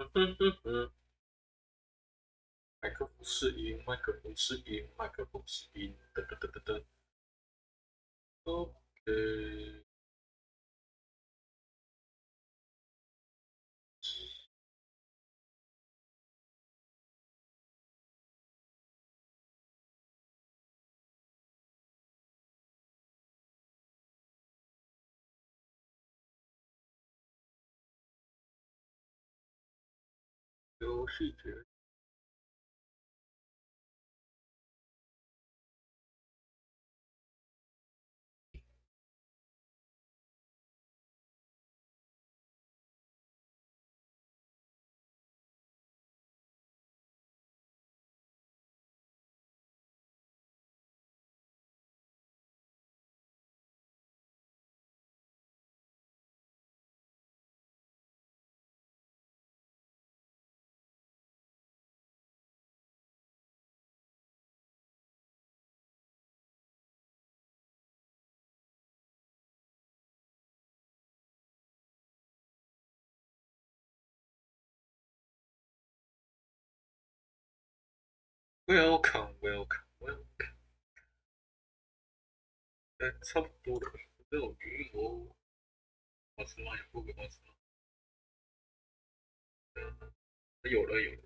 麦克风试音，麦克风试音，麦克风试音，噔噔噔噔噔。OK。游戏节。Welcome, welcome, welcome。差不多了，没有鱼哦。马斯吗？有不给马斯吗？有了，有了。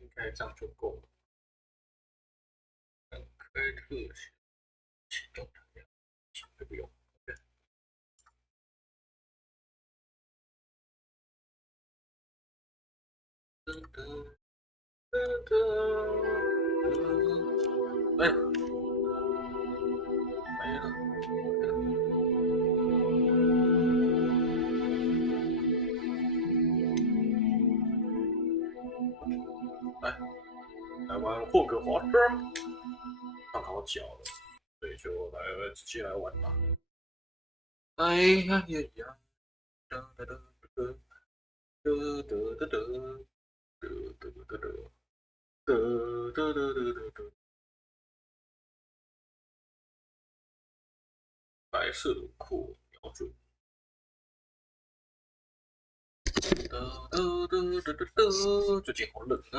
应该这样就够了。开特写，启动它，这不用。噔噔噔噔，哎，没了。来玩霍格华兹，上好脚了，所以就直接来玩吧。哎呀呀呀！哒哒哒哒哒哒哒哒哒哒哒哒。白色轮廓瞄准。最近好冷啊！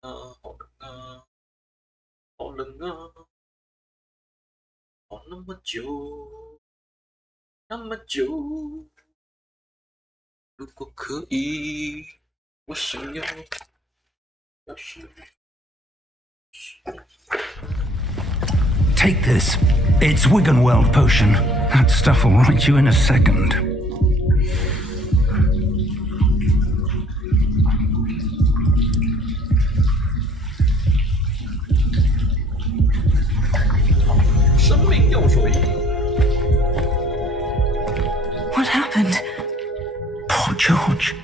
好冷啊！好冷啊！好那么久，那么久。如果可以，我想要。Take this. It's Wiggenweld potion. That stuff will right you in a second. What happened? Poor George.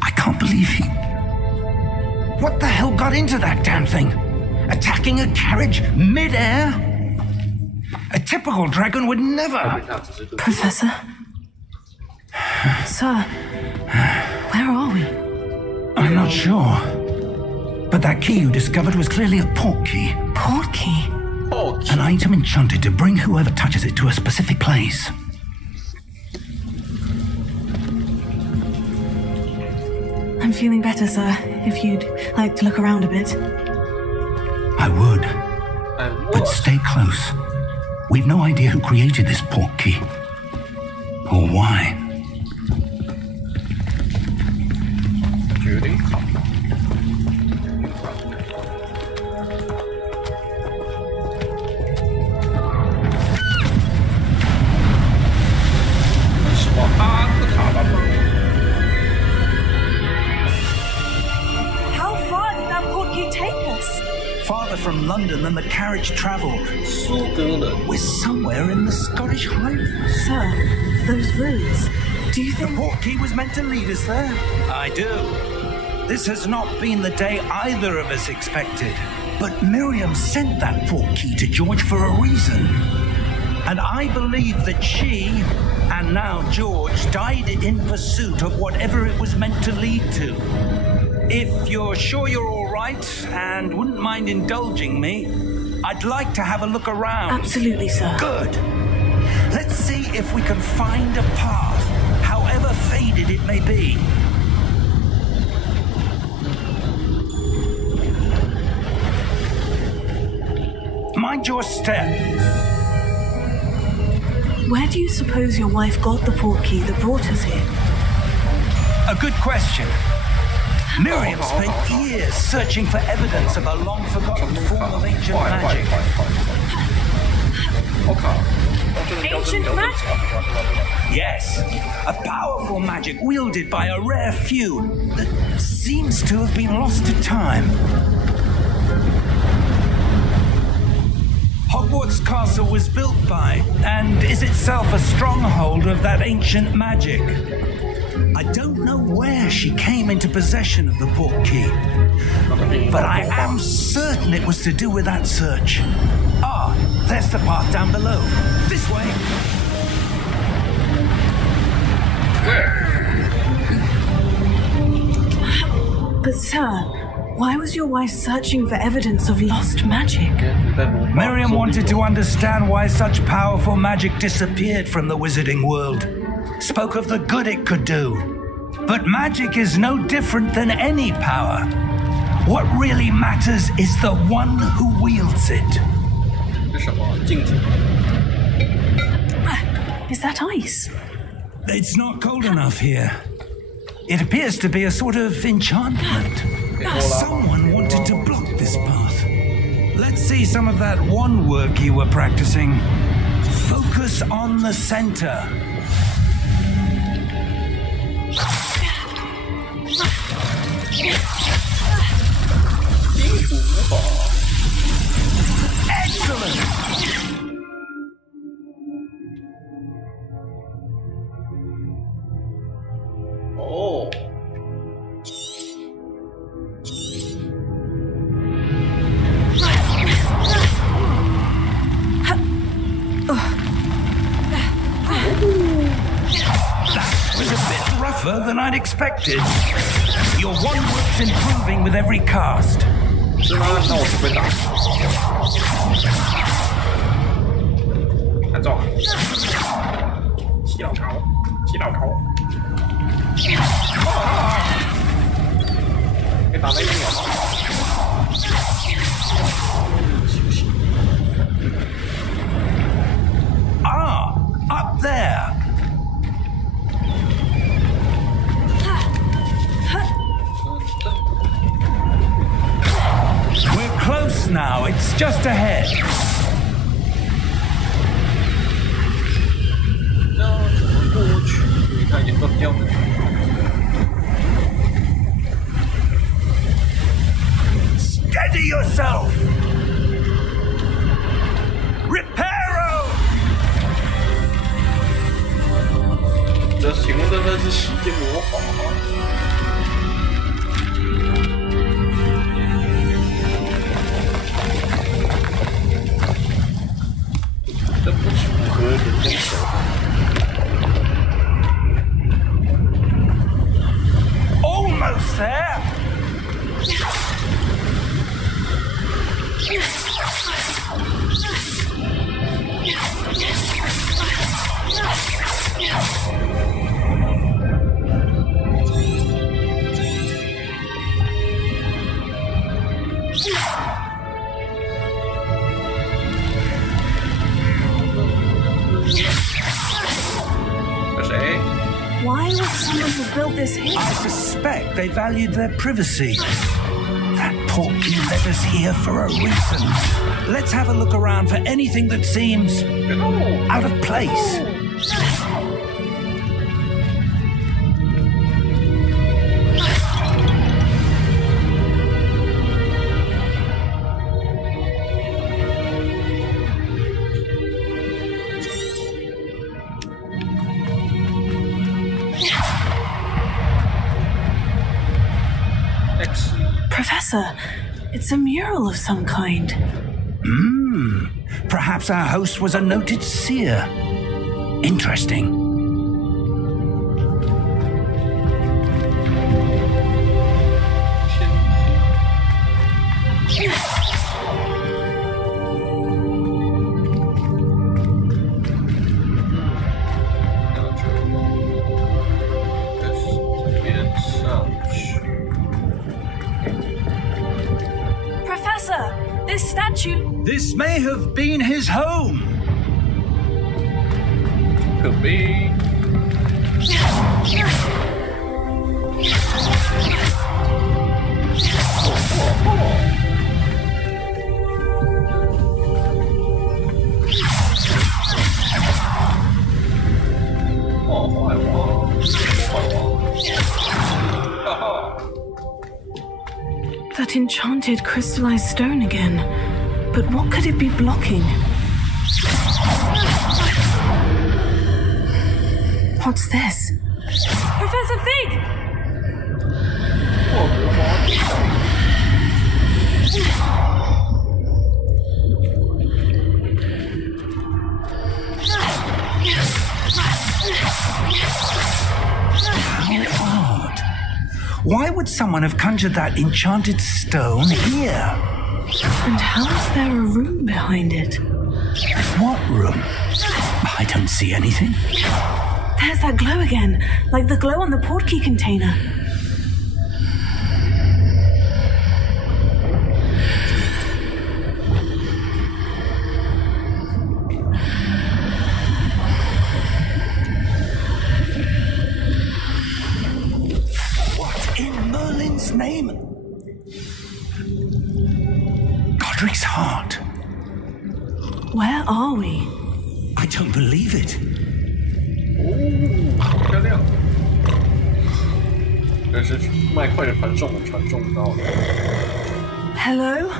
I can't believe he... What the hell got into that damn thing? Attacking a carriage mid-air? A typical dragon would never... Professor? Sir, where are we? I'm not sure. But that key you discovered was clearly a port key. Port key? An item enchanted to bring whoever touches it to a specific place. I'm feeling better, sir. If you'd like to look around a bit. I would. But stay close. We've no idea who created this port key. Or why. 决定好。什么阿克塔吧吗？ How far did that port key take us? Farther from from London than the carriage travelled. 苏格人 We're somewhere in the Scottish Highlands. Sir, those ruins. Do you The think... portkey was meant to lead us there? I do. This has not been the day either of us expected. But Miriam sent that portkey to George for a reason. And I believe that she, and now George, died in pursuit of whatever it was meant to lead to. If you're sure you're all right and wouldn't mind indulging me, I'd like to have a look around. Absolutely, sir. Good. Let's see if we can find a path, however faded it may be. Mind your step. Where do you suppose your wife got the portkey that brought us here? A good question. Miriam spent years searching for evidence of a long-forgotten form of ancient 快 magic. 我靠！我真的标准 Ancient magic? Yes, a powerful magic wielded by a rare few that seems to have been lost to time. Hogwarts Castle was built by, and is itself a stronghold of that ancient magic. I don't know where she came into possession of the portkey, but I am certain it was to do with that search. Ah, there's the path down below. This way. But, sir, why was your wife searching for evidence of lost magic? Miriam wanted to understand why such powerful magic disappeared from the wizarding world. Spoke of the good it could do. But magic is no different than any power. What really matters is the one who wields it. 这什么镜子？ Is that ice? It's not cold enough here. It appears to be a sort of enchantment. Someone wanted to block this path. Let's see some of that wand work you were practicing. Focus on the center. 金属魔法。 Excellent! Oh. That was a bit rougher than I'd expected. Your wand work's improving with every cast. 是吗？那我不会打。看中。洗脑头，洗脑头。给打了1秒。Ah, up there. We're close now. It's just ahead. 那怎么过去？它已经断掉了。Steady yourself. Reparo. 这请问这是时间魔法吗？这不符合人间手法。 Almost there. Why would someone who built this here? I suspect they valued their privacy. That portkey led us here for a reason. Let's have a look around for anything that seems out of place. Professor, it's a mural of some kind. Perhaps our host was a noted seer. Interesting. Professor, this statue... This may have been his home. Could be. That enchanted crystallized stone again. But what could it be blocking? What's this? Professor Fig! How odd. Why would someone have conjured that enchanted stone here? And how is there a room behind it? What room? I don't see anything. There's that glow again, like the glow on the portkey container. What in Merlin's name? Godric's heart. Where are we? I don't believe it. 漂亮！但是麦块的传送到了。Hello?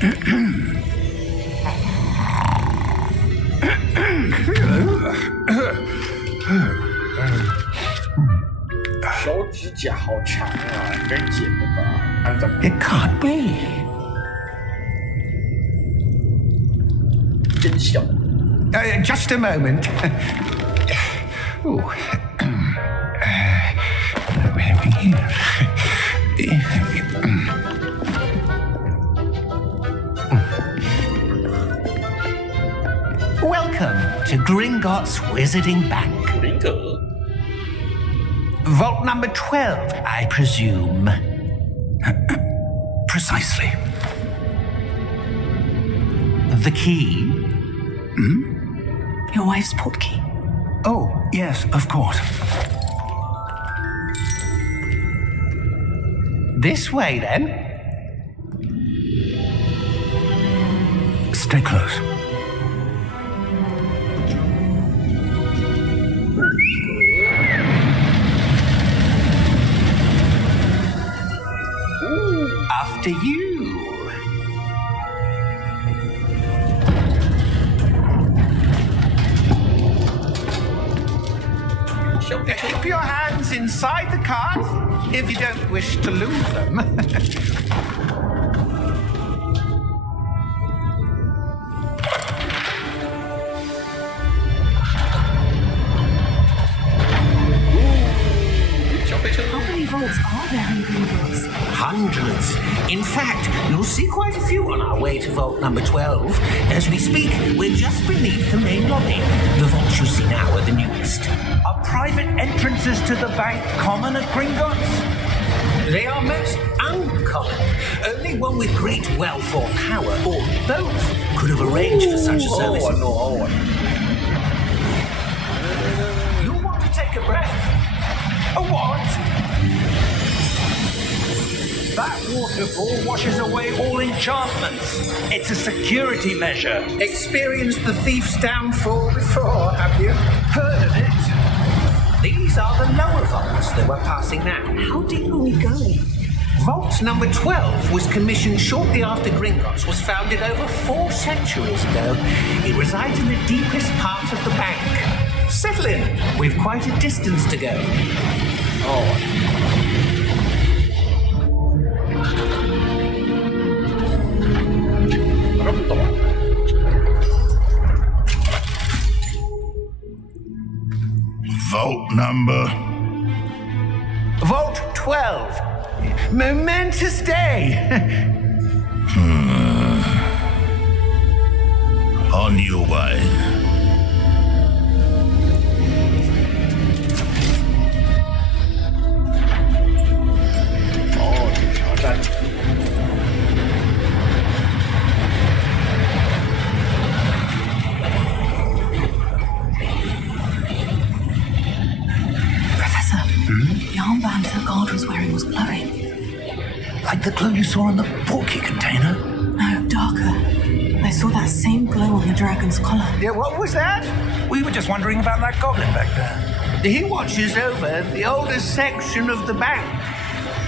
It 手指甲好长啊，应该剪的吧？看怎么 It can't be. 真小。Just a moment. Ooh. Where are we here? Welcome to Gringotts Wizarding Bank. 林格。 Vault number 12, I presume. Precisely. The key? Your wife's portkey. Oh, yes, of course. This way, then. Stay close. After you. Keep your hands inside the cart if you don't wish to lose them. How many vaults are there in Gringotts? Hundreds. In fact, you'll see quite a few on our way to vault number 12. As we speak, we're just beneath the main lobby. The vaults you see now are the newest. Are private entrances to the bank common at Gringotts? They are most uncommon. Only one with great wealth or power, or both, could have arranged for such a service. You want to take a breath? A what? That waterfall washes away all enchantments. It's a security measure. Experienced the thief's downfall before, have you? Heard of it? These are the lower vaults that we're passing now. How deep are we going? Vault number 12 was commissioned shortly after Gringotts was founded over 4 centuries ago. It resides in the deepest part of the bank. Settle in. We've quite a distance to go. Vault number. Vault 12. Momentous day. On your way. Professor, the armband that guard was wearing was glowing. Like the glow you saw in the portkey container? No, darker. I saw that same glow on the dragon's collar. Yeah, what was that? We were just wondering about that goblin back there. He watches over the oldest section of the bank.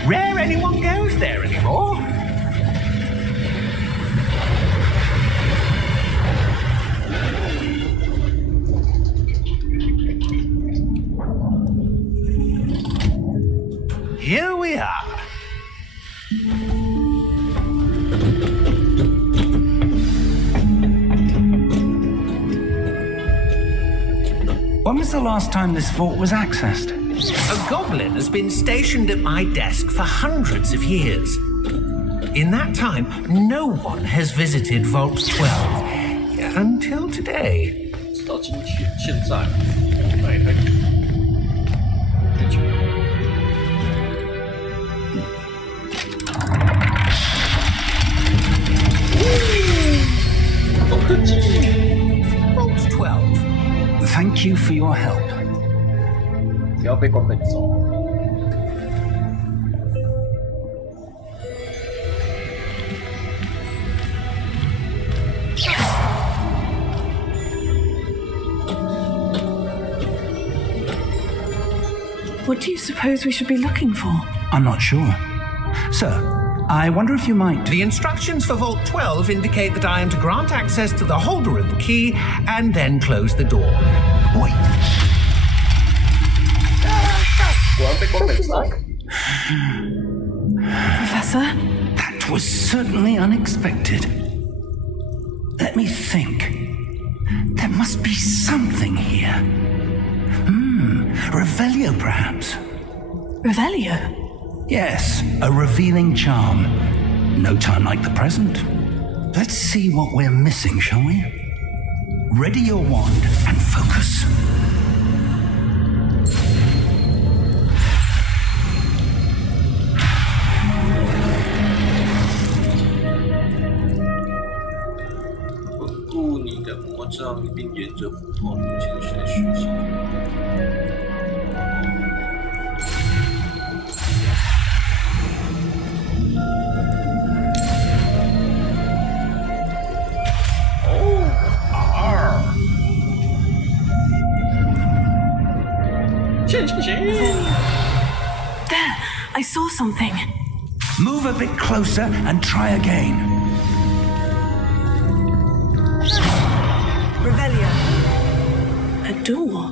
Rare anyone goes there anymore. Here we are. When was the last time this vault was accessed? A goblin has been stationed at my desk for hundreds of years. In that time, no one has visited Vault 12 until today. 直到今天，现在来来，太久了。高科技 Vault 12. Thank you for your help. 不要被关本走。What do you suppose we should be looking for? I'm not sure. Sir, I wonder if you might... The instructions for Vault 12 indicate that I am to grant access to the holder of the key and then close the door. Wait. 果然被关本走。 Professor? That was certainly unexpected. Let me think. There must be something here. Revelio, perhaps? Revelio? Yes, a revealing charm. No time like the present. Let's see what we're missing, shall we? Ready your wand and focus.稳固你的魔杖，并沿着胡同前去学习。There! I saw something. Move a bit closer and try again. Revelio. A door.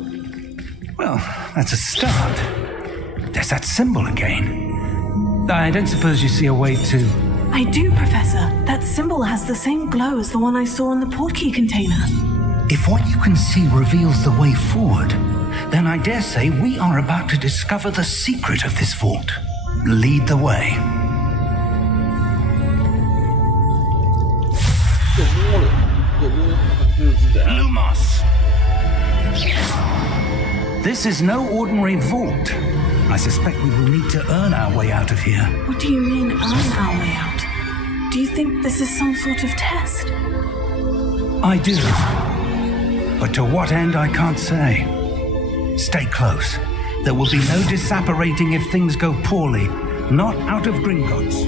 Well, that's a start. There's that symbol again. I don't suppose you see a way to... I do, Professor. That symbol has the same glow as the one I saw in the portkey container. If what you can see reveals the way forward, then I dare say we are about to discover the secret of this vault. Lead the way. 有摸了，就是这样。 Lumos! This is no ordinary vault. I suspect we will need to earn our way out of here. What do you mean, earn our way out? Do you think this is some sort of test? I do. But to what end, I can't say. Stay close. There will be no disapparating if things go poorly. Not out of Gringotts.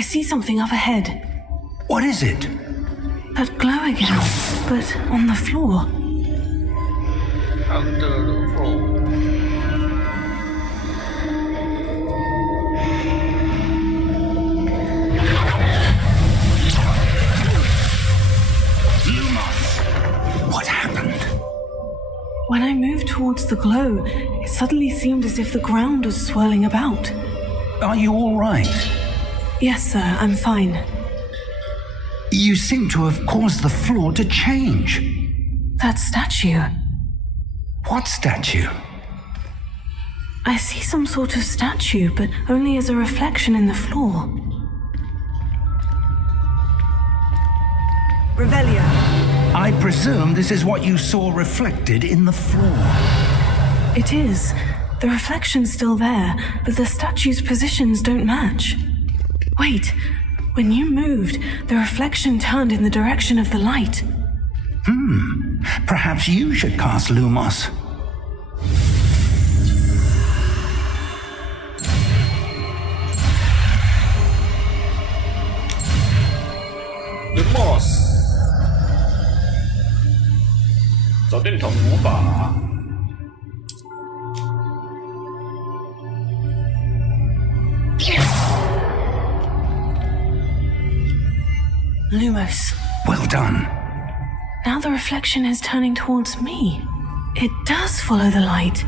I see something up ahead. What is it? That glow again, but on the floor. Under the floor. What happened? When I moved towards the glow, it suddenly seemed as if the ground was swirling about. Are you all right? Yes, sir, I'm fine. You seem to have caused the floor to change. That statue. What statue? I see some sort of statue, but only as a reflection in the floor. Revelio. I presume this is what you saw reflected in the floor. It is. The reflection's still there, but the statue's positions don't match. Wait, when you moved, the reflection turned in the direction of the light. Perhaps you should cast Lumos. Lumos 手电筒魔法。Lumos. Well done. Now the reflection is turning towards me. It does follow the light.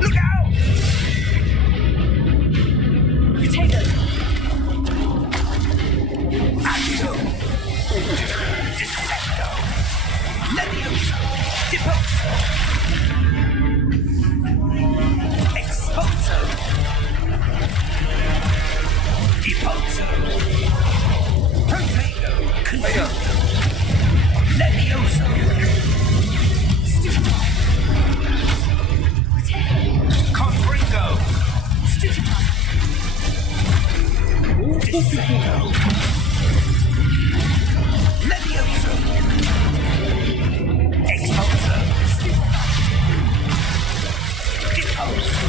Look out! Potato. Accio! Dissecto! Levioso! Deposo! Exposo! Deposo! Protego! Confuso! Levioso! Confringo! Dissecto! Levioso! Exposo! Deposo!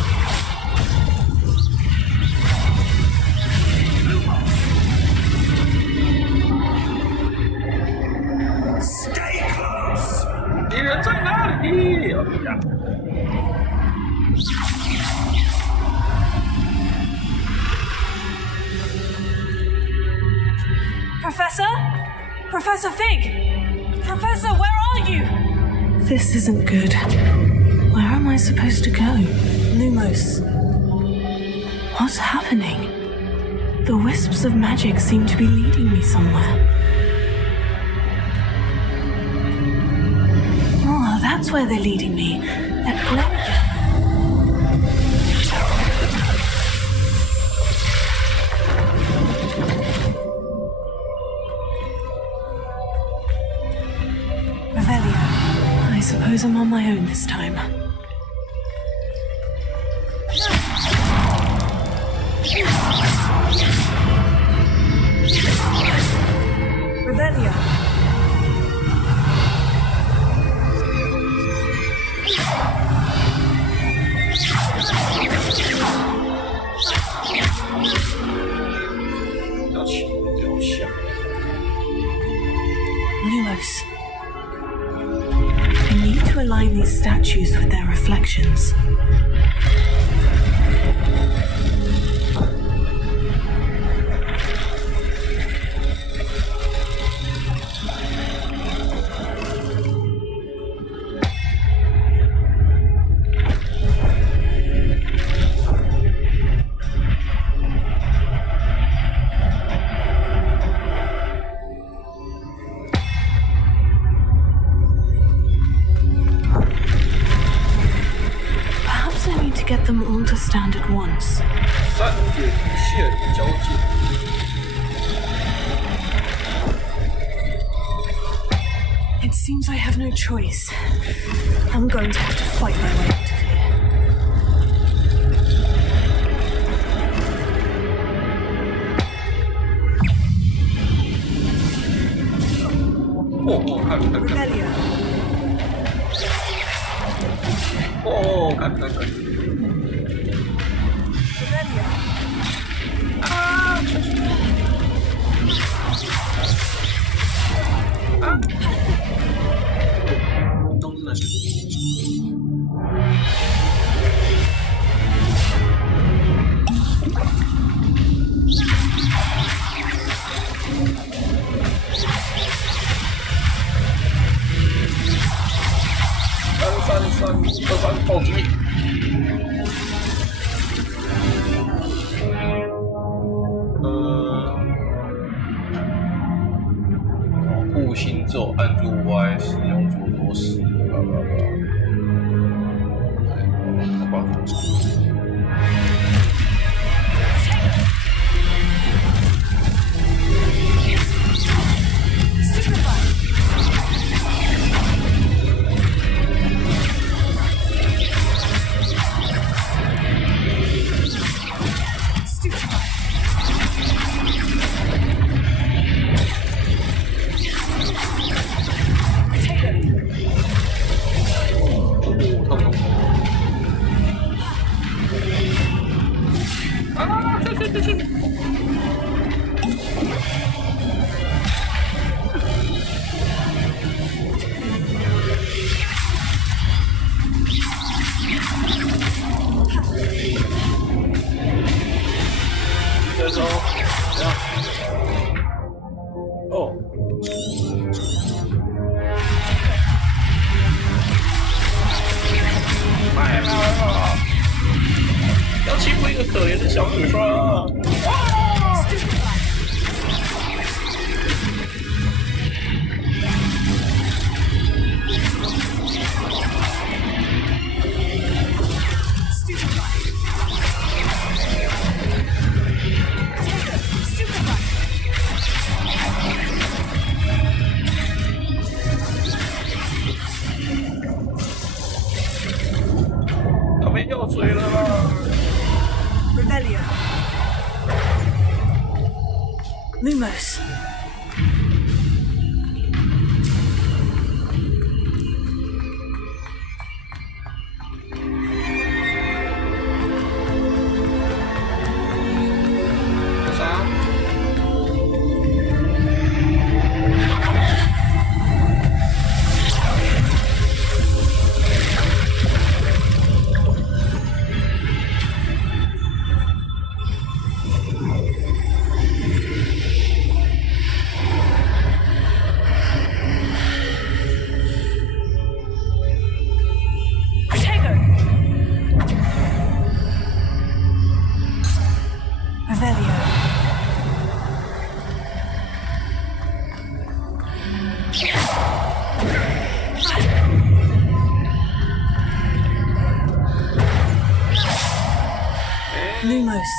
Stay close! 敌人在哪里？哎呀！ Professor? Professor Fig! Professor, where are you? This isn't good. Where am I supposed to go? Lumos. What's happening? The wisps of magic seem to be leading me somewhere. Oh, that's where they're leading me. That glow again. I suppose I'm on my own this time. Revelio. Lumos. I need to align these statues with their reflections. Get them all to stand at once. 3点一线交界。 It seems I have no choice. I'm going to have to fight my way out of here. 看。Revelio. 哦，看。Revelio. 都冷。3暴击。护心咒，按住 Y， 使用左使。好吧。要欺负一个可怜的小女生。他们要追了啦 Revelio. Lumos. Revelio. Lumos.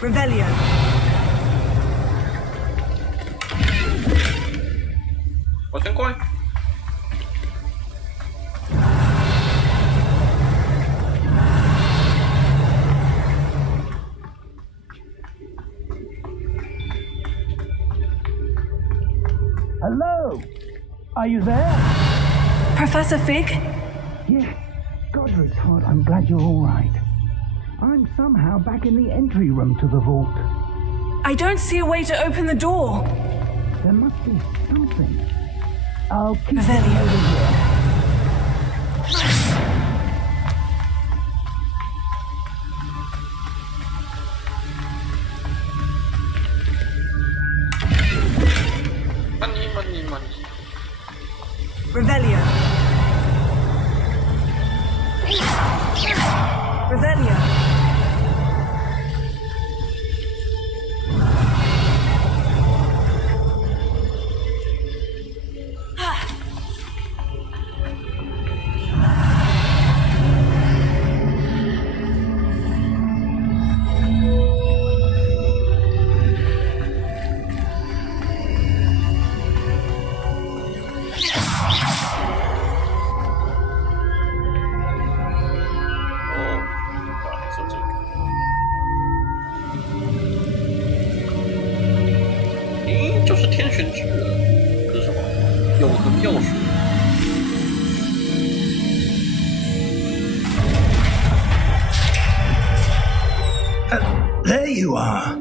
Revelio. Hello? Are you there? Professor Fig? Yes. Godric's heart, I'm glad you're all right. I'm somehow back in the entry room to the vault. I don't see a way to open the door. There must be something. I'll keep it Revelio. over here. Money. Revelio. Revelio. 钥匙。There you are.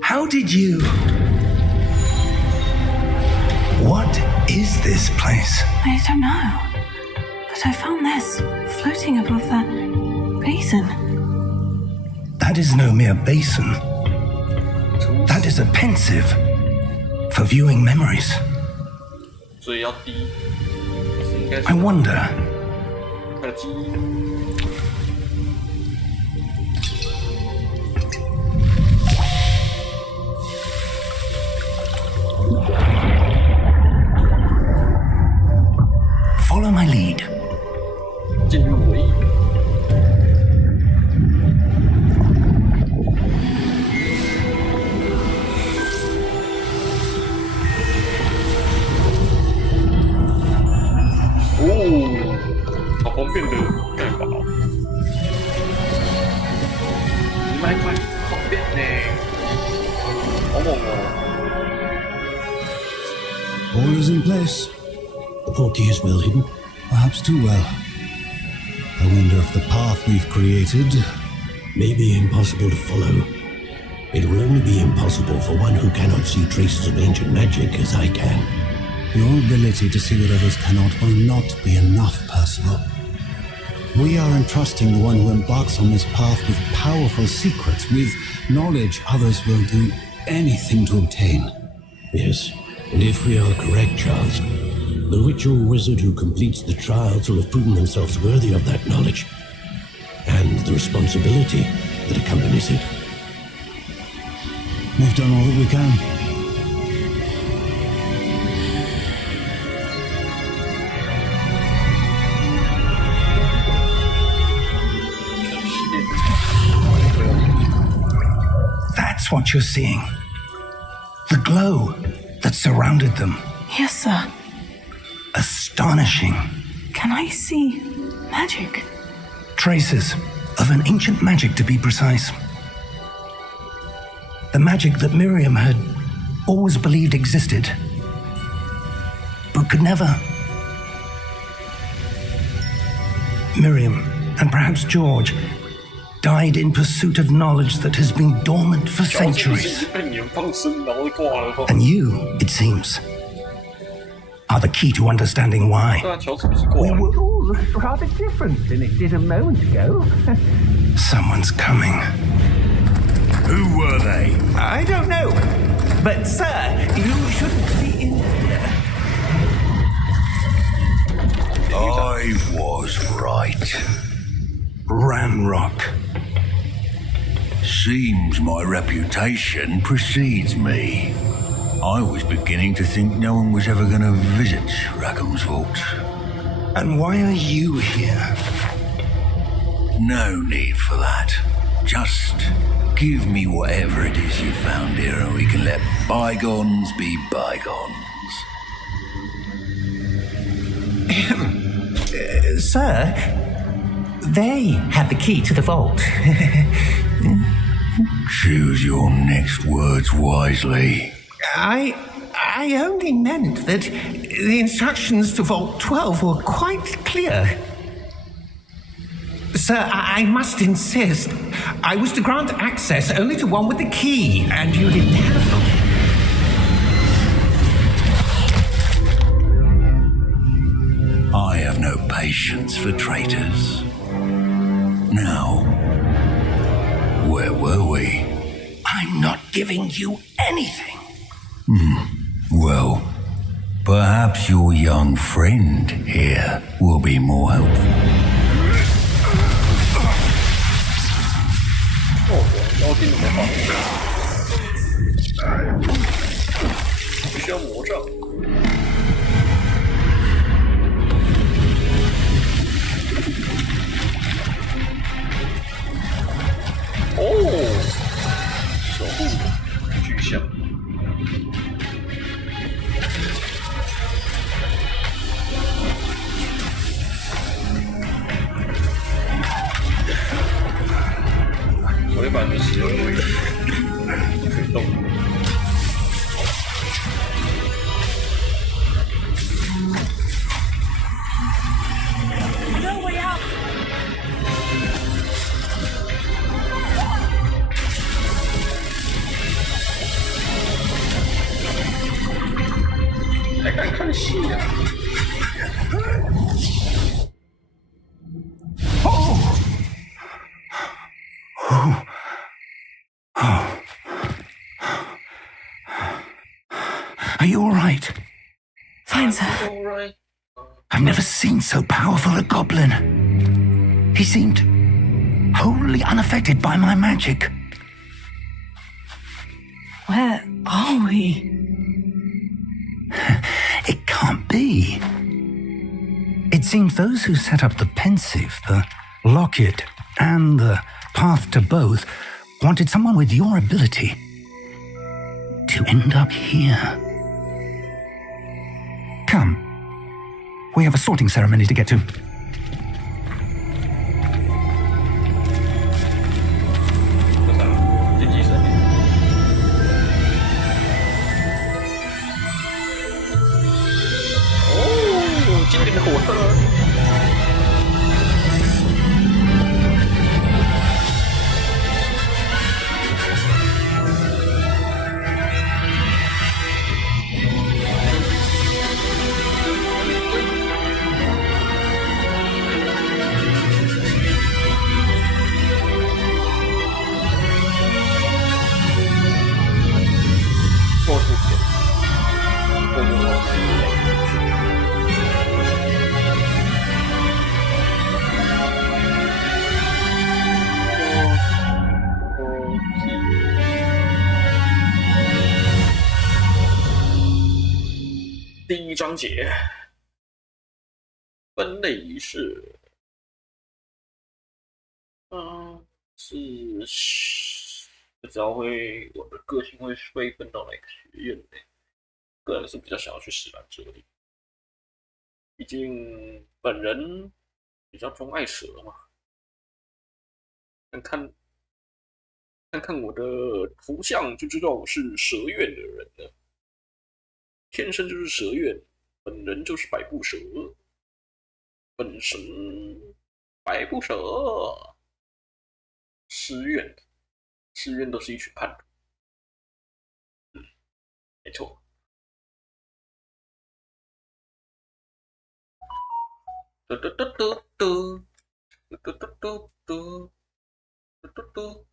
How did you... What is this place? I don't know. But I found this floating above that basin. That is no mere basin. That is a pensive for viewing memories. 所以要低，是应该是 I wonder, 它的基因。 follow my lead. 进入回忆。哦，好方便的盖法。你买快，方便呢，好猛哦。 All is in place. The portkey is well hidden, perhaps too well. I wonder if the path we've created may be impossible to follow. It will only be impossible for one who cannot see traces of ancient magic as I can. Your ability to see what others cannot will not be enough, Percival. We are entrusting the one who embarks on this path with powerful secrets, with knowledge others will do anything to obtain. Yes, and if we are correct, Charles, the ritual wizard who completes the trials will have proven themselves worthy of that knowledge and the responsibility that accompanies it. We've done all that we can. That's what you're seeing. The glow that surrounded them. Yes, sir. Astonishing. Can I see magic? Traces of an ancient magic, to be precise. The magic that Miriam had always believed existed, but could never. Miriam, and perhaps George, died in pursuit of knowledge that has been dormant for centuries. And you, it seems, are the key to understanding why. We would all look rather different than it did a moment ago. Someone's coming. Who were they? I don't know. But, sir, you shouldn't be in here. I was right. Ranrock. Seems my reputation precedes me. I was beginning to think no one was ever going to visit Rackham's vault. And why are you here? No need for that. Just give me whatever it is you found here and we can let bygones be bygones. Sir, they have the key to the vault. Choose your next words wisely. I only meant that the instructions to Vault 12 were quite clear. Sir, I must insist. I was to grant access only to one with the key, and you didn't have them. I have no patience for traitors. Now, where were we? I'm not giving you anything. Well, perhaps your young friend here will be more helpful. 妖精的魔法，必须要魔杖。哦，守护巨象。我一般的使用为可以动。you all right? Fine, sir. Alright. I've never seen so powerful a goblin. He seemed wholly unaffected by my magic. Where are we? It can't be. It seems those who set up the pensive, the locket, and the path to both wanted someone with your ability to end up here. Come. We have a sorting ceremony to get to. 这啥？禁忌神。哦，精灵火车。做出去，对对第一章节，分类仪式，是不知道我的个性会被分到哪个学院呢？个人是比较想要去史兰哲里，毕竟本人比较钟爱蛇嘛。看看我的图像就知道我是蛇院的人了，天生就是蛇院，本人就是百步蛇，本神百步蛇，师院都是一群叛徒，没错。嘟嘟嘟嘟嘟嘟嘟嘟嘟嘟嘟嘟。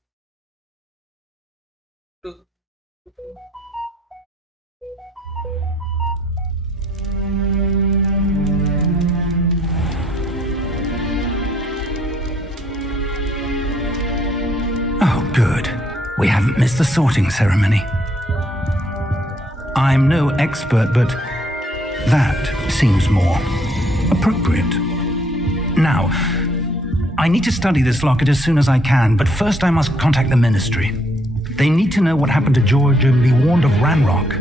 Oh, good. We haven't missed the sorting ceremony. I'm no expert, but that seems more appropriate. Now, I need to study this locket as soon as I can, but first I must contact the Ministry. They need to know what happened to George and be warned of Ranrock.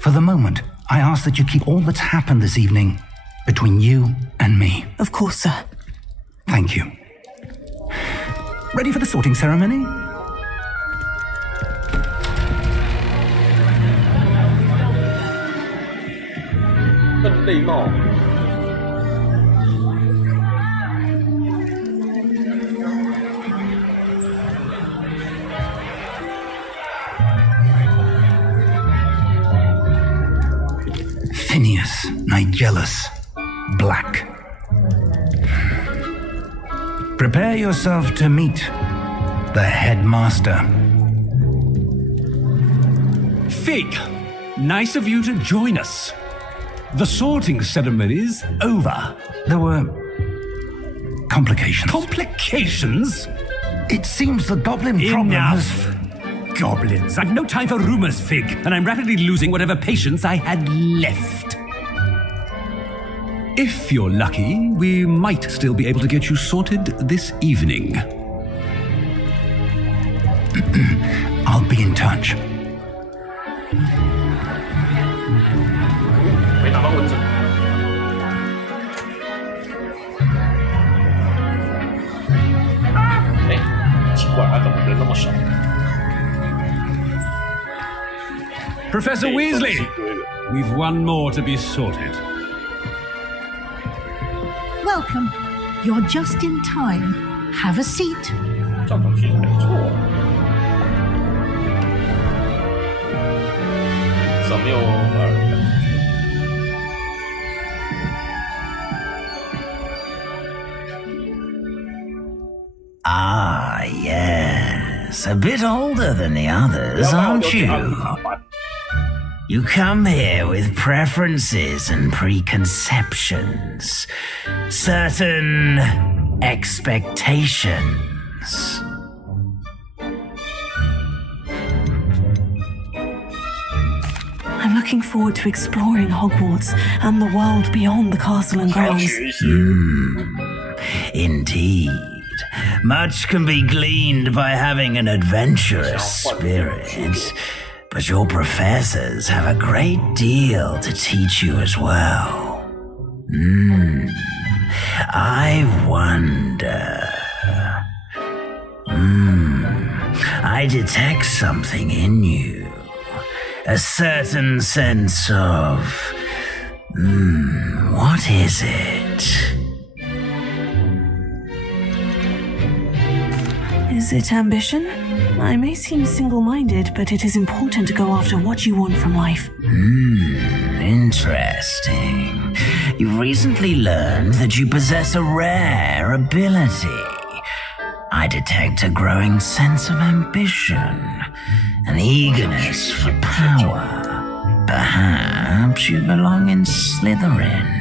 For the moment, I ask that you keep all that's happened this evening between you and me. Of course, sir. Thank you. Ready for the sorting ceremony? 分类帽。Phineas, Nigellus, Black. Prepare yourself to meet the headmaster. Fig, nice of you to join us. The sorting ceremony's over. There were complications. Complications? It seems the goblin problem has... Enough! Goblins. I've no time for rumors, Fig, and I'm rapidly losing whatever patience I had left. If you're lucky, we might still be able to get you sorted this evening. I'll be in touch. 没打到蚊子。奇怪，怎么人那么少？ Professor Weasley, we've one more to be sorted. Welcome. You're just in time. Have a seat. 这东西没错。怎么有Ah, yes. A bit older than the others, aren't you? You come here with preferences and preconceptions, certain expectations. I'm looking forward to exploring Hogwarts and the world beyond the castle and grounds. Indeed. Much can be gleaned by having an adventurous spirit, but your professors have a great deal to teach you as well. I wonder. I detect something in you. A certain sense of... what is it? Is it ambition? I may seem single-minded, but it is important to go after what you want from life. Interesting. You've recently learned that you possess a rare ability. I detect a growing sense of ambition, an eagerness for power. Perhaps you belong in Slytherin.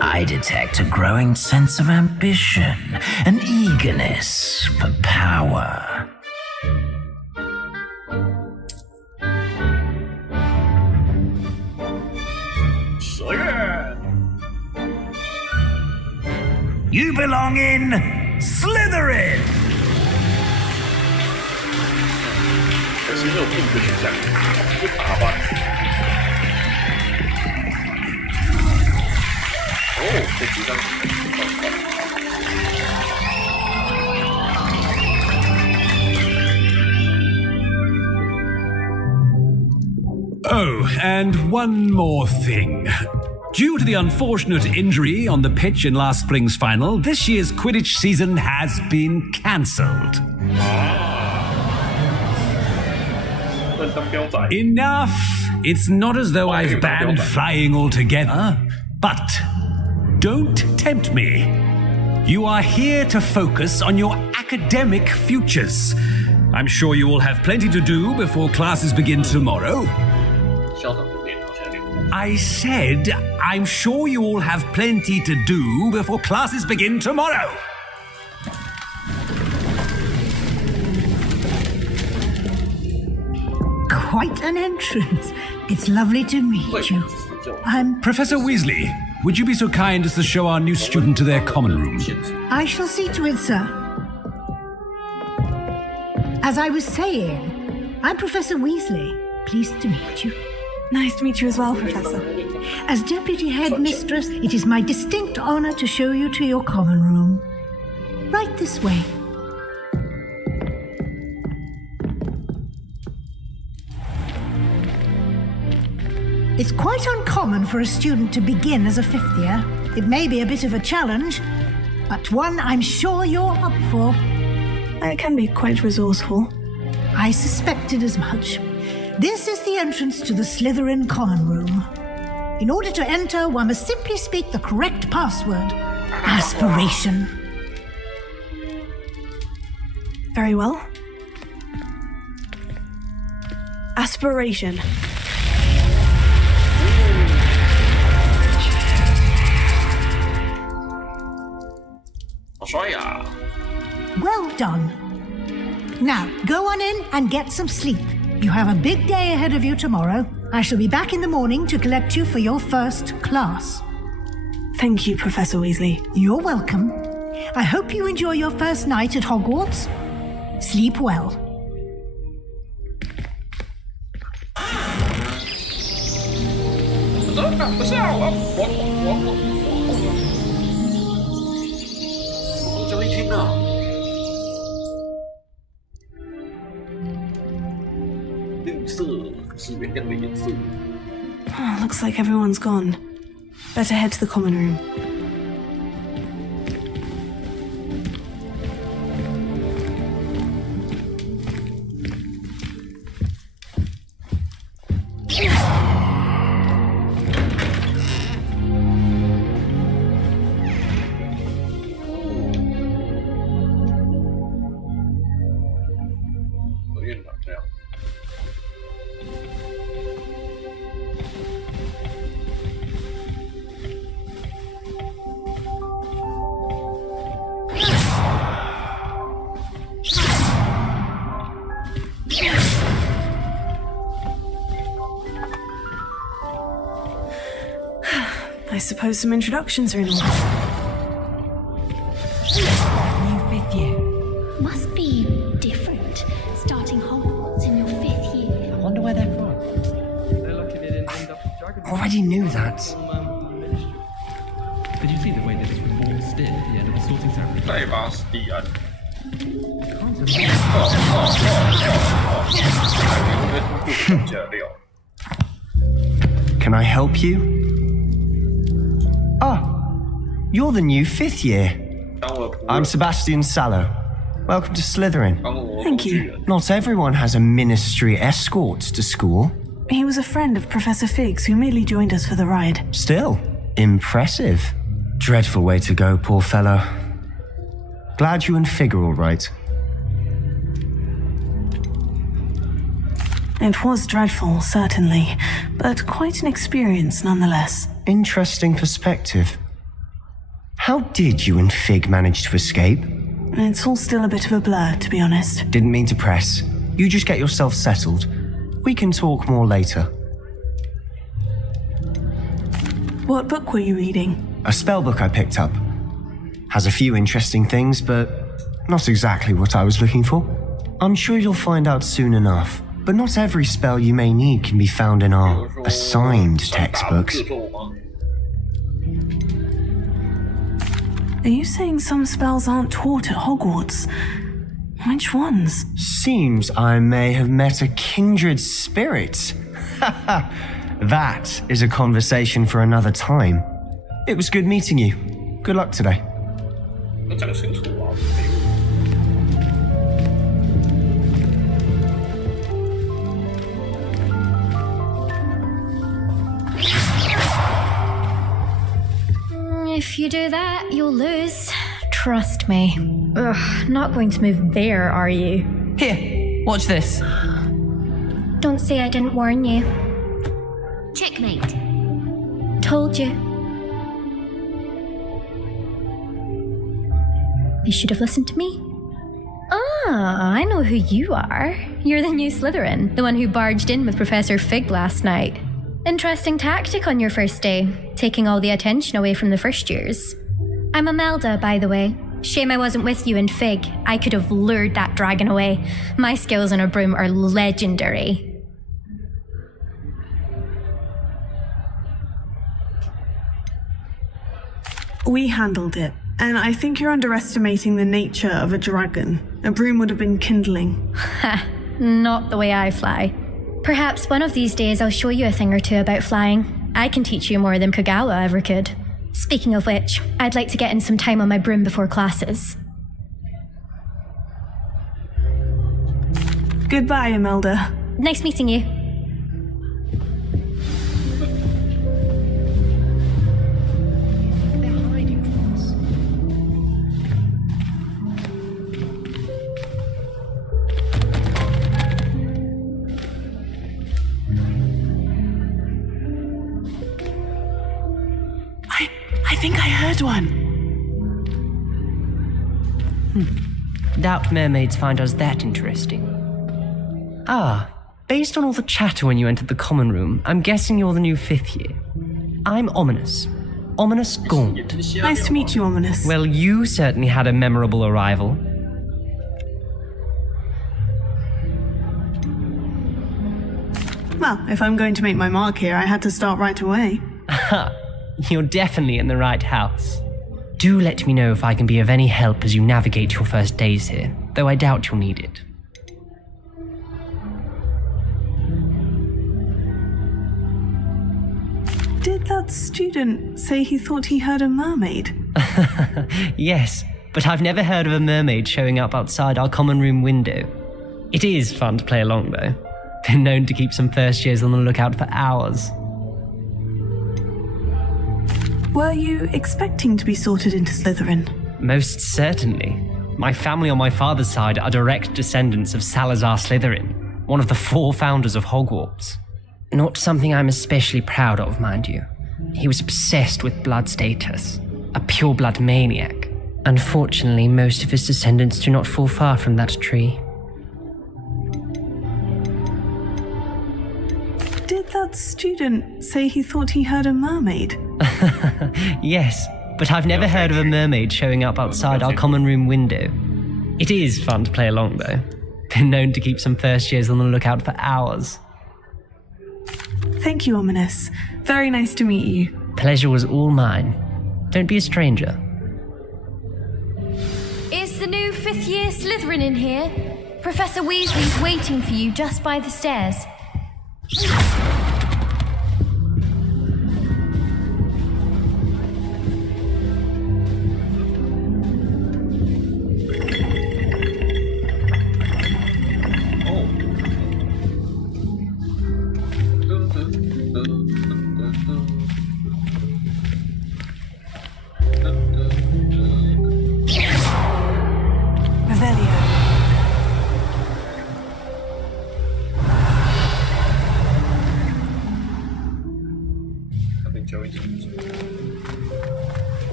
I detect a growing sense of ambition, an eagerness for power. You belong in Slytherin! 可惜没有第五个选项，就打吧。哦，这几张。Oh, and one more thing. Due to the unfortunate injury on the pitch in last spring's final, this year's Quidditch season has been cancelled. Enough! It's not as though I've banned flying altogether, but don't tempt me. You are here to focus on your academic futures. I'm sure you will have plenty to do before classes begin tomorrow. I said, I'm sure you all have plenty to do before classes begin tomorrow. Quite an entrance. It's lovely to meet you. I'm Professor Weasley, would you be so kind as to show our new student to their common room? I shall see to it, sir. As I was saying, I'm Professor Weasley. Pleased to meet you. Nice to meet you as well, Professor. As Deputy Headmistress, it is my distinct honor to show you to your common room. Right this way. It's quite uncommon for a student to begin as a fifth year. It may be a bit of a challenge, but one I'm sure you're up for. I can be quite resourceful. I suspected as much. This is the entrance to the Slytherin common room. In order to enter, one must simply speak the correct password. Aspiration. Very well. Aspiration. Well done. Now, go on in and get some sleep. You have a big day ahead of you tomorrow. I shall be back in the morning to collect you for your first class. Thank you, Professor Weasley. You're welcome. I hope you enjoy your first night at Hogwarts. Sleep well. Looks like everyone's gone. Better head to the common room. I suppose some introductions are in order. New 5th year. Must be different, starting Hogwarts in your 5th year. I wonder where they're from. I already knew that. Did you see the way that this report stood at the end of the sorting ceremony? 再把史蒂安。Can I help you? Oh, you're the new 5th year. I'm Sebastian Sallow. Welcome to Slytherin. Thank you. Not everyone has a ministry escort to school. He was a friend of Professor Fig's who merely joined us for the ride. Still, impressive. Dreadful way to go, poor fellow. Glad you and Fig are all right. It was dreadful, certainly, but quite an experience nonetheless. Interesting perspective. How did you and Fig manage to escape? It's all still a bit of a blur, to be honest. Didn't mean to press. You just get yourself settled. We can talk more later. What book were you reading? A spellbook I picked up. Has a few interesting things, but not exactly what I was looking for. I'm sure you'll find out soon enough. But not every spell you may need can be found in our assigned textbooks. Are you saying some spells aren't taught at Hogwarts? Which ones? Seems I may have met a kindred spirit. That is a conversation for another time. It was good meeting you. Good luck today. If you do that, you'll lose. Trust me. Ugh, not going to move there, are you? Here, watch this. Don't say I didn't warn you. Checkmate. Told you. You should have listened to me. Ah, I know who you are. You're the new Slytherin, the one who barged in with Professor Fig last night. Interesting tactic on your first day, taking all the attention away from the first years. I'm Imelda, by the way. Shame I wasn't with you in Fig. I could have lured that dragon away. My skills on a broom are legendary. We handled it, and I think you're underestimating the nature of a dragon. A broom would have been kindling. Ha, not the way I fly. Perhaps one of these days I'll show you a thing or two about flying. I can teach you more than Kogawa ever could. Speaking of which, I'd like to get in some time on my broom before classes. Goodbye, Imelda. Nice meeting you. They're hiding from us. I think I heard one. Doubt mermaids find us that interesting. Ah, based on all the chatter when you entered the common room, I'm guessing you're the new 5th year. I'm Ominous. Ominous Gaunt. Nice to meet you, Ominous. Well, you certainly had a memorable arrival. Well, if I'm going to make my mark here, I had to start right away. Ha! You're definitely in the right house. Do let me know if I can be of any help as you navigate your first days here, though I doubt you'll need it. Did that student say he thought he heard a mermaid? Yes, but I've never heard of a mermaid showing up outside our common room window. It is fun to play along, though. Been known to keep some first years on the lookout for hours. Were you expecting to be sorted into Slytherin? Most certainly. My family on my father's side are direct descendants of Salazar Slytherin, one of the 4 founders of Hogwarts. Not something I'm especially proud of, mind you. He was obsessed with blood status, a pure-blood maniac. Unfortunately, most of his descendants do not fall far from that tree. Did that that student say he thought he heard a mermaid? Yes, but I've never heard of a mermaid showing up outside our common room window. It is fun to play along, though. Been known to keep some first years on the lookout for hours. Thank you, Ominous. Very nice to meet you. Pleasure was all mine. Don't be a stranger. Is the new fifth-year Slytherin in here? Professor Weasley's waiting for you just by the stairs.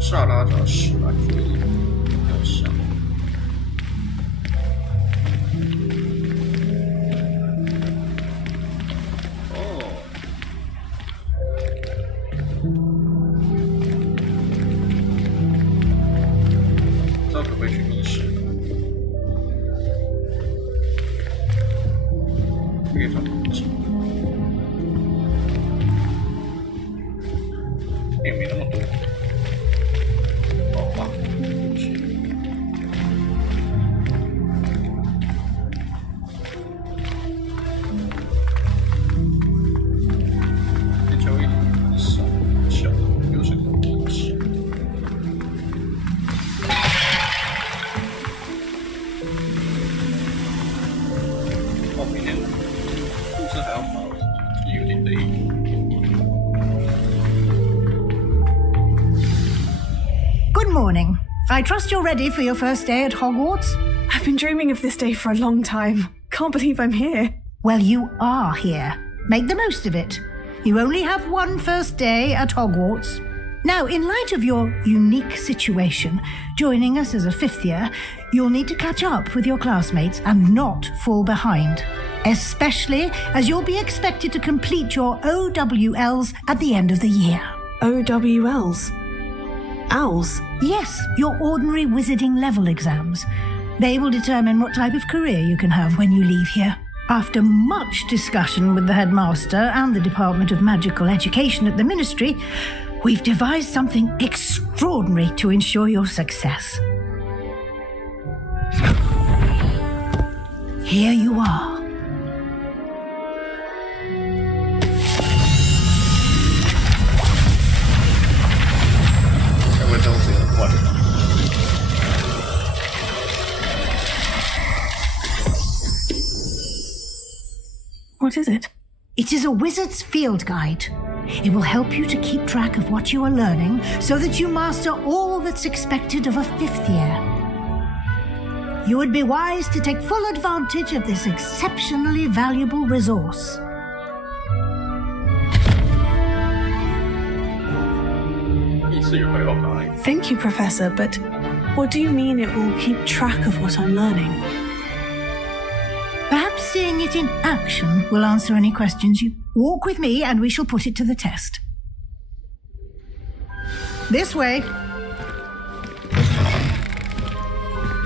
萨拉扎史莱哲林比较像。不知道可不可以去密室？可以转空气。也没那么多。Good morning. I trust you're ready for your first day at Hogwarts? I've been dreaming of this day for a long time. Can't believe I'm here. Well, you are here. Make the most of it. You only have one first day at Hogwarts. Now, in light of your unique situation, joining us as a fifth year, you'll need to catch up with your classmates and not fall behind. Especially as you'll be expected to complete your OWLs at the end of the year. OWLs? Owls? Yes, your ordinary wizarding level exams. They will determine what type of career you can have when you leave here. After much discussion with the headmaster and the Department of Magical Education at the Ministry, we've devised something extraordinary to ensure your success. Here you are. What is it? It is a wizard's field guide. It will help you to keep track of what you are learning so that you master all that's expected of a fifth year. You would be wise to take full advantage of this exceptionally valuable resource. Thank you, Professor, but what do you mean it will keep track of what I'm learning? Perhaps seeing it in action will answer any questions you... Walk with me and we shall put it to the test. This way.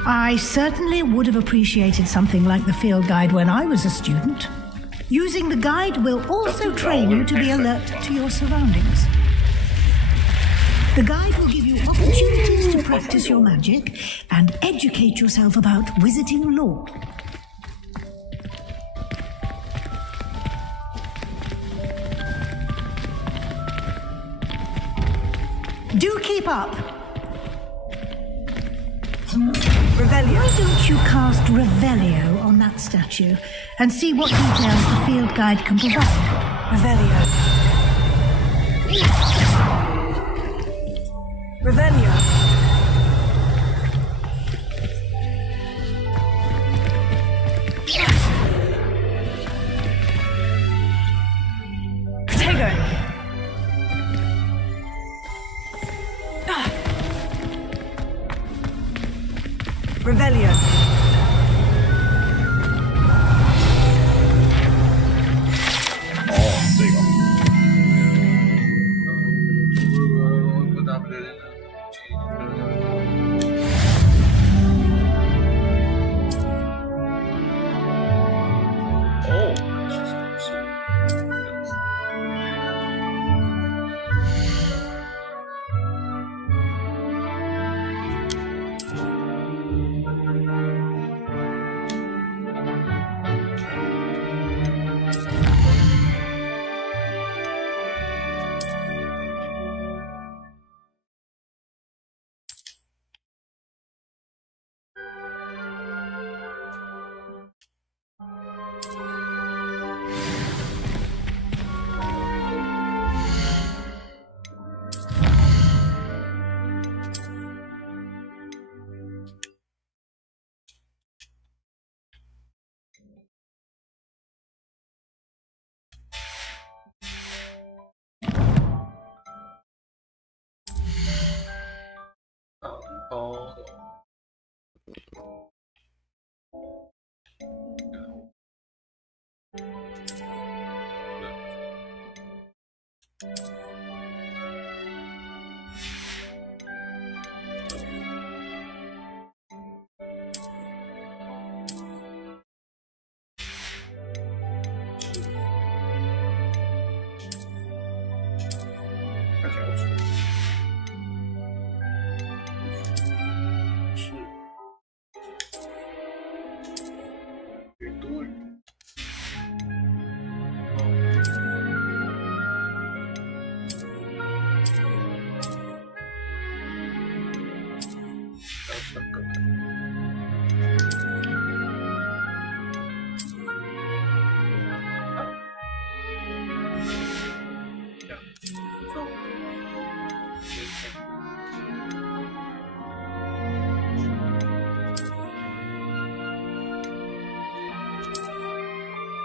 I certainly would have appreciated something like the field guide when I was a student. Using the guide will also train you to be alert to your surroundings. The guide will give you opportunities to practice your magic and educate yourself about wizarding lore. Do keep up! Revelio. Why don't you cast Revelio on that statue and see what details the field guide can provide? Revelio. Revelio. Protego.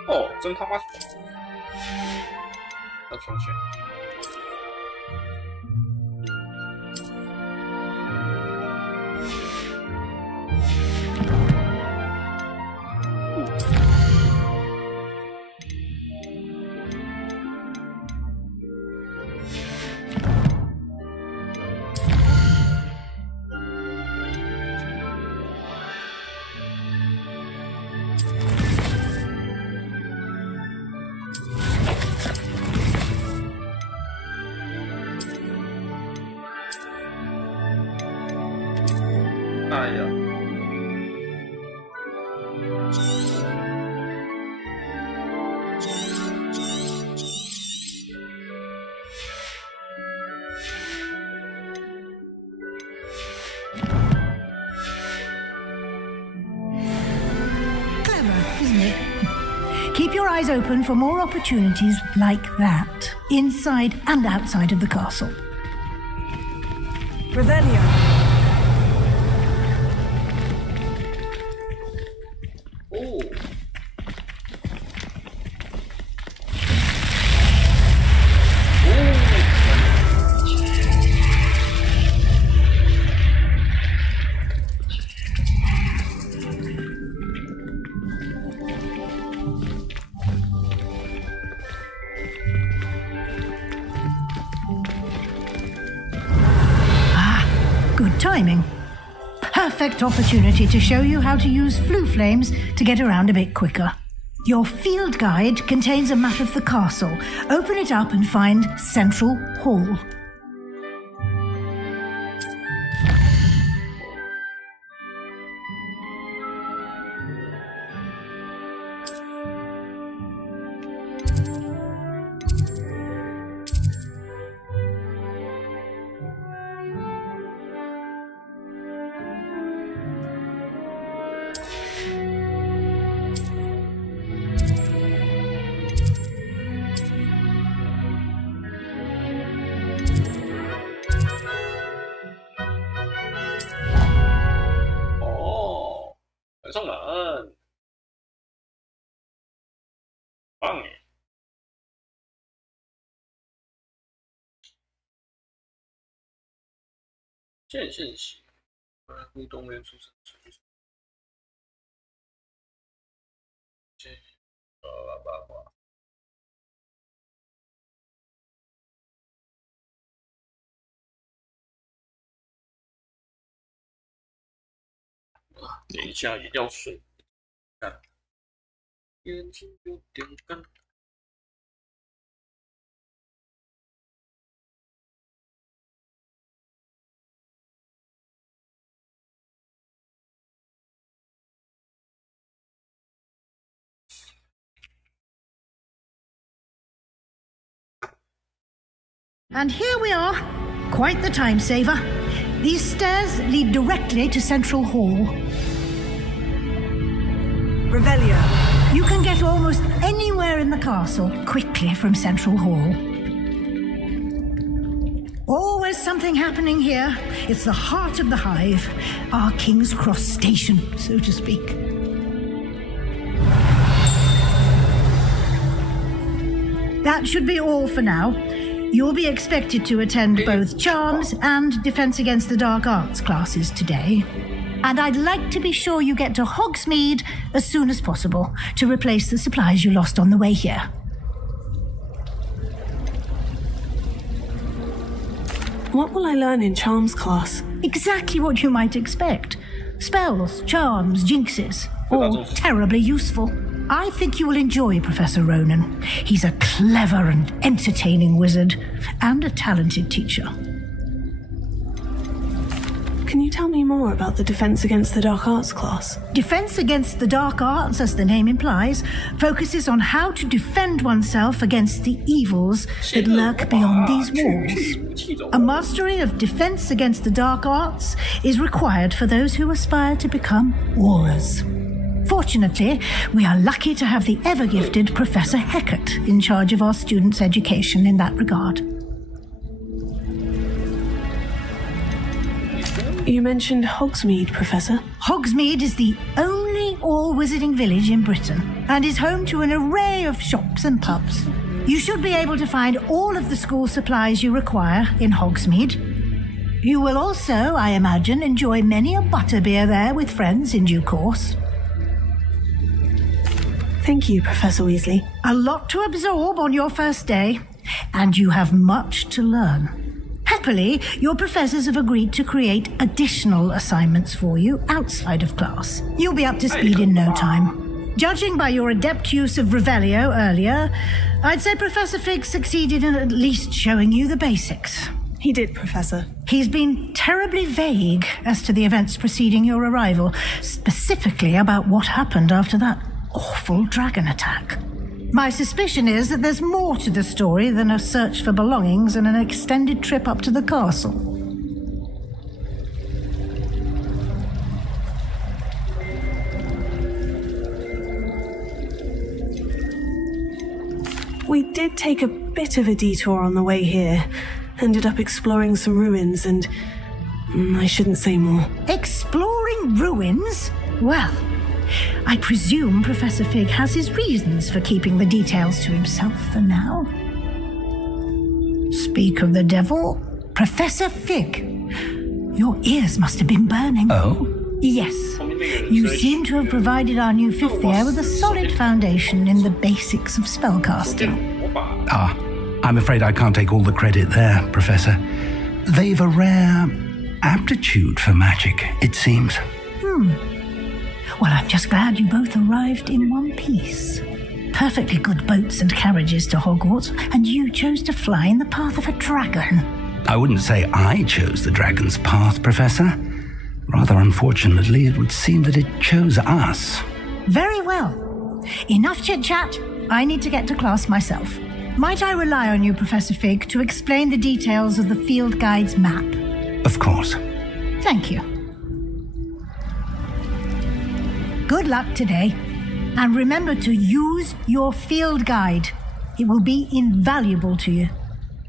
哦，真他妈爽！要重选。哎呀！Keep your eyes open for more opportunities like that, inside and outside of the castle. Revelio. Oh. Good timing. Perfect opportunity to show you how to use flue flames to get around a bit quicker. Your field guide contains a map of the castle. Open it up and find Central Hall. sông lợn棒耶！见信息，互动元素程序，八卦。等一下也要睡，看，眼睛有点干。And here we are. Quite the time saver. These stairs lead directly to Central Hall. Revelio. You can get almost anywhere in the castle quickly from Central Hall. Always something happening here. It's the heart of the hive, our King's Cross station, so to speak. That should be all for now. You'll be expected to attend both Charms and Defense Against the Dark Arts classes today. And I'd like to be sure you get to Hogsmeade as soon as possible to replace the supplies you lost on the way here. What will I learn in Charms class? Exactly what you might expect. Spells, charms, jinxes, all terribly useful. I think you will enjoy Professor Ronan. He's a clever and entertaining wizard, and a talented teacher. Can you tell me more about the Defense Against the Dark Arts class? Defense Against the Dark Arts, as the name implies, focuses on how to defend oneself against the evils that lurk beyond these walls. A mastery of Defense Against the Dark Arts is required for those who aspire to become Aurors. Fortunately, we are lucky to have the ever-gifted Professor Hecat in charge of our students' education in that regard. You mentioned Hogsmeade, Professor. Hogsmeade is the only only all-wizarding village in Britain and is home to an array of shops and pubs. You should be able to find all of the school supplies you require in Hogsmeade. You will also, I imagine, enjoy many a butterbeer there with friends in due course. Thank you, Professor Weasley. A lot to absorb on your first day, and you have much to learn. Happily, your professors have agreed to create additional assignments for you outside of class. You'll be up to speed in no time. Judging by your adept use of Revelio earlier, I'd say Professor Fig succeeded in at least showing you the basics. He did, Professor. He's been terribly vague as to the events preceding your arrival, specifically about what happened after that awful dragon attack. My suspicion is that there's more to the story than a search for belongings and an extended trip up to the castle. We did take a bit of a detour on the way here. Ended up exploring some ruins and... I shouldn't say more. Exploring ruins? Well, I presume Professor Fig has his reasons for keeping the details to himself for now. Speak of the devil, Professor Fig. Your ears must have been burning. Oh? Yes. You seem to have provided our new fifth year with a solid foundation in the basics of spellcasting. I'm afraid I can't take all the credit there, Professor. They've a rare aptitude for magic, it seems. Well, I'm just glad you both arrived in one piece. Perfectly good boats and carriages to Hogwarts, and you chose to fly in the path of a dragon. I wouldn't say I chose the dragon's path, Professor. Rather unfortunately, it would seem that it chose us. Very well. Enough chit-chat. I need to get to class myself. Might I rely on you, Professor Fig, to explain the details of the field guide's map? Of course. Thank you. Good luck today, and remember to use your field guide. It will be invaluable to you,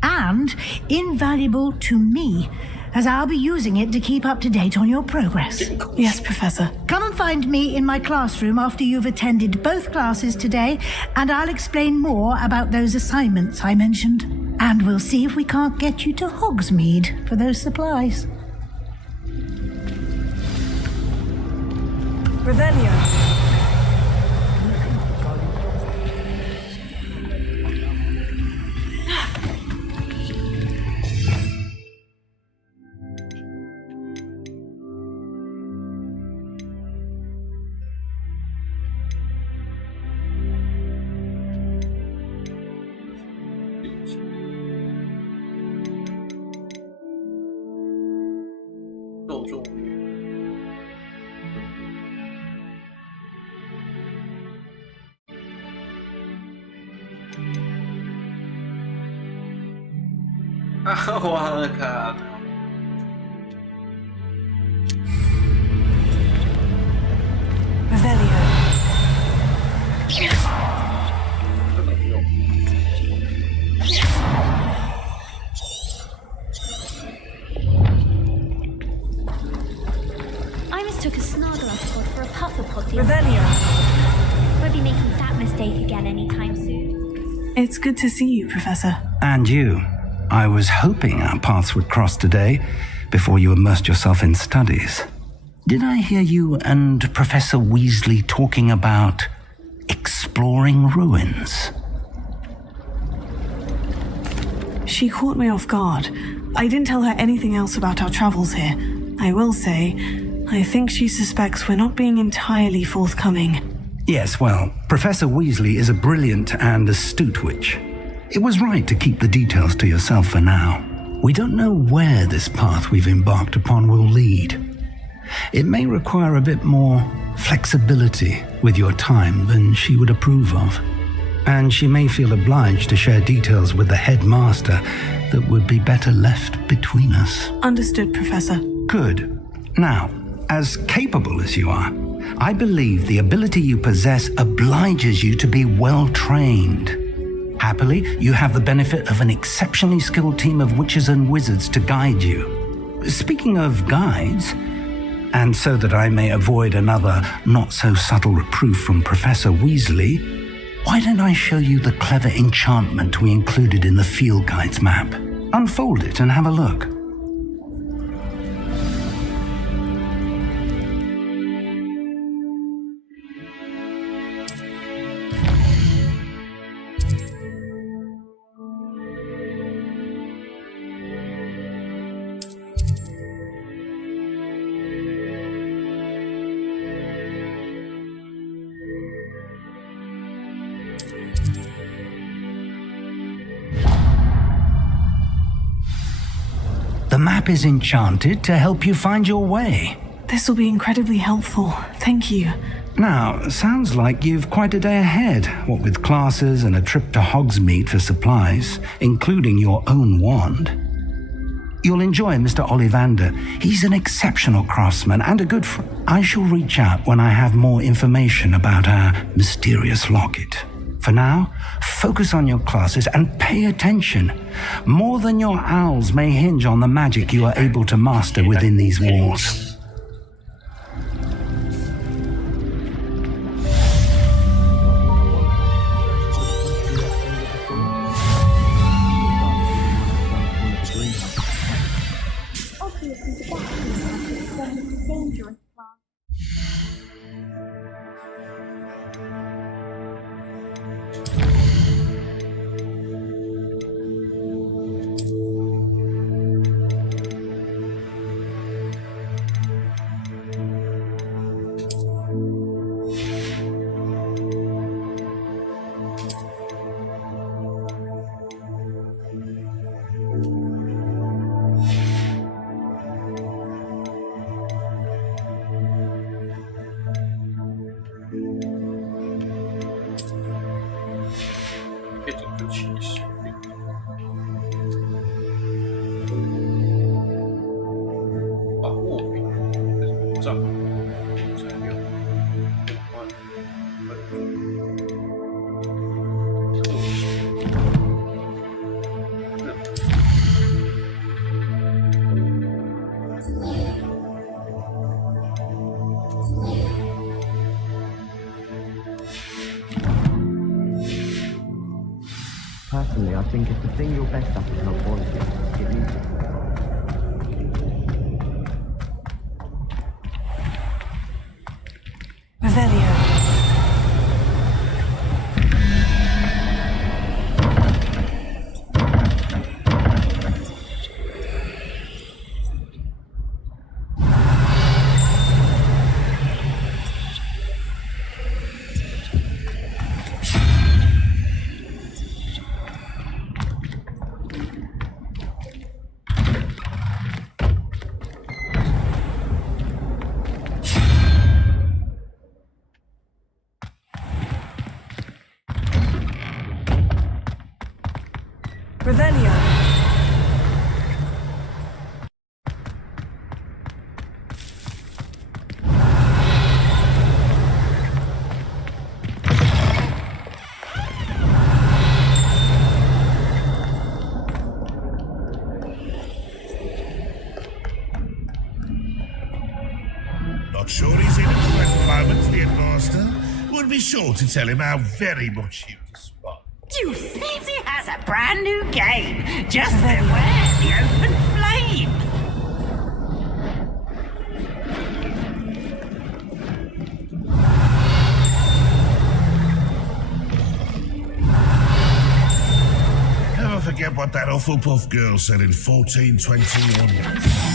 and invaluable to me, as I'll be using it to keep up to date on your progress. Yes, Professor. Come and find me in my classroom after you've attended both classes today, and I'll explain more about those assignments I mentioned. And we'll see if we can't get you to Hogsmeade for those supplies. Revelio.我靠Revelio. I mistook a Snargalopod for a Pufflepod the other Revelio. day. Won't be making that mistake again anytime soon. It's good to see you, Professor. And you. I was hoping our paths would cross today before you immersed yourself in studies. Did I hear you and Professor Weasley talking about exploring ruins? She caught me off guard. I didn't tell her anything else about our travels here. I will say, I think she suspects we're not being entirely forthcoming. Yes, well, Professor Weasley is a brilliant and astute witch. It was right to keep the details to yourself for now. We don't know where this path we've embarked upon will lead. It may require a bit more flexibility with your time than she would approve of. And she may feel obliged to share details with the headmaster that would be better left between us. Understood, Professor. Good. Now, as capable as you are, I believe the ability you possess obliges you to be well trained. Happily, you have the benefit of an exceptionally skilled team of witches and wizards to guide you. Speaking of guides, And so that I may avoid another not-so-subtle reproof from Professor Weasley, why don't I show you the clever enchantment we included in the field guide's map? Unfold it and have a look. The map is enchanted to help you find your way. This will be incredibly helpful. Thank you. Now, sounds like you've quite a day ahead, what with classes and a trip to Hogsmeade for supplies, including your own wand. You'll enjoy Mr. Ollivander. He's an exceptional craftsman and a good friend. I shall reach out when I have more information about our mysterious locket. For now, focus on your classes and pay attention. More than your owls may hinge on the magic you are able to master within these walls. Personally, I think if the thing you're best at is not quality, it needs it. Revelio. Revelio. Not sure he's in at the present moment, the headmaster. Would be sure to tell him how very much he was spot. You think he has a brand new game? Just beware the open flame! Never forget what that Hufflepuff girl said in 1421.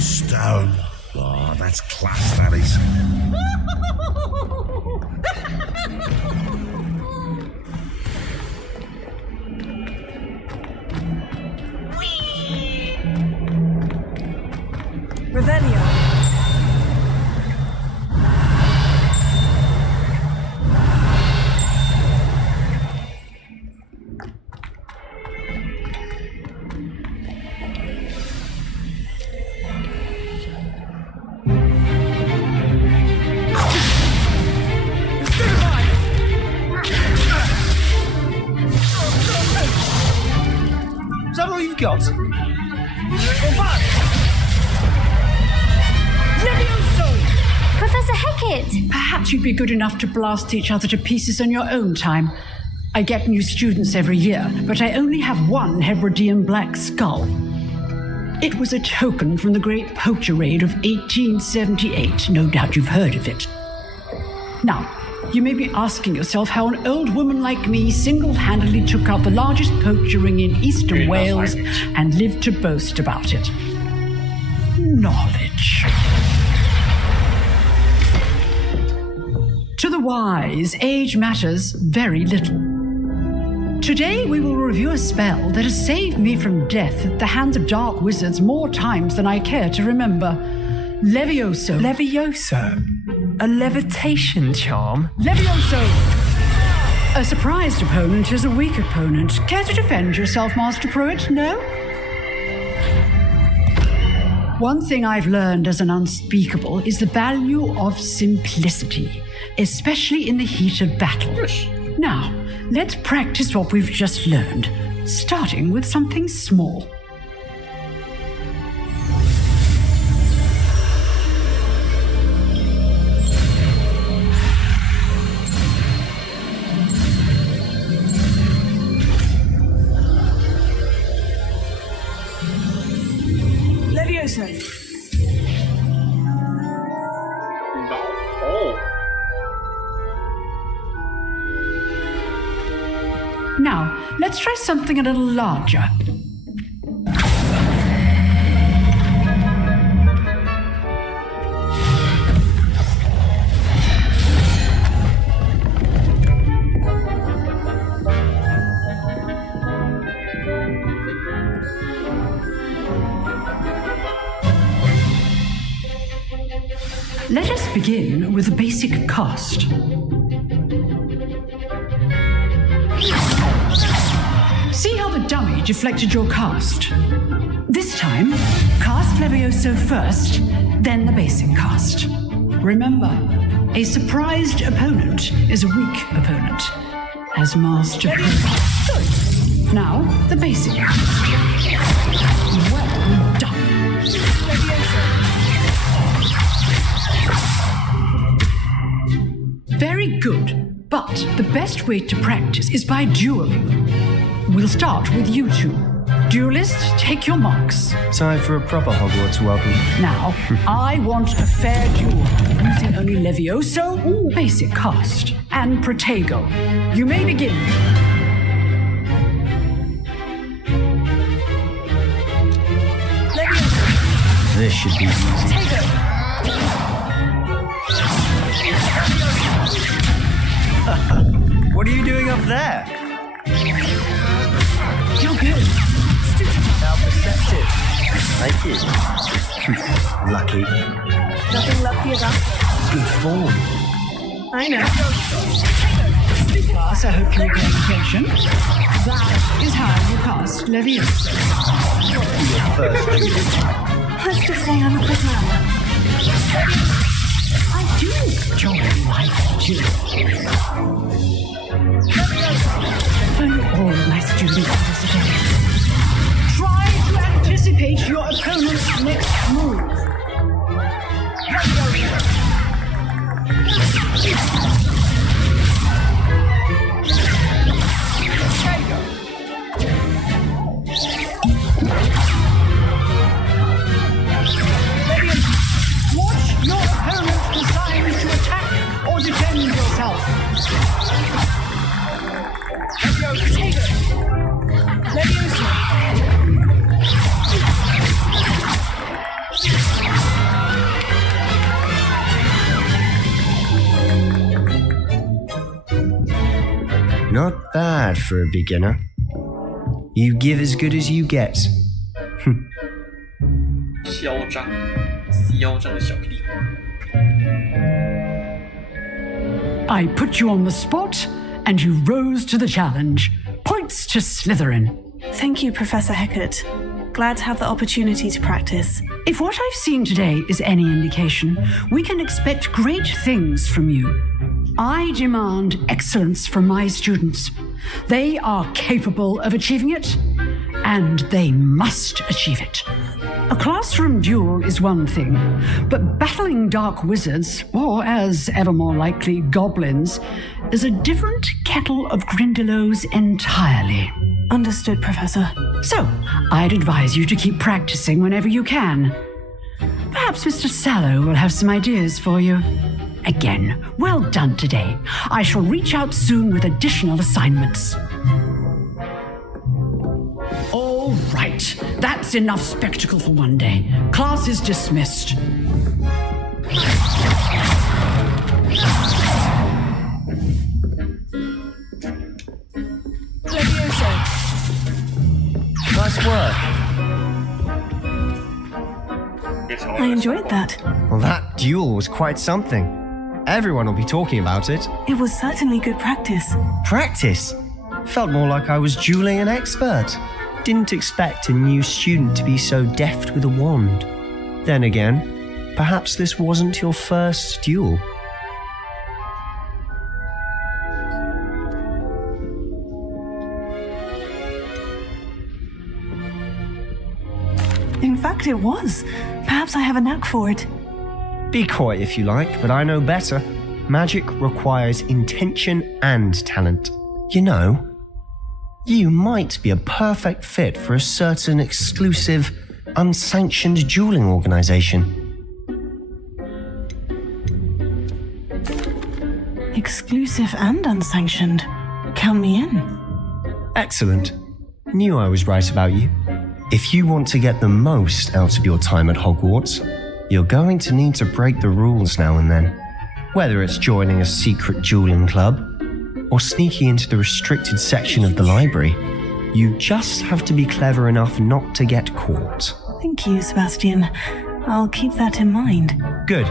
Stone. Oh, that's class, that is. Revelio. Is that all you've got? Professor Hecat! Perhaps you'd be good enough to blast each other to pieces on your own time. I get new students every year, but I only have one Hebridean black skull. It was a token from the Great Poacher Raid of 1878. No doubt you've heard of it. Now, you may be asking yourself how an old woman like me single-handedly took out the largest poacher ring in eastern Wales and lived to boast about it. Knowledge. To the wise, age matters very little. Today we will review a spell that has saved me from death at the hands of dark wizards more times than I care to remember. Levioso. Levioso? A levitation charm? Levioso! A surprised opponent is a weak opponent. Care to defend yourself, Master Pruitt? No? One thing I've learned as an unspeakable is the value of simplicity, especially in the heat of battle. Now, let's practice what we've just learned, starting with something small. Levioso. Now, let's try something a little larger. Let us begin with a basic cast. See how the dummy deflected your cast? This time, cast Levioso first, then the basic cast. Remember, a surprised opponent is a weak opponent, as Master Pruitt. Good. Now, the basic cast. Well done. Very good, but the best way to practice is by dueling. We'll start with you two. Duelists, take your marks. Time for a proper Hogwarts welcome. Now, I want a fair duel, using only Levioso, basic cast, and Protego. You may begin. Levioso. This should be easy. Protego. What are you doing up there? You're good. How perceptive. Thank you. Lucky. Nothing lucky about Good form. I know. Class, I hope you're paying attention. That is how you cast Levioso. Let's just say I'm a quick learner. I do enjoy life too. Follow all my students to this again. Try to anticipate your opponent's next move. Watch your opponent decide to attack or defend yourself. Not bad for a beginner. You give as good as you get. 嚣张的小屁。 I put you on the spot, and you rose to the challenge. Points to Slytherin. Thank you, Professor Hecat. Glad to have the opportunity to practice. If what I've seen today is any indication, we can expect great things from you. I demand excellence from my students. They are capable of achieving it, and they must achieve it. A classroom duel is one thing, but battling dark wizards, or as ever more likely, goblins, is a different kettle of grindylows entirely. Understood, Professor. So, I'd advise you to keep practicing whenever you can. Perhaps Mr. Sallow will have some ideas for you. Again, well done today. I shall reach out soon with additional assignments. All right, that's enough spectacle for one day. Class is dismissed. Nice work. I enjoyed that. Well, that duel was quite something. Everyone will be talking about it. It was certainly good practice. Practice? Felt more like I was dueling an expert. Didn't expect a new student to be so deft with a wand. Then again, perhaps this wasn't your first duel. In fact, it was. Perhaps I have a knack for it. Be coy if you like, but I know better. Magic requires intention and talent. You know, you might be a perfect fit for a certain exclusive, unsanctioned dueling organization. Exclusive and unsanctioned. Count me in. Excellent. Knew I was right about you. If you want to get the most out of your time at Hogwarts, you're going to need to break the rules now and then. Whether it's joining a secret dueling club, or sneaking into the restricted section of the library, you just have to be clever enough not to get caught. Thank you, Sebastian. I'll keep that in mind. Good.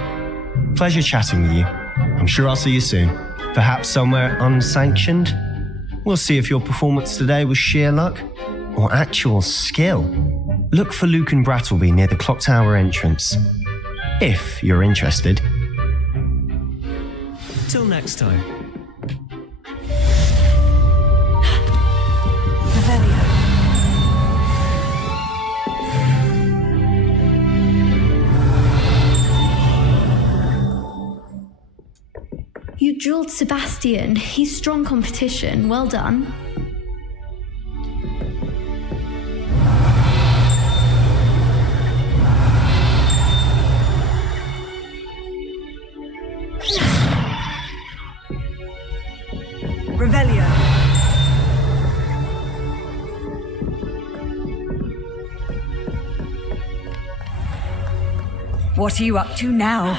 Pleasure chatting with you. I'm sure I'll see you soon. Perhaps somewhere unsanctioned? We'll see if your performance today was sheer luck or actual skill. Look for Luke and Brattleby near the clock tower entrance, if you're interested. Till next time. You drilled Sebastian. He's strong competition. Well done. Revelio. What are you up to now?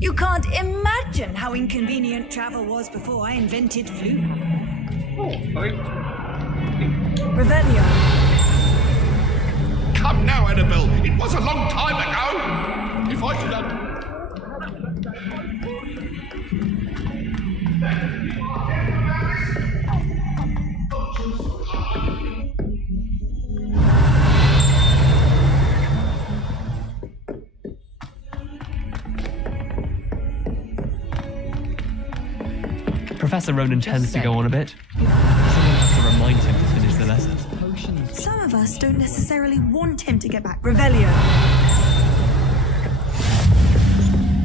You can't imagine how inconvenient travel was before I invented flu. Revelio. Come now, Annabelle. It was a long time ago. If I should have... Professor Ronan tends to go on a bit. Someone has to remind him to finish the lesson. Some of us don't necessarily want him to get back. Revelio.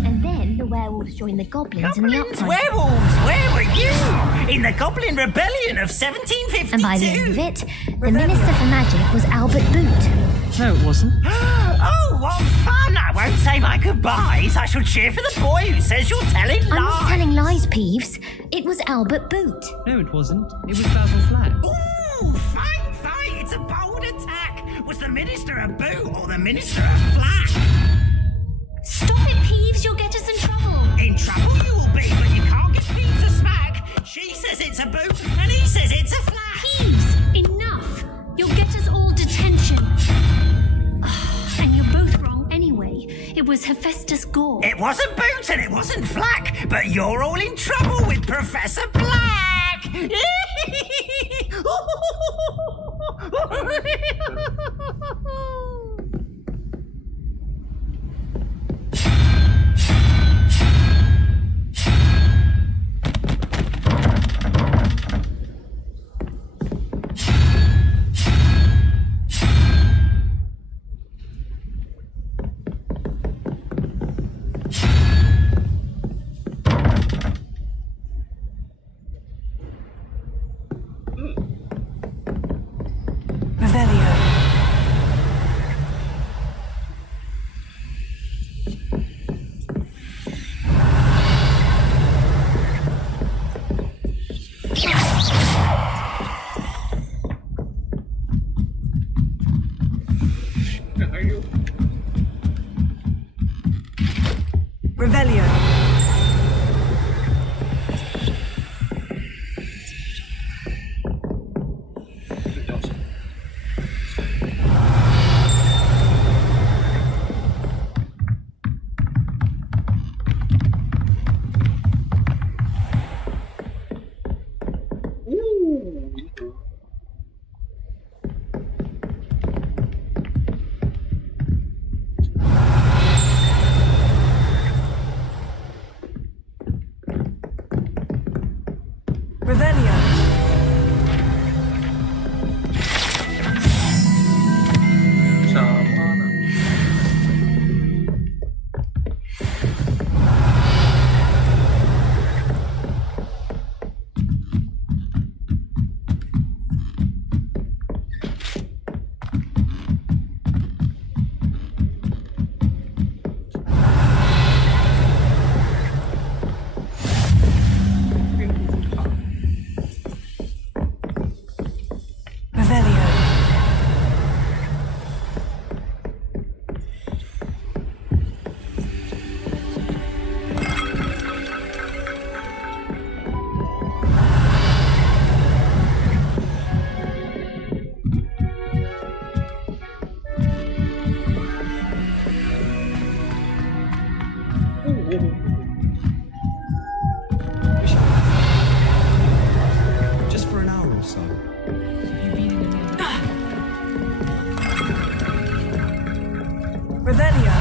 And then the werewolves joined the goblins in the Goblins, uprising. werewolves, where were you? In the Goblin Rebellion of 1752. And by the end of it, the Minister for Magic was Albert Boot. No, it wasn't. Oh, what fun! I won't say my goodbyes. I shall cheer for the boy who says you're telling lies. I'm not telling lies, Peeves. It was Albert Boot. No, it wasn't. It was Basil Flack. Ooh, fight, fight! It's a bold attack. Was the Minister a boot or the Minister a flack? Stop it, Peeves. You'll get us in trouble. In trouble you will be, but you can't get Peeves to smack. She says it's a boot, and he says it's a flack. Peeves, enough. You'll get us all detention. And you're both wrong anyway. It was Hephaestus Gore. It wasn't boot and it wasn't flack, but you're all in trouble with Professor Black. Revelio. Just for an hour or so. Revelio.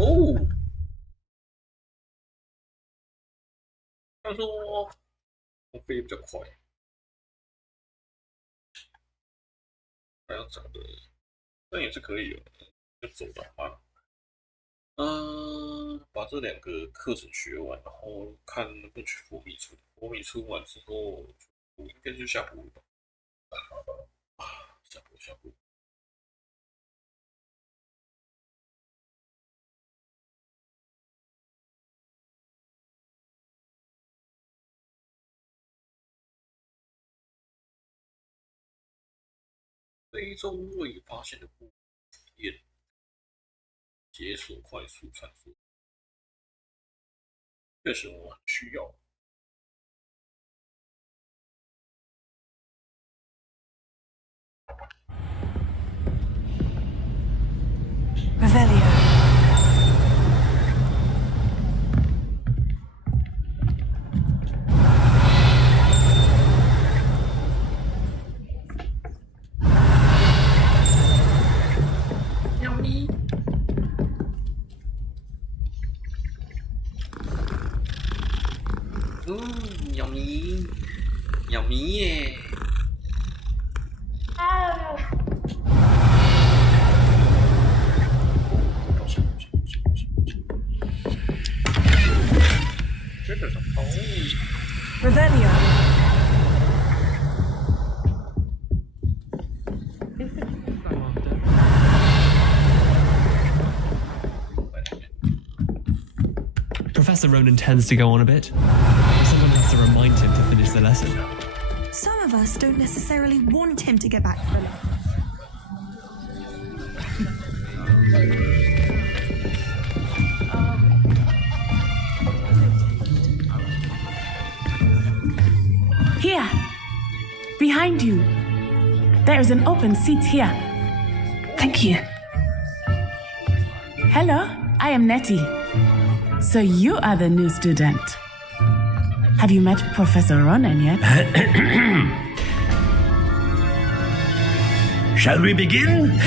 哦，他说我飞比较快，还要长的，但也是可以的，就走的慢。把这2个课程学完，然后看能不能去佛米村。佛米村完之后，应该就下播了吧？下播。非洲未发现的物验，解锁快速传输，确实我很需要。Revelio. Yummy 耶！真的是哦 Revelio. Professor Ronan tends to go on a bit. Someone has to remind him to finish the lesson. Some of us don't necessarily want him to get back to the lesson. Here, behind you. There is an open seat here. Thank you. Hello, I am Nettie. So you are the new student. Have you met Professor Ronan yet? Shall we begin?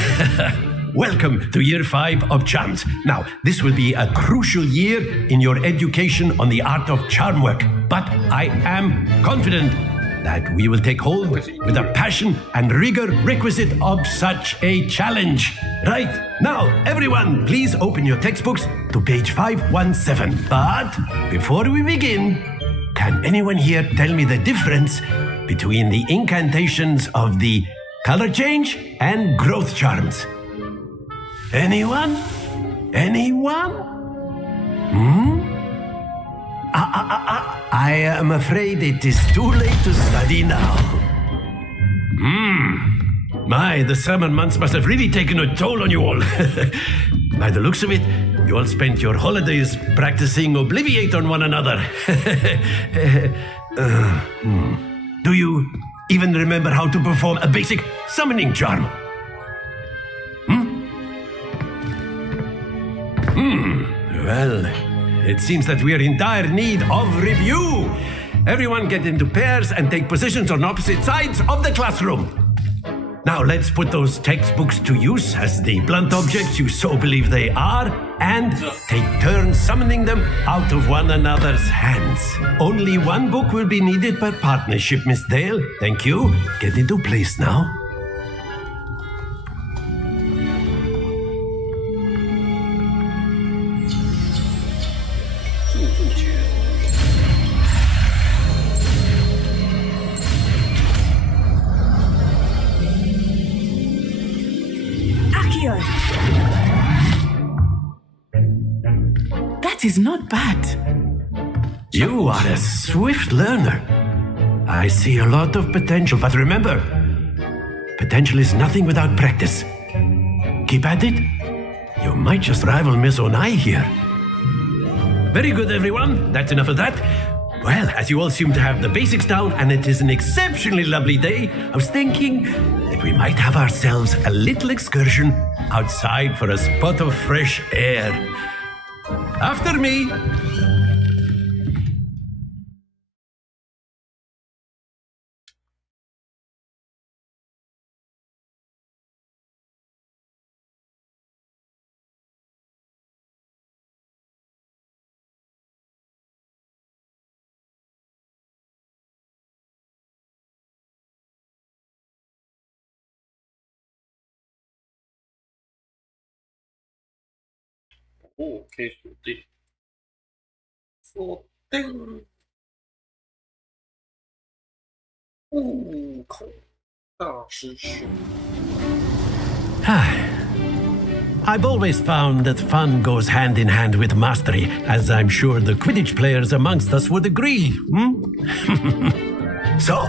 Welcome to Year 5 of Charms. Now, this will be a crucial year in your education on the art of charm work, but I am confident that we will take hold with the passion and rigor requisite of such a challenge. Right, now, everyone, please open your textbooks to page 517. But before we begin, can anyone here tell me the difference between the incantations of the color change and growth charms? Anyone? Anyone? I am afraid it is too late to study now. My, the summer months must have really taken a toll on you all. By the looks of it, you all spent your holidays practicing Obliviate on one another. Do you even remember how to perform a basic summoning charm? Well, it seems that we are in dire need of review. Everyone get into pairs and take positions on opposite sides of the classroom. Now let's put those textbooks to use as the blunt objects you so believe they are, and take turns summoning them out of one another's hands. Only one book will be needed per partnership, Miss Dale. Thank you. Get into place now. That is not bad. You are a swift learner. I see a lot of potential, but remember, potential is nothing without practice. Keep at it. You might just rival Miss Onai here. Very good, everyone. That's enough of that. Well, as you all seem to have the basics down, and it is an exceptionally lovely day, I was thinking that we might have ourselves a little excursion outside for a spot of fresh air. After me. 可以锁定，锁定。悟空大师兄。I've always found that fun goes hand in hand with mastery, as I'm sure the Quidditch players amongst us would agree. So,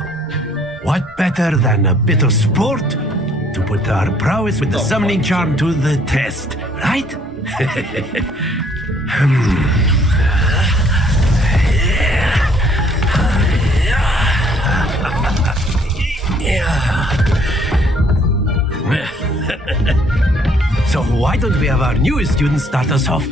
what better than a bit of sport to put our prowess with the summoning charm to the test, right? So why don't we have our newest student start us off?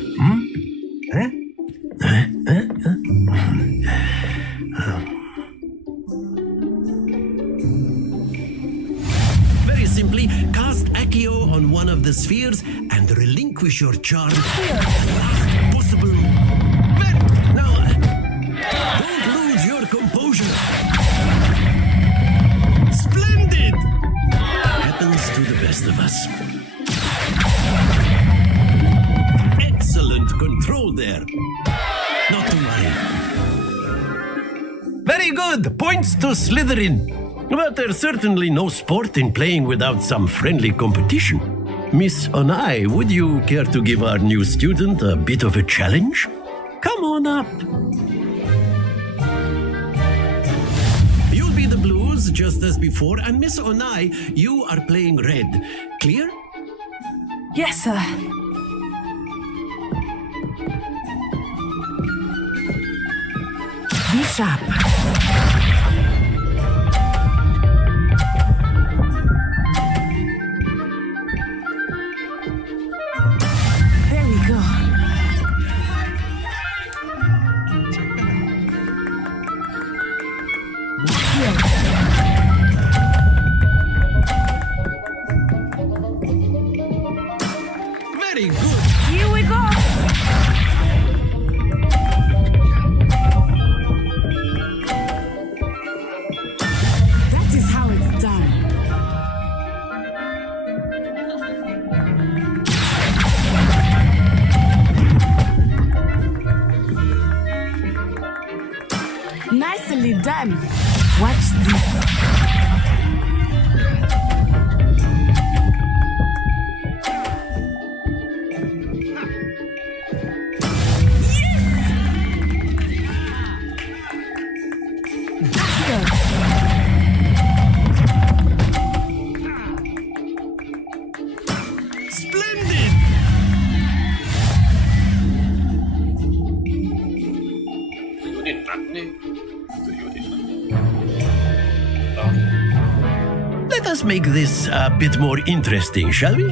Very simply, cast Accio on one of the spheres and relinquish your charm. Last possible. Now, don't lose your composure. Splendid! Happens to the best of us. Excellent control there. Not to worry. Very good. Points to Slytherin. But there's certainly no sport in playing without some friendly competition. Miss Onai, would you care to give our new student a bit of a challenge? Come on up. You'll be the blues just as before, and Miss Onai, you are playing red. Clear? Yes, sir. Be sharp. There we go. Very good. Here we go. That is how it's done. Nicely done. Watch this. Splendid! Let us make this a bit more interesting, shall we?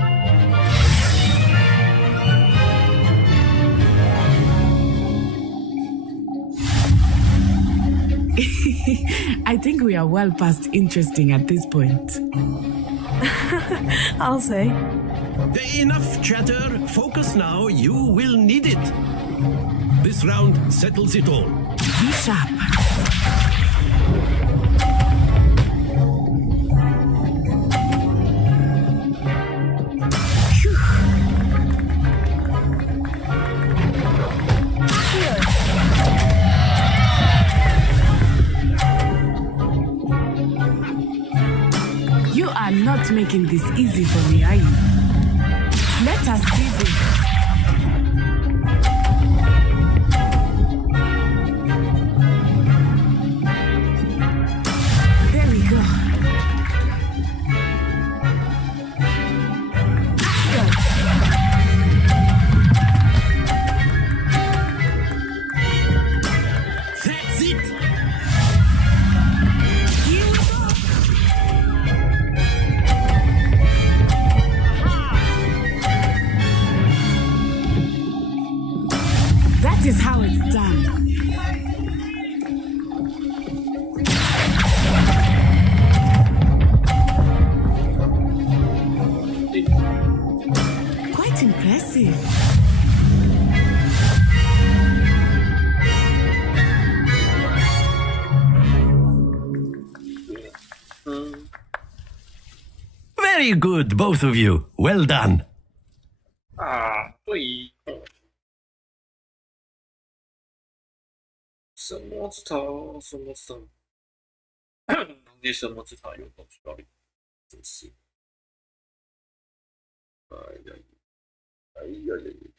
I think we are well past interesting at this point. I'll say. Enough chatter. Focus now. You will need it. This round settles it all. Be sharp. You are not making this easy for me, are you? Let us see this. There we go. That's it. Here we go. That is how it's done. Quite impressive. Very good, both of you. Well done. 啊，对，什么之塔？什么之塔？你什么之塔有东西到底？真是，哎呀，哎呀呀呀！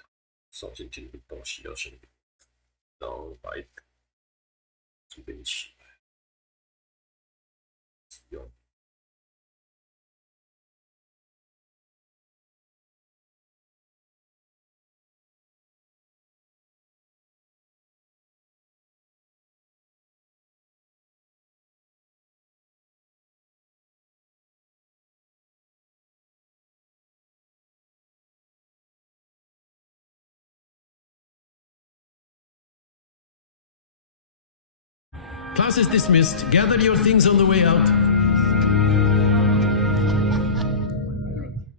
首先这个东西要先，然后把准备起来，用。Class is dismissed. Gather your things on the way out.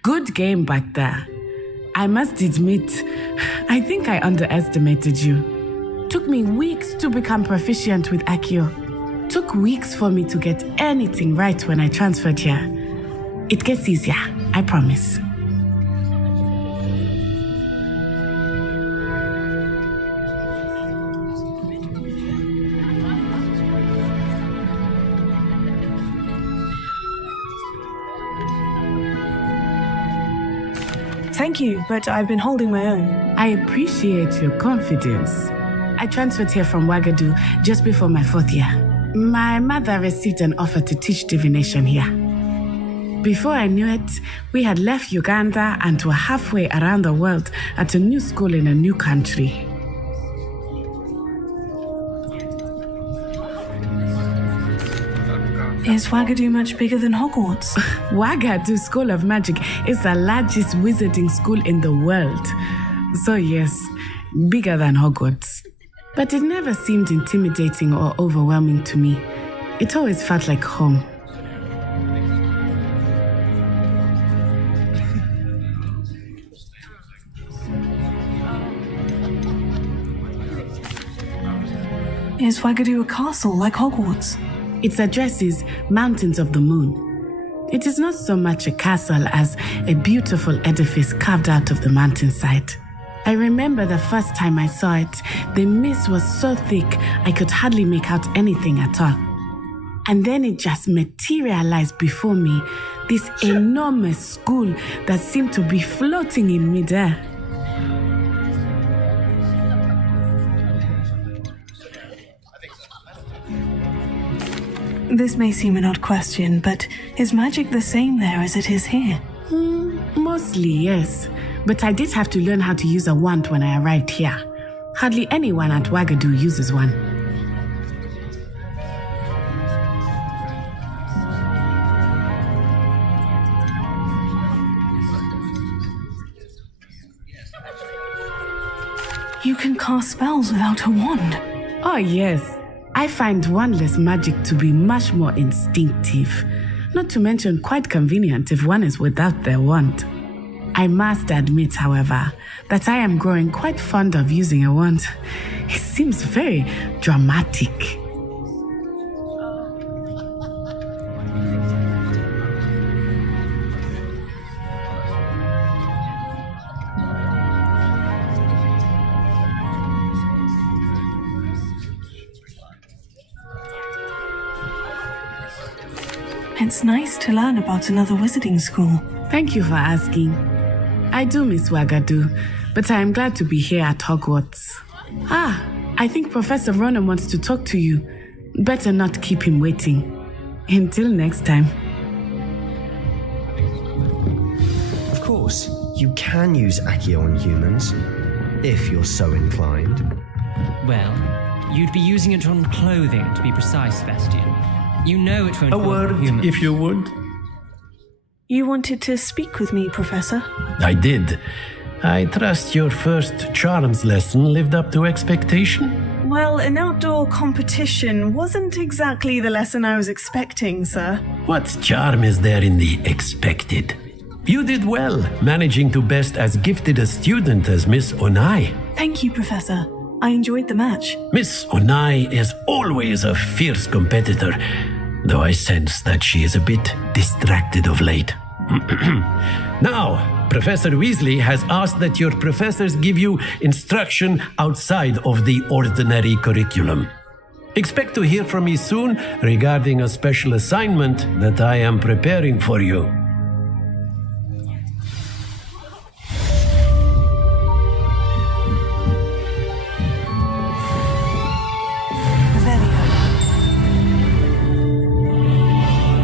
Good game back there. I must admit, I think I underestimated you. Took me weeks to become proficient with Accio. Took weeks for me to get anything right when I transferred here. It gets easier, I promise. Thank you, but I've been holding my own. I appreciate your confidence. I transferred here from Ouagadougou just before my 4th year. My mother received an offer to teach divination here. Before I knew it, we had left Uganda and were halfway around the world at a new school in a new country. Is Ouagadougou much bigger than Hogwarts? Ouagadougou School of Magic is the largest wizarding school in the world. So yes, bigger than Hogwarts. But it never seemed intimidating or overwhelming to me. It always felt like home. Is Ouagadougou a castle like Hogwarts? Its address is Mountains of the Moon. It is not so much a castle as a beautiful edifice carved out of the mountainside. I remember the first time I saw it, the mist was so thick I could hardly make out anything at all. And then it just materialized before me, this enormous school that seemed to be floating in midair. This may seem an odd question, but is magic the same there as it is here? Mostly, yes. But I did have to learn how to use a wand when I arrived here. Hardly anyone at Ouagadougou uses one. You can cast spells without a wand. Oh, yes. I find wandless magic to be much more instinctive. Not to mention quite convenient if one is without their wand. I must admit, however, that I am growing quite fond of using a wand. It seems very dramatic. It's nice to learn about another wizarding school. Thank you for asking. I do miss Ouagadougou, but I am glad to be here at Hogwarts. I think Professor Ronan wants to talk to you. Better not keep him waiting. Until next time. Of course, you can use Accio on humans, if you're so inclined. Well, you'd be using it on clothing, to be precise, Sebastian. You know it won't A word, humans. if you would. You wanted to speak with me, Professor? I did. I trust your first charms lesson lived up to expectation? Well, an outdoor competition wasn't exactly the lesson I was expecting, sir. What charm is there in the expected? You did well, managing to best as gifted a student as Miss Onai. Thank you, Professor. I enjoyed the match. Miss Onai is always a fierce competitor, though I sense that she is a bit distracted of late. Now, Professor Weasley has asked that your professors give you instruction outside of the ordinary curriculum. Expect to hear from me soon regarding a special assignment that I am preparing for you.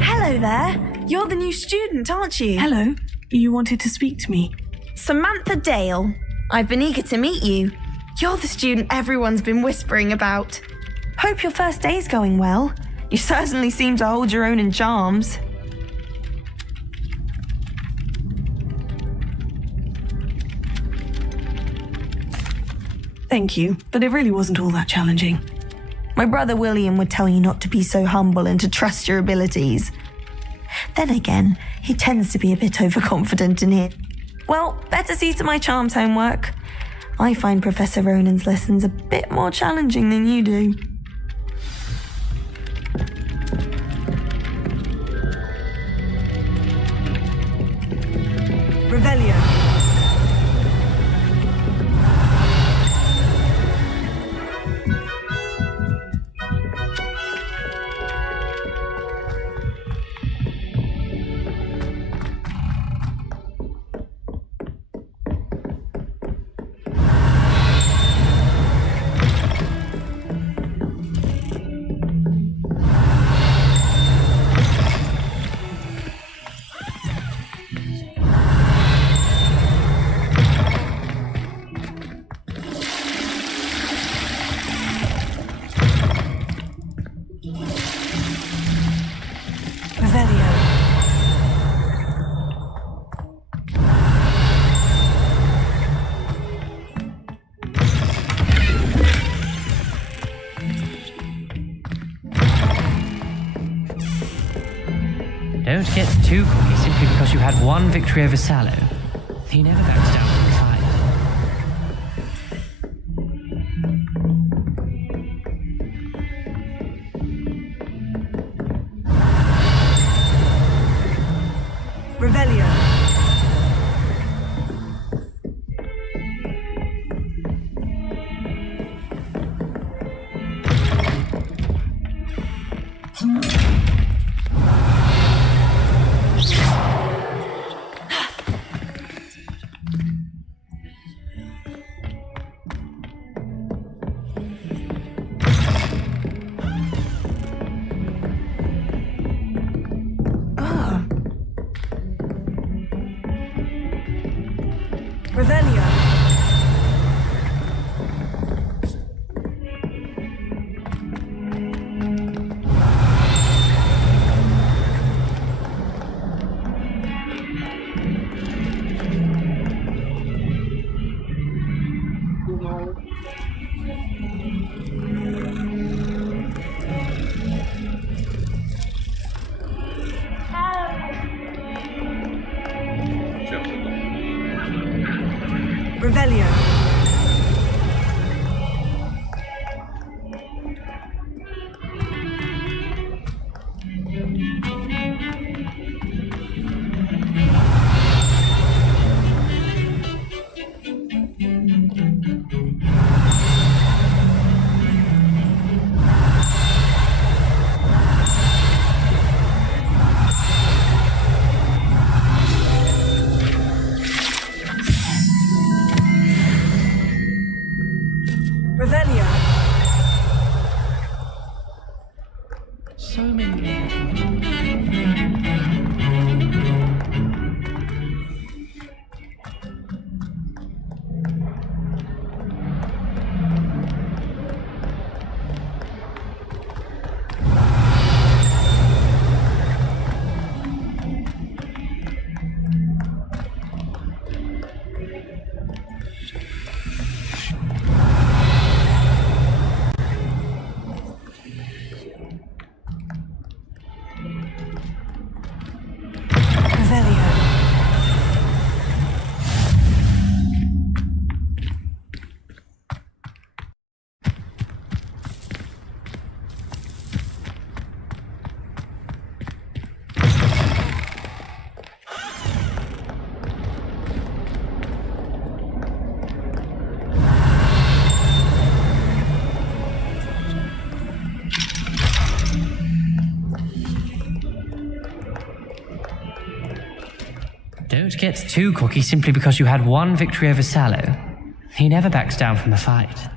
Hello there. You're the new student, aren't you? Hello. You wanted to speak to me. Samantha Dale. I've been eager to meet you. You're the student everyone's been whispering about. Hope your first day's going well. You certainly seem to hold your own in charms. Thank you, but it really wasn't all that challenging. My brother William would tell you not to be so humble and to trust your abilities. Then again, he tends to be a bit overconfident in it. Well, better see to my charms homework. I find Professor Ronan's lessons a bit more challenging than you do. Revelio. Don't get too cocky simply because you had one victory over Sallow. He never backs down from the fight. Revelio. Revelio. Revelio. Revelio. So many. Don't get too cocky simply because you had one victory over Sallow. He never backs down from a fight.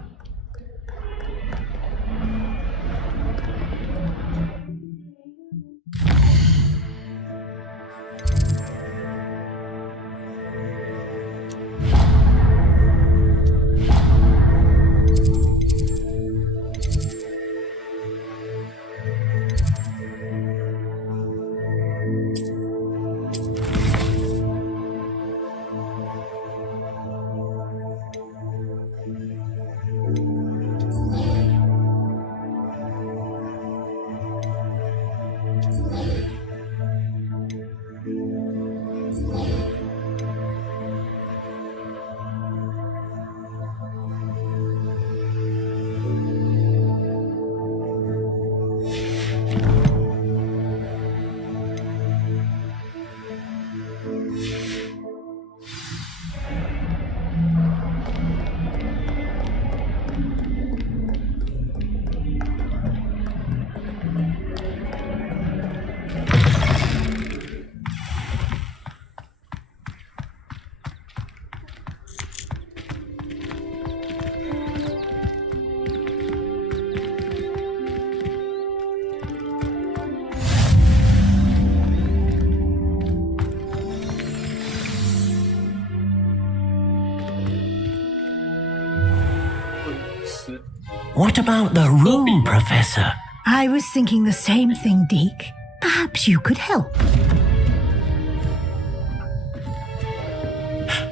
What about the room, Professor? I was thinking the same thing, Deke. Perhaps you could help.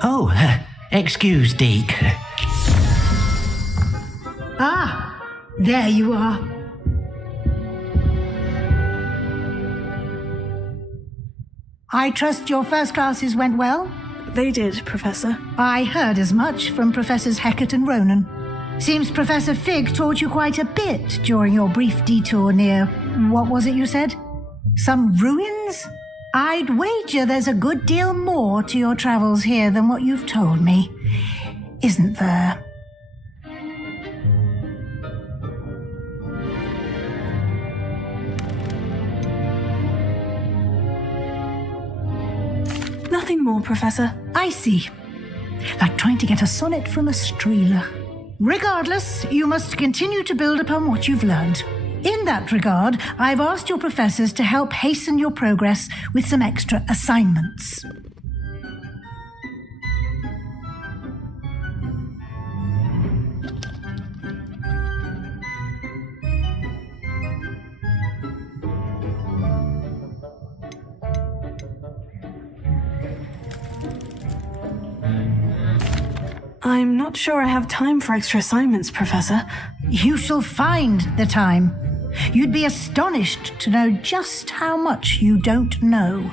Oh, excuse, Deke. Ah, there you are. I trust your first classes went well? They did, Professor. I heard as much from Professors Hecat and Ronan. Seems Professor Fig taught you quite a bit during your brief detour near, what was it you said? Some ruins? I'd wager there's a good deal more to your travels here than what you've told me. Isn't there? Nothing more, Professor. I see. Like trying to get a sonnet from a streeler. Regardless, you must continue to build upon what you've learned. In that regard, I've asked your professors to help hasten your progress with some extra assignments. I'm not sure I have time for extra assignments, Professor. You shall find the time. You'd be astonished to know just how much you don't know.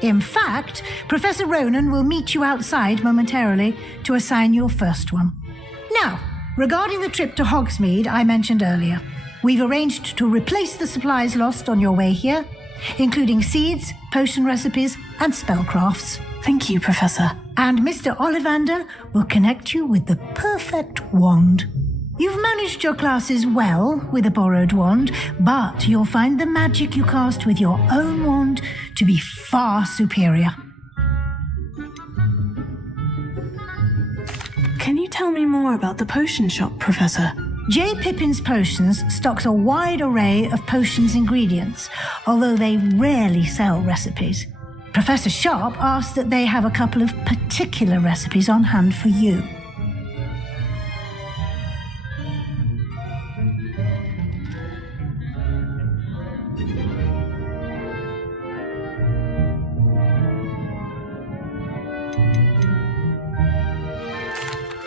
In fact, Professor Ronan will meet you outside momentarily to assign your first one. Now, regarding the trip to Hogsmeade I mentioned earlier, we've arranged to replace the supplies lost on your way here, including seeds, potion recipes, and spellcrafts. Thank you, Professor. And Mr. Ollivander will connect you with the perfect wand. You've managed your classes well with a borrowed wand, but you'll find the magic you cast with your own wand to be far superior. Can you tell me more about the potion shop, Professor? J. Pippin's Potions stocks a wide array of potions ingredients, although they rarely sell recipes. Professor Sharp asked that they have a couple of particular recipes on hand for you.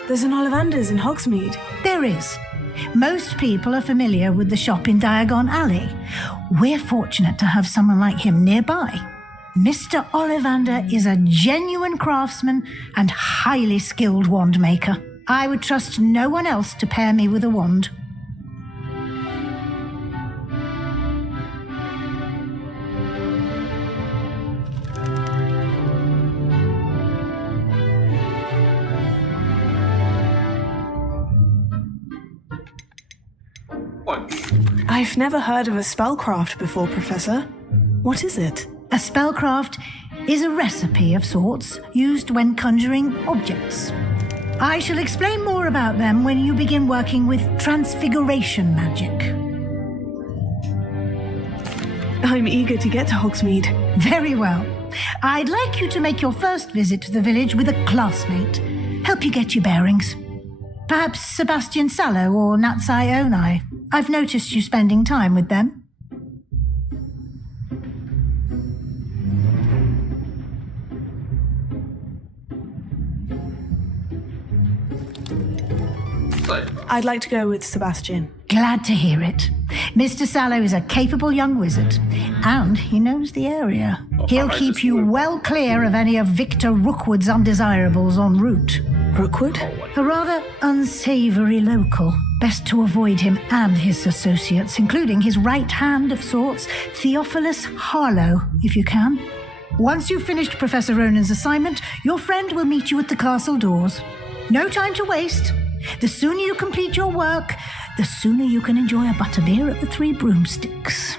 There's an Ollivander's in Hogsmeade. There is. Most people are familiar with the shop in Diagon Alley. We're fortunate to have someone like him nearby. Mr. Ollivander is a genuine craftsman and highly skilled wand maker. I would trust no one else to pair me with a wand. I've never heard of a spellcraft before, Professor. What is it? A spellcraft is a recipe of sorts used when conjuring objects. I shall explain more about them when you begin working with transfiguration magic. I'm eager to get to Hogsmeade. Very well. I'd like you to make your first visit to the village with a classmate. Help you get your bearings. Perhaps Sebastian Sallow or Natsai Onai. I've noticed you spending time with them. I'd like to go with Sebastian. Glad to hear it. Mr. Sallow is a capable young wizard, and he knows the area. He'll keep you well clear of any of Victor Rookwood's undesirables en route. Rookwood? A rather unsavory local. Best to avoid him and his associates, including his right hand of sorts, Theophilus Harlow, if you can. Once you've finished Professor Ronan's assignment, your friend will meet you at the castle doors. No time to waste. The sooner you complete your work, the sooner you can enjoy a butterbeer at the Three Broomsticks.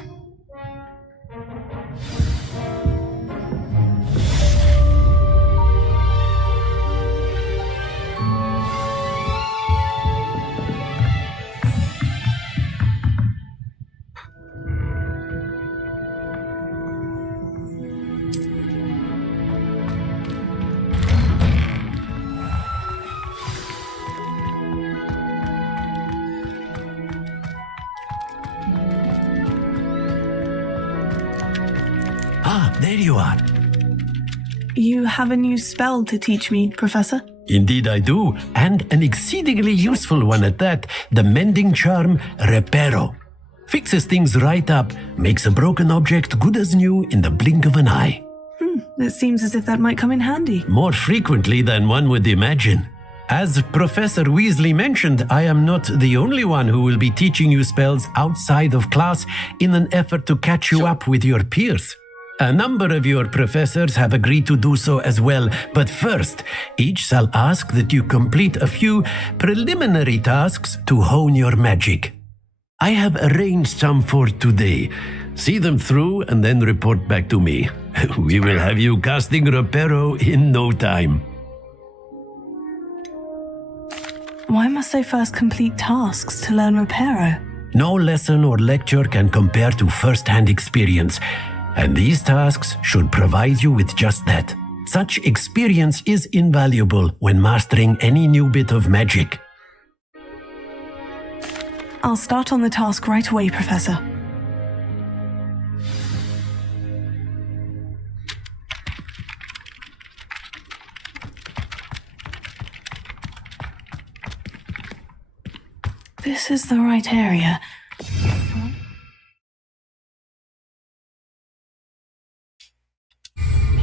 There you are. You have a new spell to teach me, Professor? Indeed I do, and an exceedingly useful one at that, the mending charm Reparo. Fixes things right up, makes a broken object good as new in the blink of an eye. It seems as if that might come in handy. More frequently than one would imagine. As Professor Weasley mentioned, I am not the only one who will be teaching you spells outside of class in an effort to catch you up with your peers. A number of your professors have agreed to do so as well, but first, each shall ask that you complete a few preliminary tasks to hone your magic. I have arranged some for today. See them through and then report back to me. We will have you casting Reparo in no time. Why must I first complete tasks to learn Reparo? No lesson or lecture can compare to first-hand experience. And these tasks should provide you with just that. Such experience is invaluable when mastering any new bit of magic. I'll start on the task right away, Professor. This is the right area.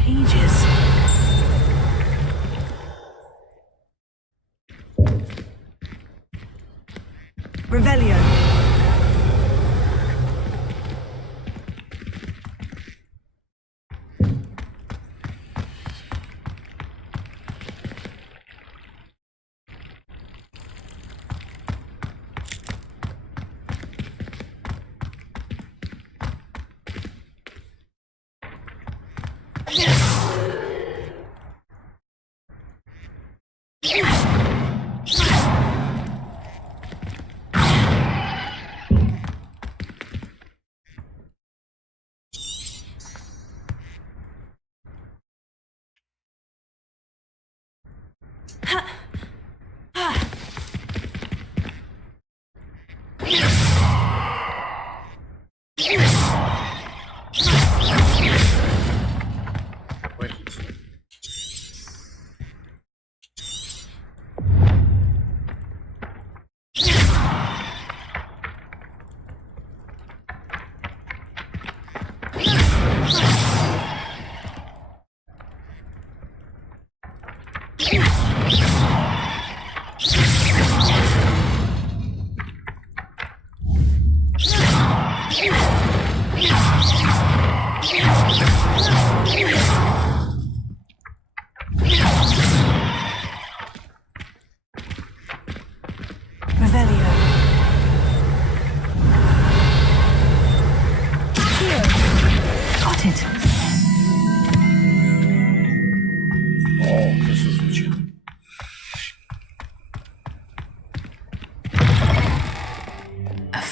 Pages. Revelio.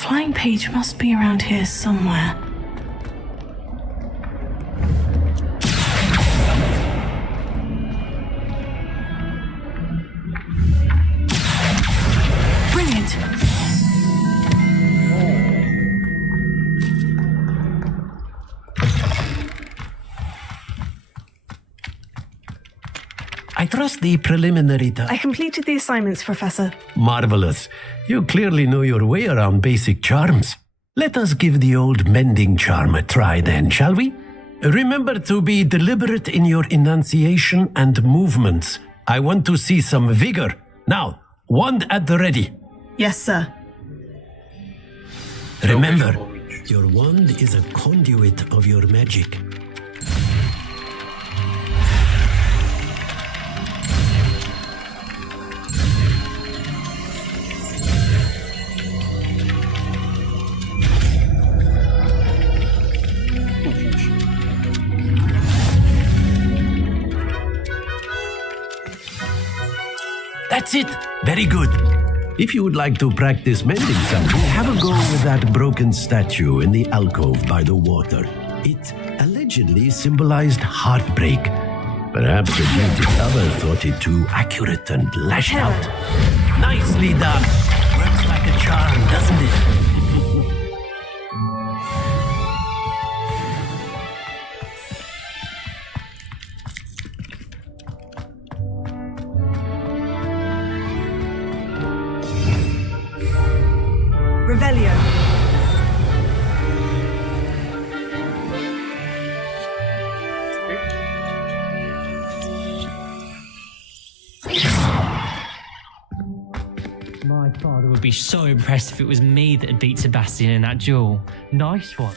flying page must be around here somewhere. Brilliant! I trust the preliminary I completed the assignments, Professor. Marvelous. You clearly know your way around basic charms. Let us give the old mending charm a try then, shall we? Remember to be deliberate in your enunciation and movements. I want to see some vigor. Now, wand at the ready. Yes, sir. Remember, your wand is a conduit of your magic. That's it. Very good. If you would like to practice mending something, have a go with that broken statue in the alcove by the water. It allegedly symbolized heartbreak. Perhaps the guilty lover thought it too accurate and lashed out. Nicely done. Works like a charm, doesn't it? Revelio. My father would be so impressed if it was me that had beat Sebastian in that duel. Nice one.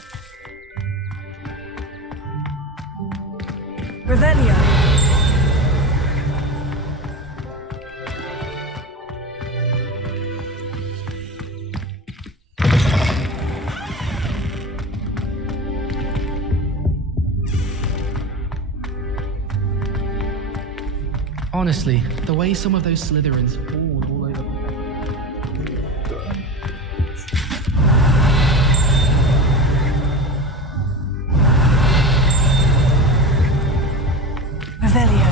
Revelio. Honestly, the way some of those Slytherins fall all over. Revelio.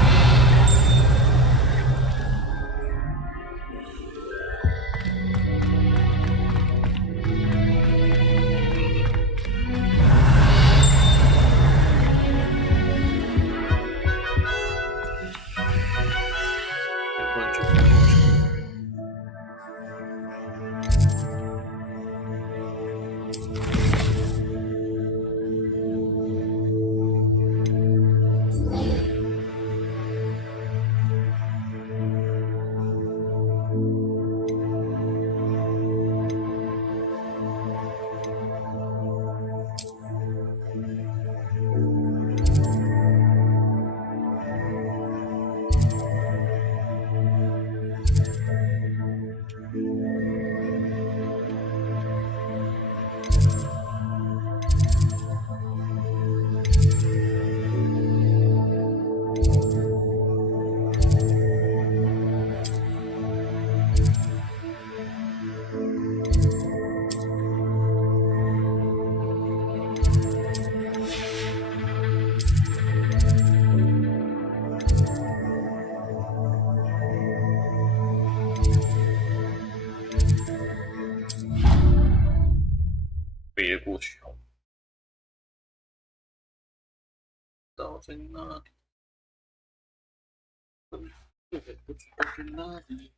别过去好，到在哪里？不知道在哪里。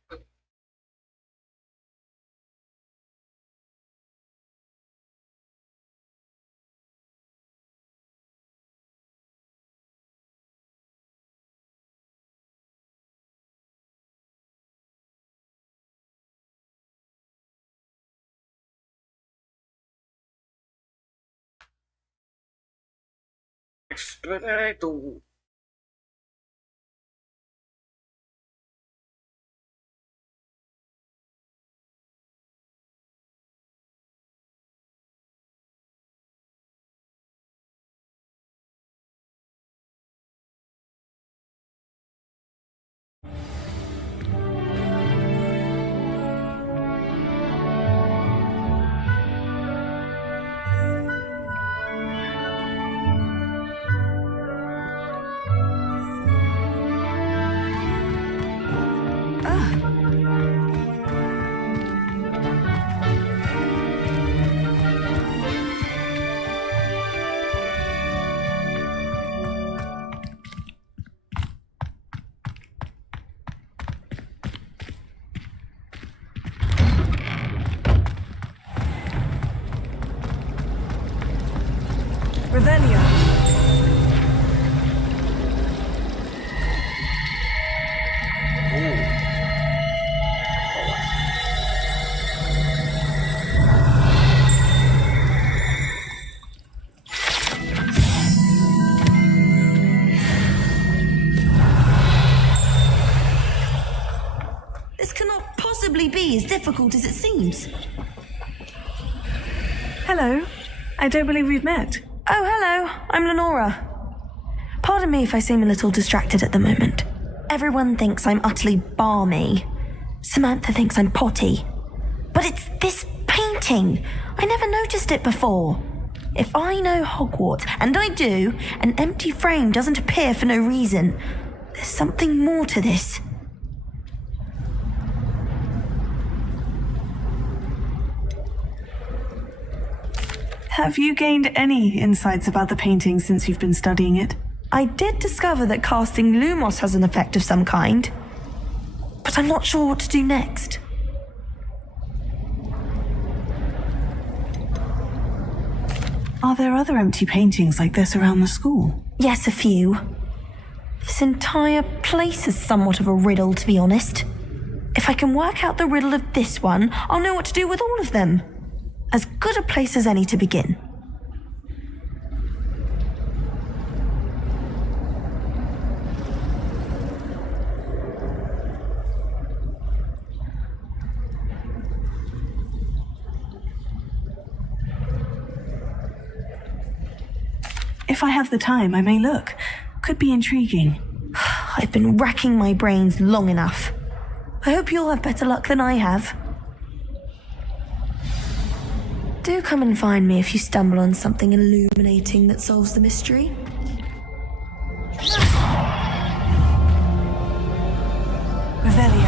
Expedito. Revelio. This cannot possibly be as difficult as it seems. Hello. I don't believe we've met. Oh, hello. I'm Lenora. Pardon me if I seem a little distracted at the moment. Everyone thinks I'm utterly balmy. Samantha thinks I'm potty. But it's this painting. I never noticed it before. If I know Hogwarts, and I do, an empty frame doesn't appear for no reason. There's something more to this. Have you gained any insights about the painting since you've been studying it? I did discover that casting Lumos has an effect of some kind, but I'm not sure what to do next. Are there other empty paintings like this around the school? Yes, a few. This entire place is somewhat of a riddle, to be honest. If I can work out the riddle of this one, I'll know what to do with all of them. As good a place as any to begin. If I have the time, I may look. Could be intriguing. I've been racking my brains long enough. I hope you'll have better luck than I have. Do come and find me if you stumble on something illuminating that solves the mystery. Revelio.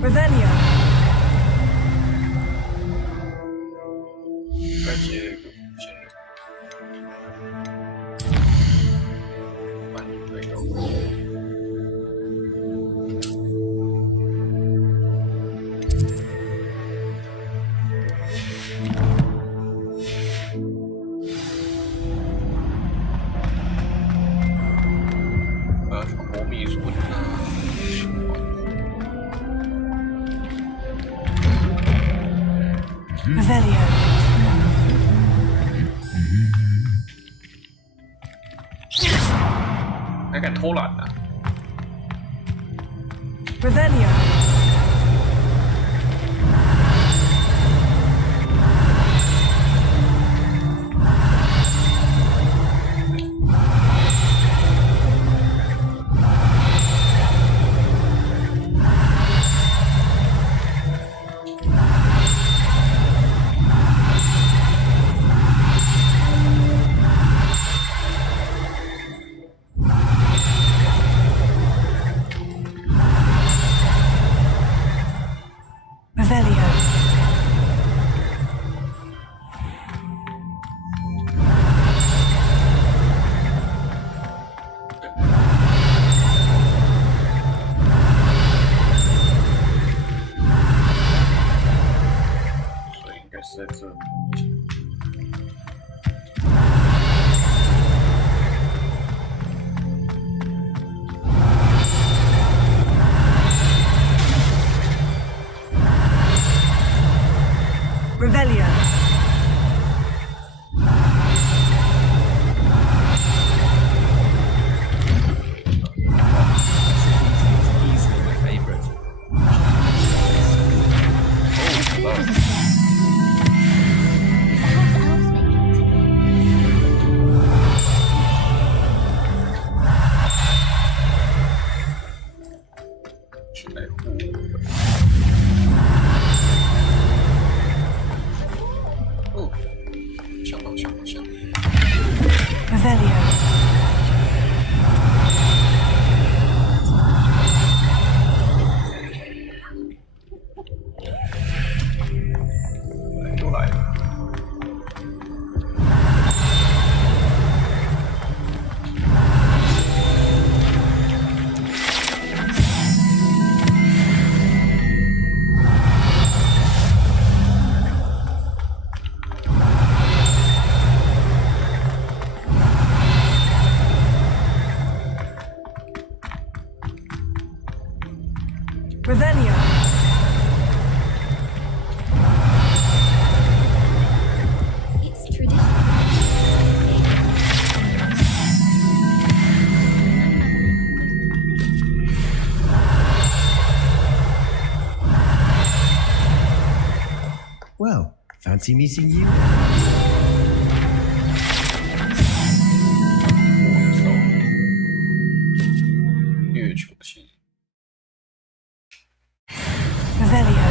Revelio. 该接个先把你推到。我要去国秘书的。Revelio. 还敢偷懒呢、Revelio. Revelio. Easily my favorite. Fancy meeting you? 月球系 Revelio.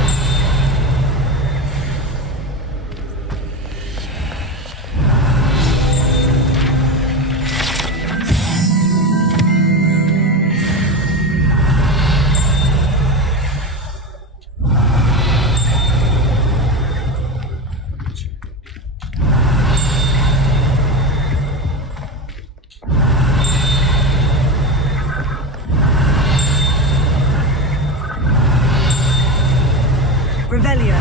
Revelio.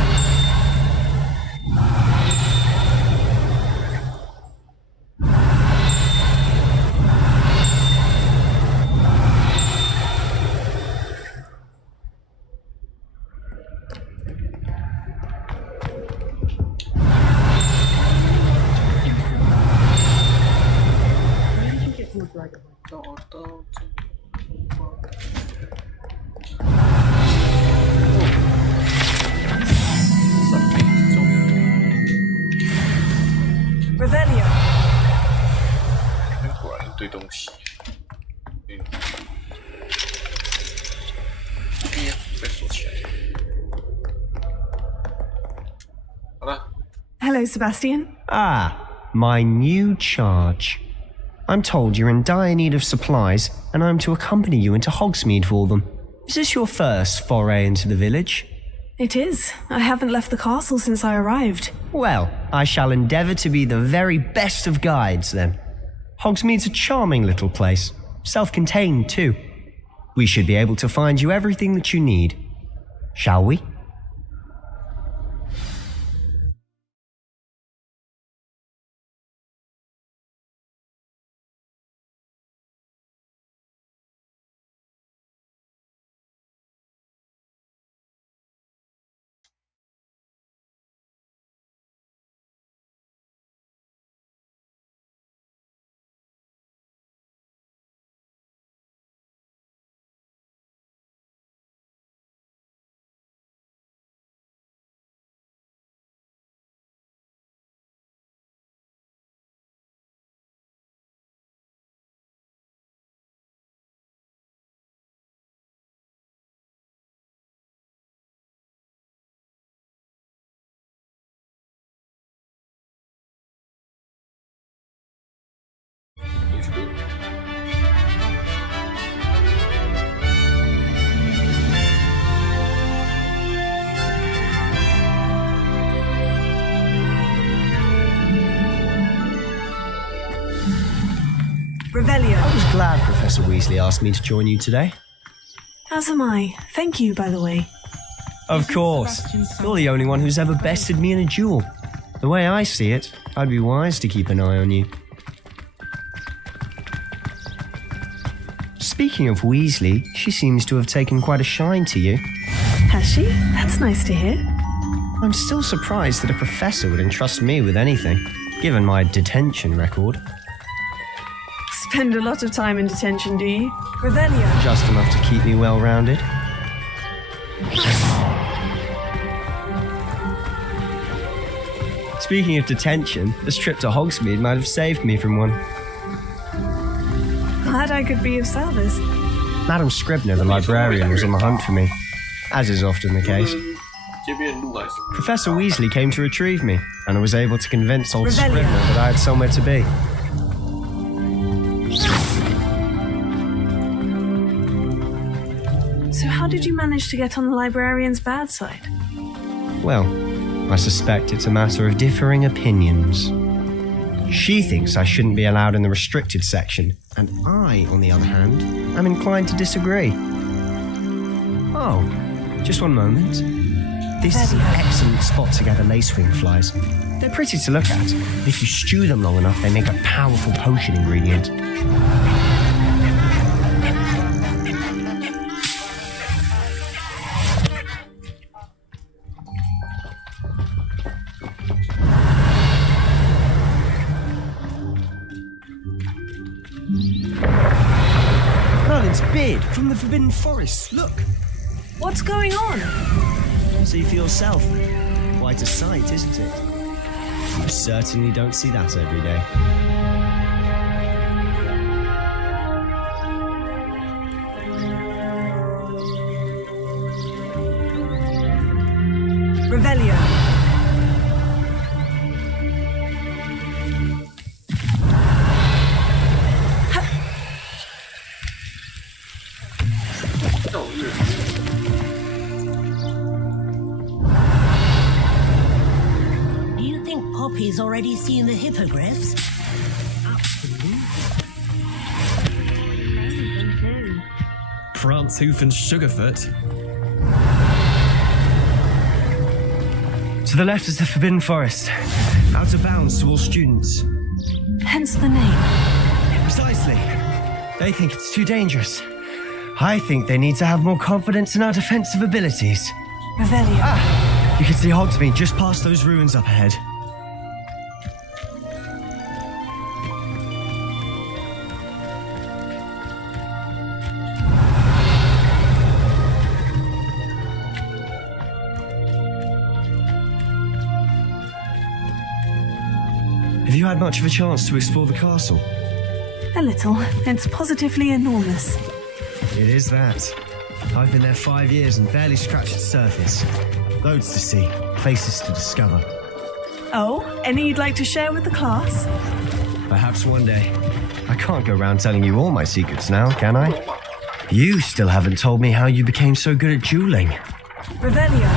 Revelio. 果然一堆东西。被锁起来。好了。 Hello, Sebastian. Ah, my new charge. I'm told you're in dire need of supplies, and I'm to accompany you into Hogsmeade for them. Is this your first foray into the village? It is. I haven't left the castle since I arrived. Well, I shall endeavour to be the very best of guides, then. Hogsmeade's a charming little place, self-contained too. We should be able to find you everything that you need. Shall we? Revelio. I was glad Professor Weasley asked me to join you today. As am I. Thank you, by the way. Of course. You're the only one who's ever bested me in a duel. The way I see it, I'd be wise to keep an eye on you. Speaking of Weasley, she seems to have taken quite a shine to you. Has she? That's nice to hear. I'm still surprised that a professor would entrust me with anything, given my detention record. Spend a lot of time in detention, do you? Revelio. Just enough to keep me well-rounded. Speaking of detention, this trip to Hogsmeade might have saved me from one. Glad I could be of service. Madam Scribner, the librarian, was on the hunt for me, as is often the case. Professor Weasley came to retrieve me, and I was able to convince old Scribner that I had somewhere to be. So how did you manage to get on the librarian's bad side? Well, I suspect it's a matter of differing opinions. She thinks I shouldn't be allowed in the restricted section, and I, on the other hand, am inclined to disagree. Oh, just one moment. This is an excellent spot to gather lacewing flies. They're pretty to look at. If you stew them long enough, they make a powerful potion ingredient. Merlin's beard from the Forbidden Forest. Look. What's going on? See for yourself. quite a sight, isn't it? You certainly don't see that every day. Revelio. Do you think Poppy's already seen the hippogriffs? Prancehoof and Sugarfoot. To the left is the Forbidden Forest. Out of bounds to all students. Hence the name. Precisely. They think it's too dangerous. I think they need to have more confidence in our defensive abilities. Revelio. You can see Hogsmeade just past those ruins up ahead. Have you had much of a chance to explore the castle? A little. It's positively enormous. It is that. I've been there 5 years and barely scratched the surface. Loads to see, places to discover. Oh, any you'd like to share with the class? Perhaps one day. I can't go around telling you all my secrets now, can I? You still haven't told me how you became so good at dueling. Revelio.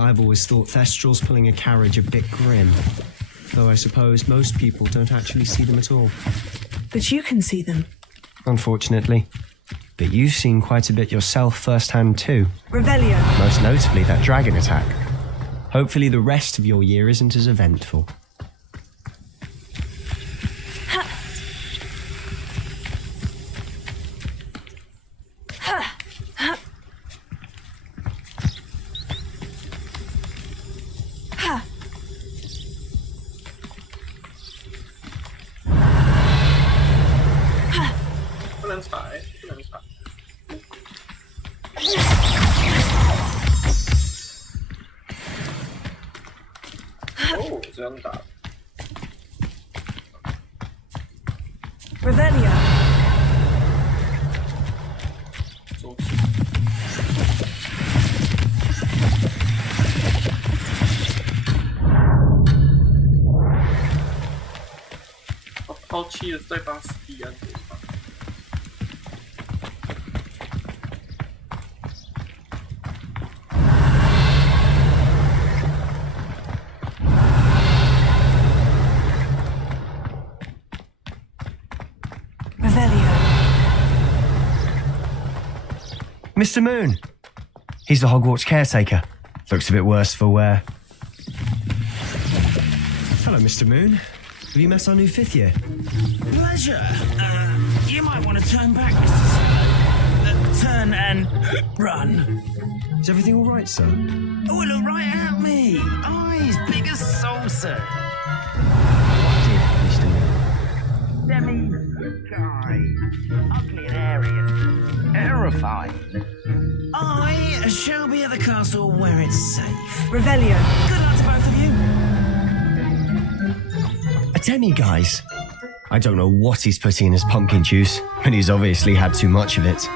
I've always thought Thestrals pulling a carriage a bit grim, though I suppose most people don't actually see them at all. But you can see them. Unfortunately. But you've seen quite a bit yourself firsthand too. Revelio. Most notably that dragon attack. Hopefully the rest of your year isn't as eventful. Revelio.抛弃了再把史蒂安给他。Mr. Moon. He's the Hogwarts caretaker. Looks a bit worse for wear. Hello, Mr. Moon. Have you met our new 5th year? Pleasure. You might want to turn back, Mr. Sir. Turn and run. Is everything all right, sir? Oh, look right at me. Eyes big as saucer. What did, Mr. Moon? Demi-guy. Ugly and hairy and terrifying. I shall be at the castle where it's safe. Revelio. Good luck to both of you. A demi-guise? I don't know what he's putting in his pumpkin juice, but he's obviously had too much of it.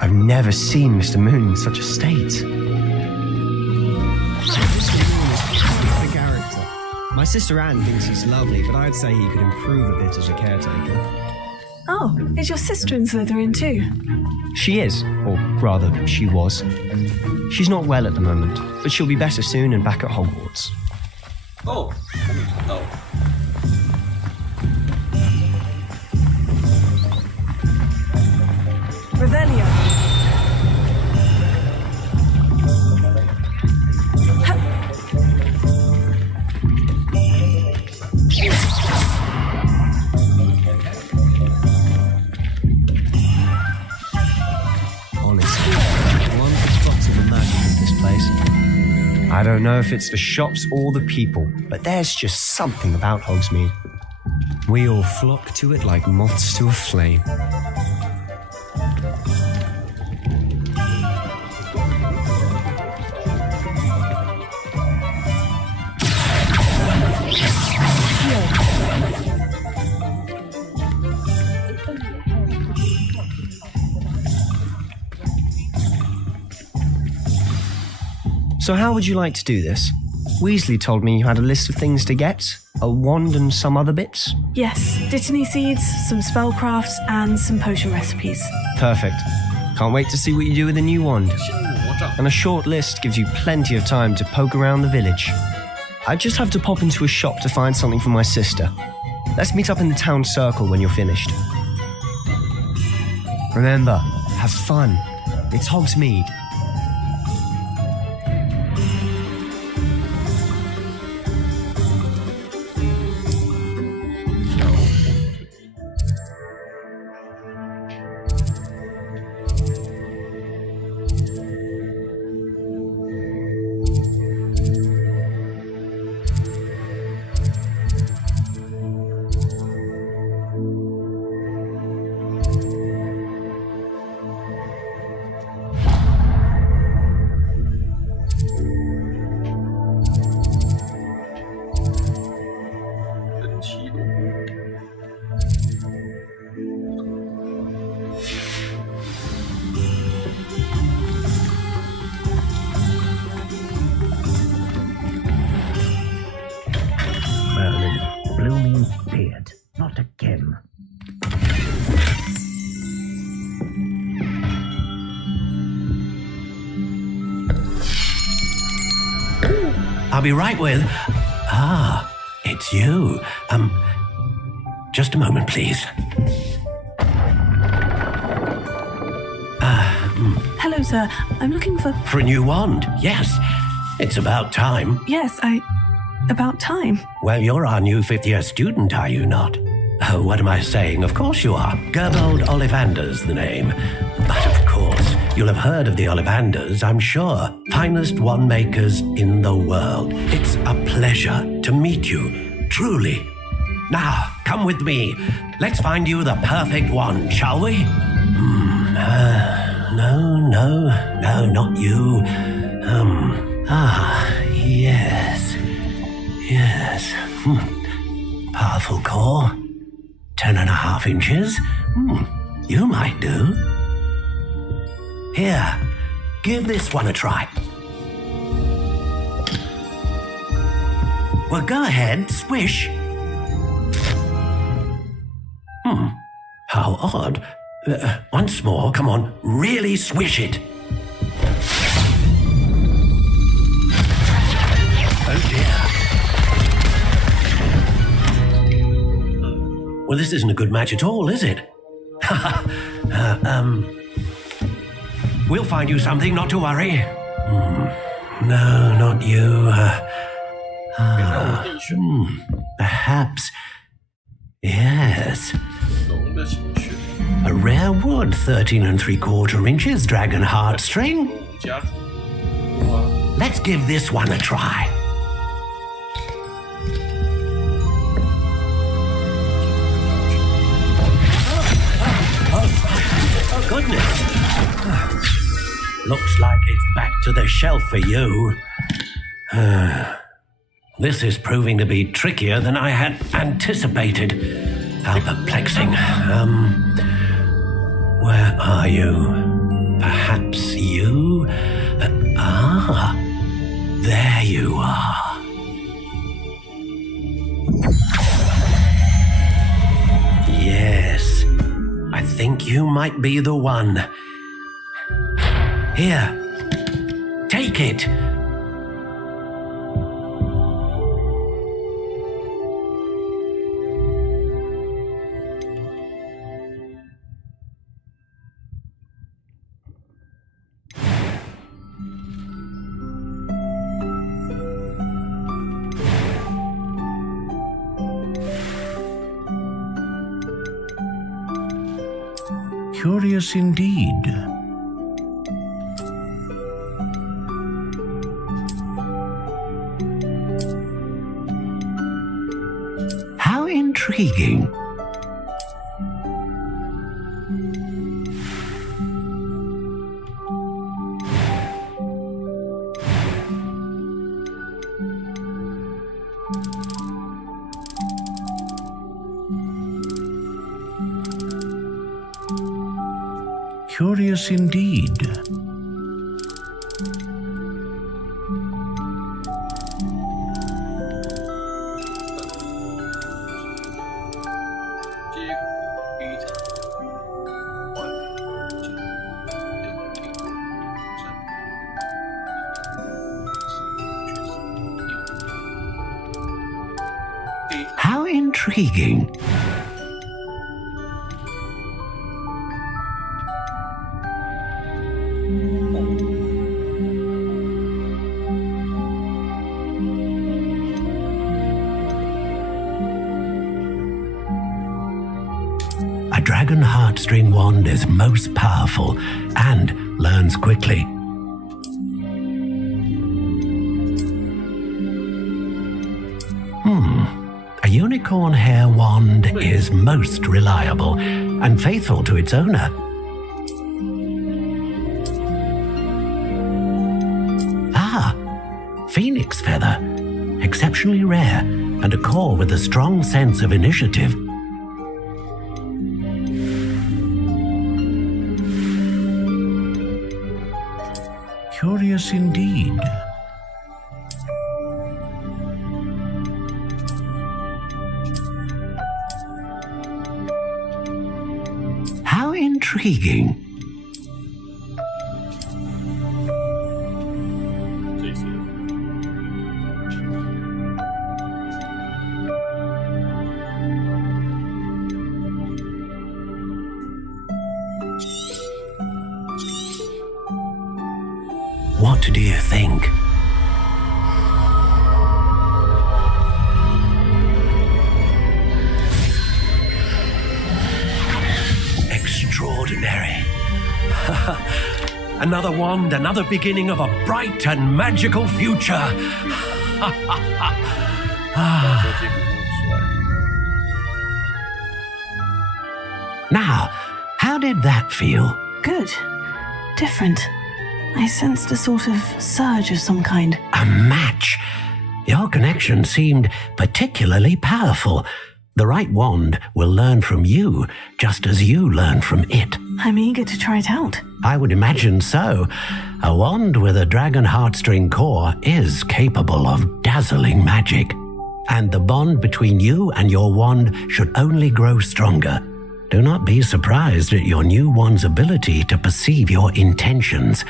I've never seen Mr. Moon in such a state. Mr. Moon is quite the character. My sister Anne thinks he's lovely, but I'd say he could improve a bit as a caretaker. Oh, is your sister in Slytherin too? She is, or rather, she was. She's not well at the moment, but she'll be better soon and back at Hogwarts. Oh, oh. Revelio. I don't know if it's the shops or the people, but there's just something about Hogsmeade. We all flock to it like moths to a flame. So how would you like to do this? Weasley told me you had a list of things to get, a wand and some other bits. Yes, dittany seeds, some spellcrafts, and some potion recipes. Perfect. Can't wait to see what you do with the new wand. And a short list gives you plenty of time to poke around the village. I just have to pop into a shop to find something for my sister. Let's meet up in the town circle when you're finished. Remember, have fun. It's Hogsmeade. Blooming beard, not again. I'll be right with... Ah, it's you. Just a moment, please. Hello, sir. I'm looking for... For a new wand, yes. It's about time. Yes, about time. Well, you're our new fifth-year student, are you not? Oh, what am I saying? Of course you are. Gerbold Ollivander's the name. But of course, you'll have heard of the Ollivanders, I'm sure. Finest wand makers in the world. It's a pleasure to meet you, truly. Now, come with me. Let's find you the perfect wand, shall we? No, not you. Yes. Powerful core. 10.5 inches. You might do. Here, give this one a try. Well, go ahead, swish. How odd. Once more, come on, really swish it. Oh dear. Well, this isn't a good match at all, is it? We'll find you something, not to worry. No, not you. Perhaps. Yes. A rare wood, 13 3/4 inches, dragon heartstring. Let's give this one a try. Oh goodness. Looks like it's back to the shelf for you. This is proving to be trickier than I had anticipated. How perplexing. Where are you? Perhaps you? There you are. Yes, I think you might be the one. Here, take it. Curious indeed. intriguing. Curious indeed. How intriguing. A dragon heartstring wand is most powerful and learns quickly. A unicorn hair wand is most reliable and faithful to its owner. Ah, phoenix feather, exceptionally rare and a core with a strong sense of initiative. Curious indeed. How intriguing. What do you think? Extraordinary. Another wand, another beginning of a bright and magical future. Now, how did that feel? Good. Different. I sensed a sort of surge of some kind. A match. Your connection seemed particularly powerful. The right wand will learn from you, just as you learn from it. I'm eager to try it out. I would imagine so. A wand with a dragon heartstring core is capable of dazzling magic. And the bond between you and your wand should only grow stronger. Do not be surprised at your new wand's ability to perceive your intentions,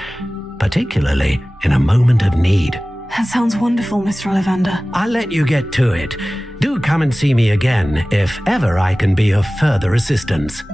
particularly in a moment of need. That sounds wonderful, Mr. Ollivander. I'll let you get to it. Do come and see me again if ever I can be of further assistance.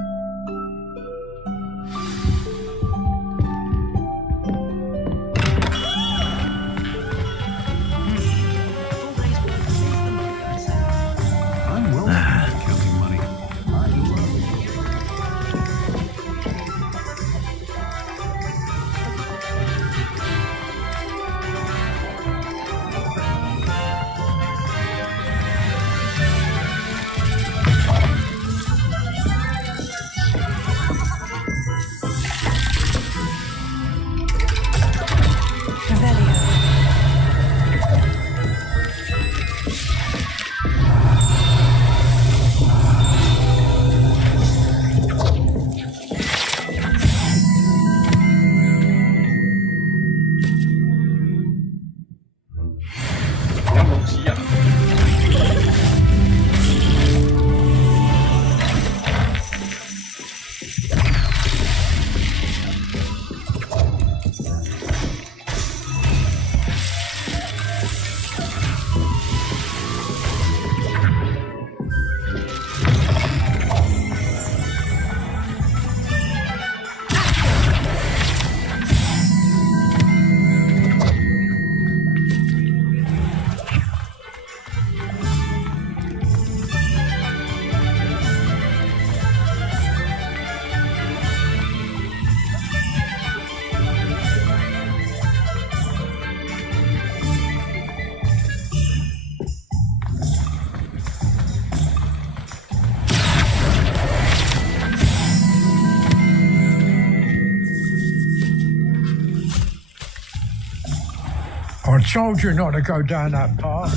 I told you not to go down that path.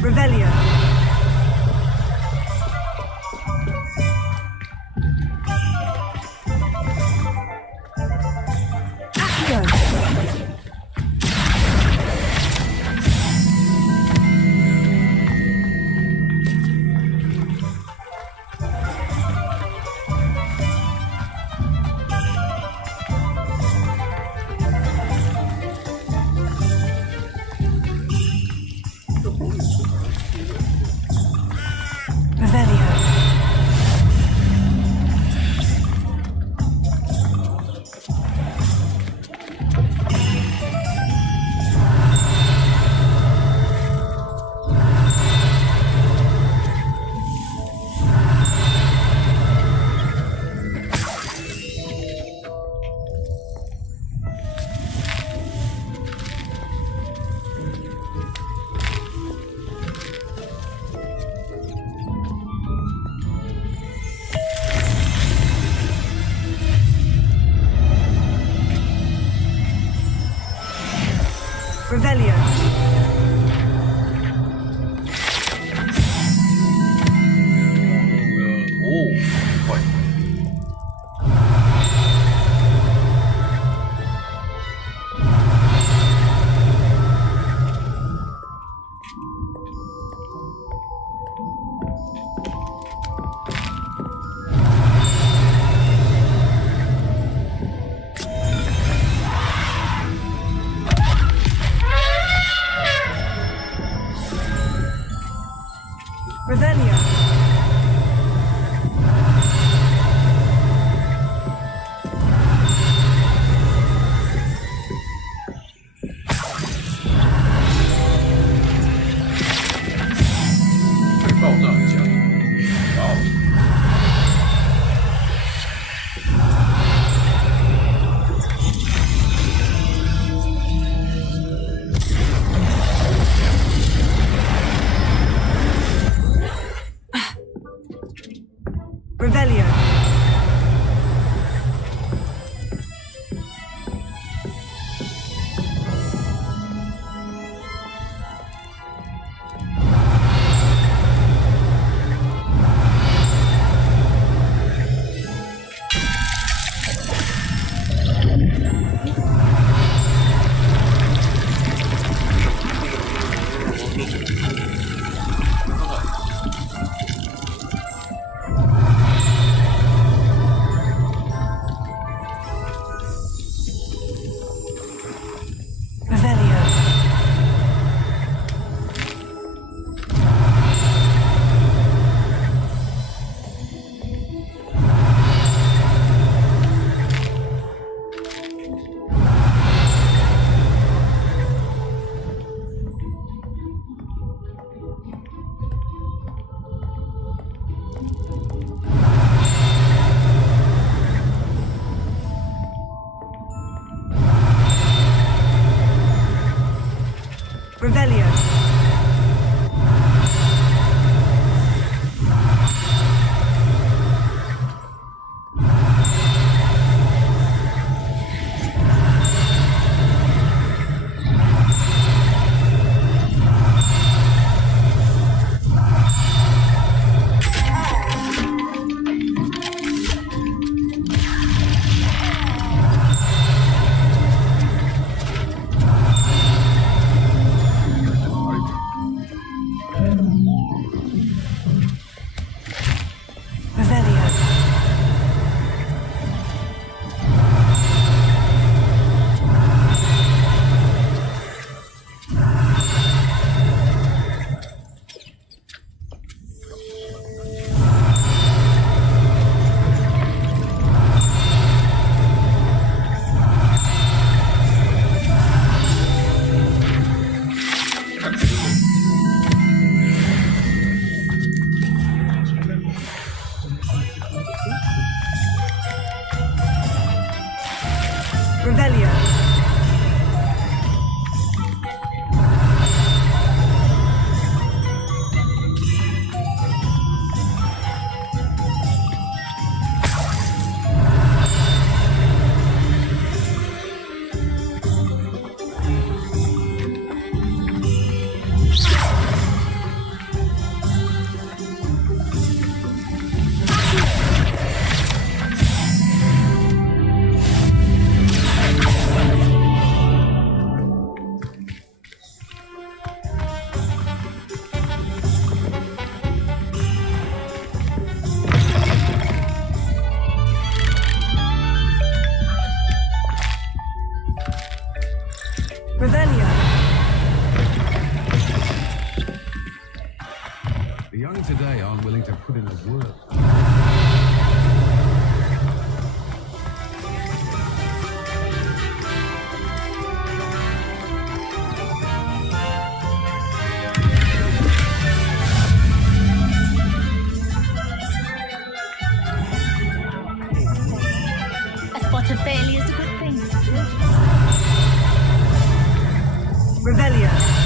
Revelio. Revelio. Revelio. Revelio. Revelio. Revelio. young today aren't willing to put in the work. A spot of failure is a good thing. Revelio.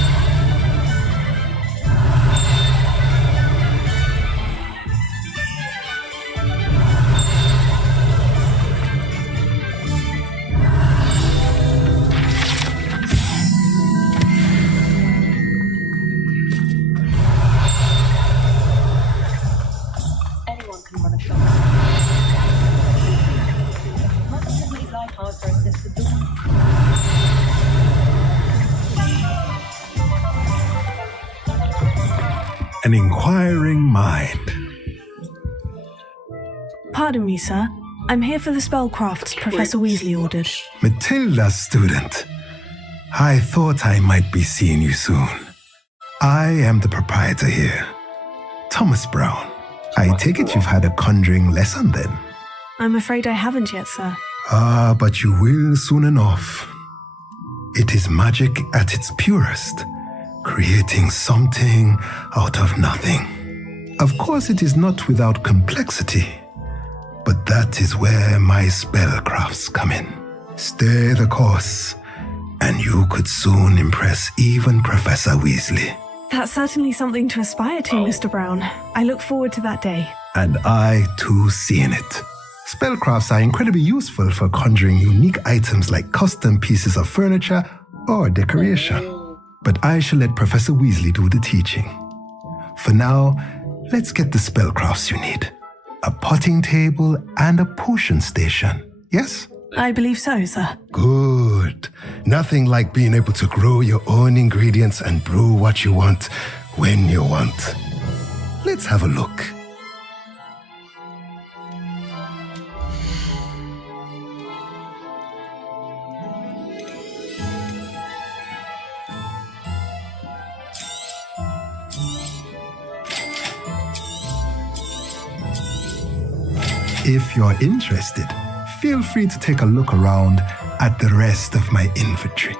Anyone can run a shop. Mothers have made life hard for us since the dawn. An inquiring mind. Pardon me, sir. I'm here for the spellcrafts Professor Weasley ordered. Matilda, student. I thought I might be seeing you soon. I am the proprietor here, Thomas Brown. I take it you've had a conjuring lesson then? I'm afraid I haven't yet, sir. Ah, but you will soon enough. It is magic at its purest, creating something out of nothing. Of course, it is not without complexity, but that is where my spellcrafts come in. Stay the course, and you could soon impress even Professor Weasley. That's certainly something to aspire to, Mr. Brown. I look forward to that day. And I, too, seeing it. Spellcrafts are incredibly useful for conjuring unique items like custom pieces of furniture or decoration. But I shall let Professor Weasley do the teaching. For now, let's get the spellcrafts you need. A potting table and a potion station, yes? I believe so, sir. Good. Nothing like being able to grow your own ingredients and brew what you want when you want. Let's have a look. If you're interested, feel free to take a look around at the rest of my inventory.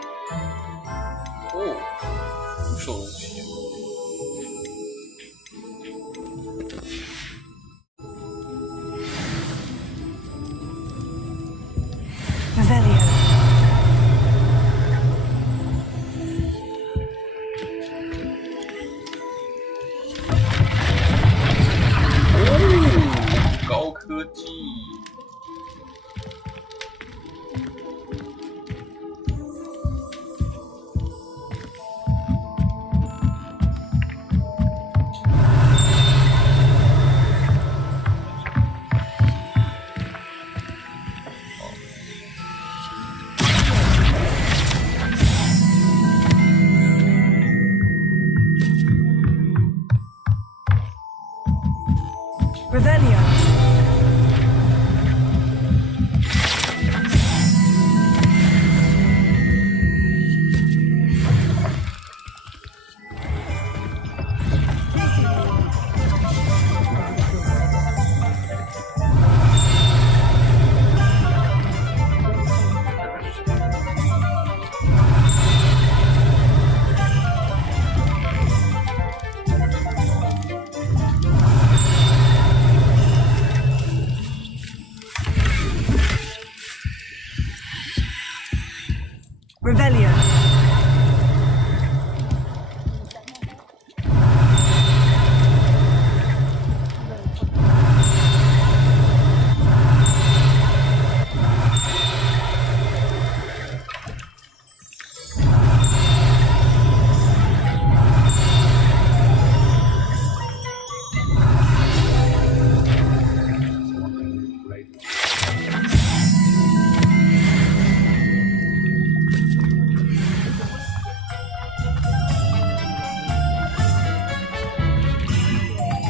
Revelio. Oh, 高科技。Revelio. Revelio.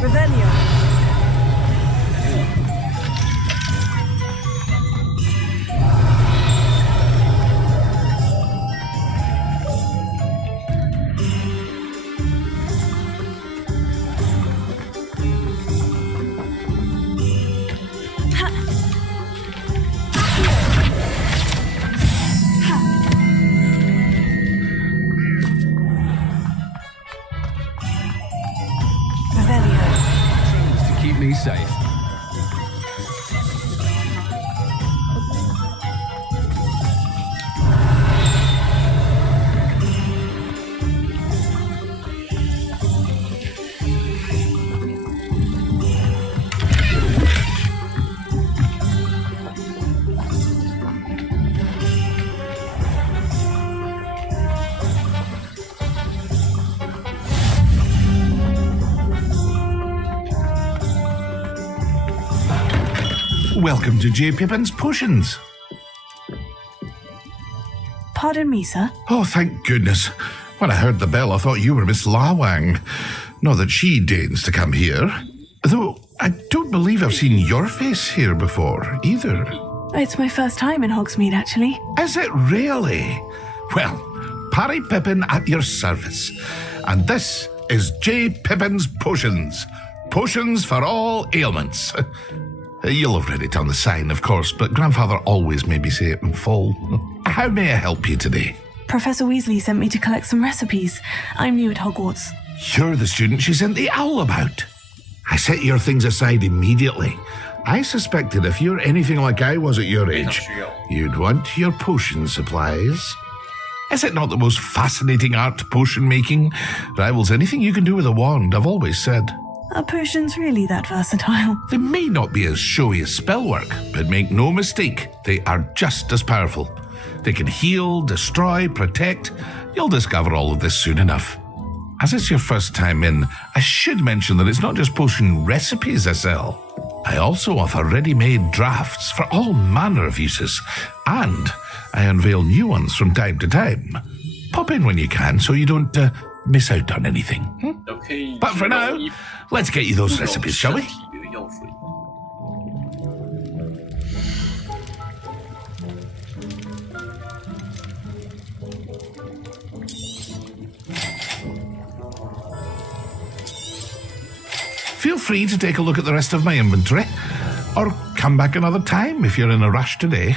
Revelio. keep me safe. Welcome to J. Pippin's Potions. Pardon me, sir. Oh, thank goodness. When I heard the bell, I thought you were Miss Lawang. Not that she deigns to come here. Though I don't believe I've seen your face here before, either. It's my first time in Hogsmeade, actually. Is it really? Well, Parry Pippin at your service. And this is J. Pippin's Potions. Potions for all ailments. You'll have read it on the sign, of course, but Grandfather always made me say it in full. How may I help you today? Professor Weasley sent me to collect some recipes. I'm new at Hogwarts. You're the student she sent the owl about. I set your things aside immediately. I suspected if you're anything like I was at your age, you'd want your potion supplies. Is it not the most fascinating art, potion making? Rivals anything you can do with a wand, I've always said. Are potions really that versatile? They may not be as showy as spellwork, but make no mistake, they are just as powerful. They can heal, destroy, protect. You'll discover all of this soon enough. As it's your first time in, I should mention that it's not just potion recipes I sell. I also offer ready-made drafts for all manner of uses, and I unveil new ones from time to time. Pop in when you can so you don't miss out on anything. But for now, let's get you those recipes, shall we? Feel free to take a look at the rest of my inventory, or come back another time if you're in a rush today.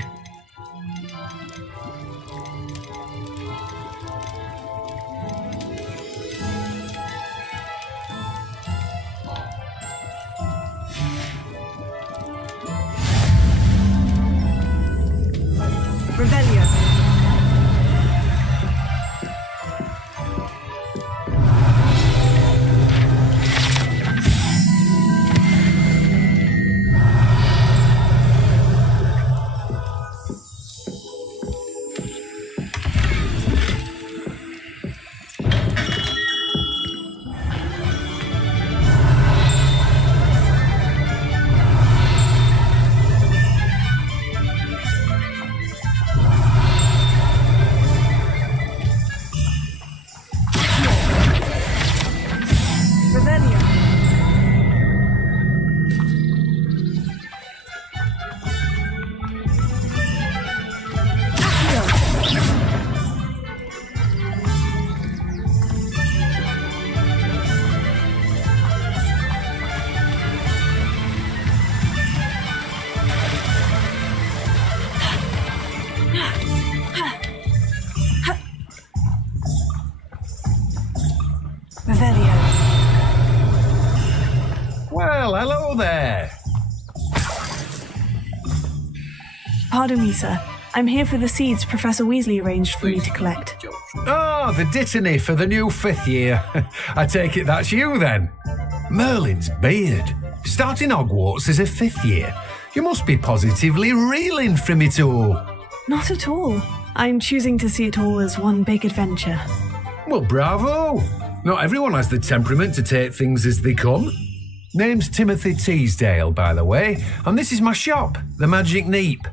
Well, hello there. Pardon me, sir. I'm here for the seeds Professor Weasley arranged for me to collect. Oh, the dittany for the new 5th year. I take it that's you then. Merlin's beard. Starting Hogwarts as a 5th year. You must be positively reeling from it all. Not at all. I'm choosing to see it all as one big adventure. Well, bravo. Not everyone has the temperament to take things as they come. Name's Timothy Teasdale, by the way, and this is my shop, the Magic Neep.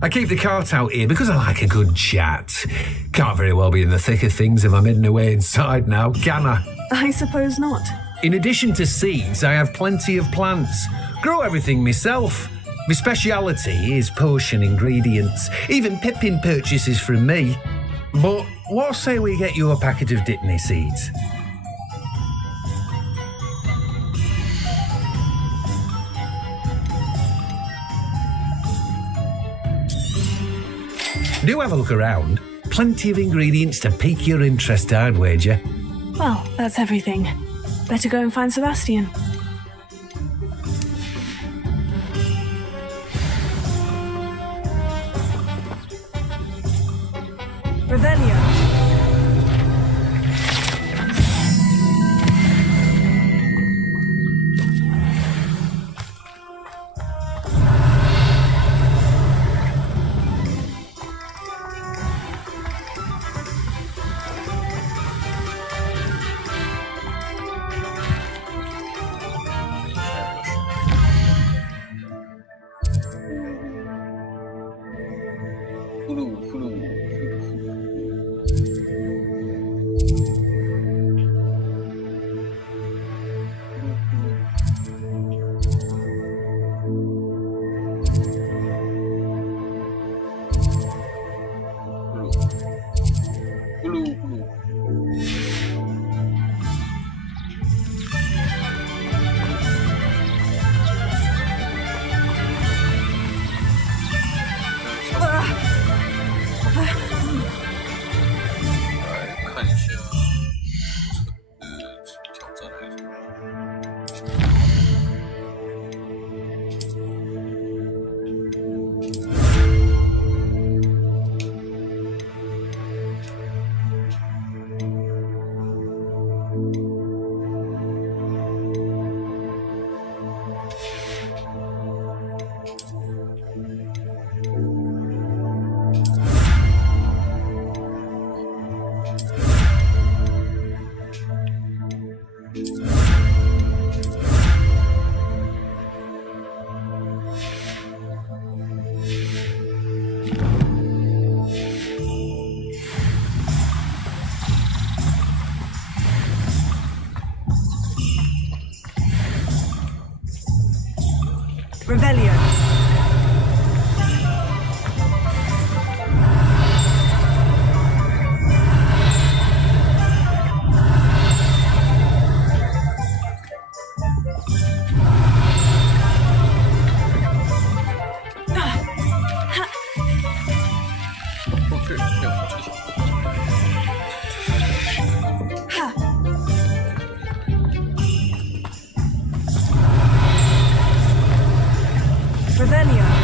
I keep the cart out here because I like a good chat. Can't very well be in the thick of things if I'm hidden away inside now, can I? I suppose not. In addition to seeds, I have plenty of plants. Grow everything myself. My speciality is potion ingredients. Even Pippin purchases from me. But what say we get you a packet of Dittany seeds? Do have a look around. Plenty of ingredients to pique your interest, I'd wager. Well, that's everything. Better go and find Sebastian. Revelio. Revelio. Revelio.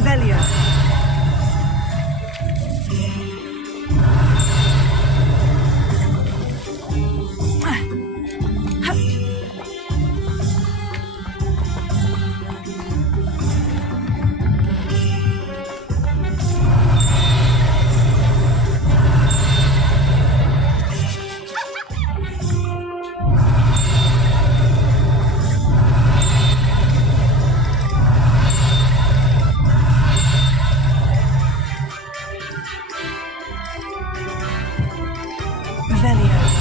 Revelio. Revelio.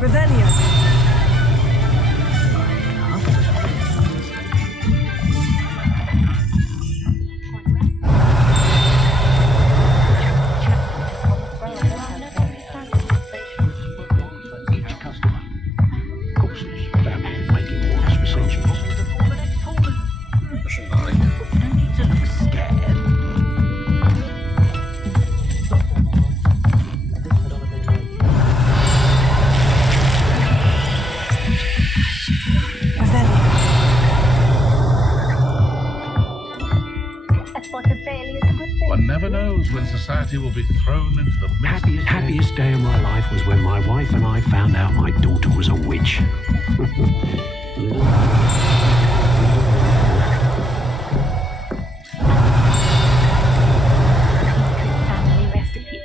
Revelio. One never knows when society will be thrown into the midst. Happiest day of my life was when my wife and I found out my daughter was a witch. Family recipes.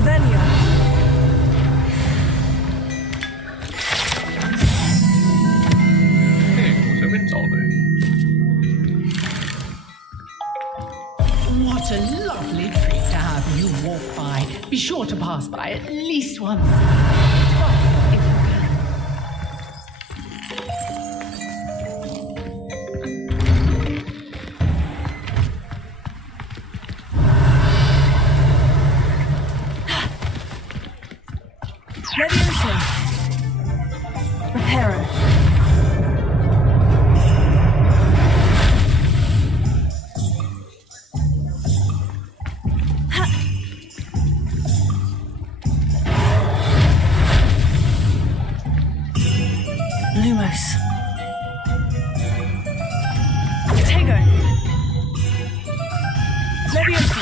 Revelio. What a lovely treat to have you walk by. Be sure to pass by at least once. Leviosa. Reparo. Lumos. Tego. Leviosa.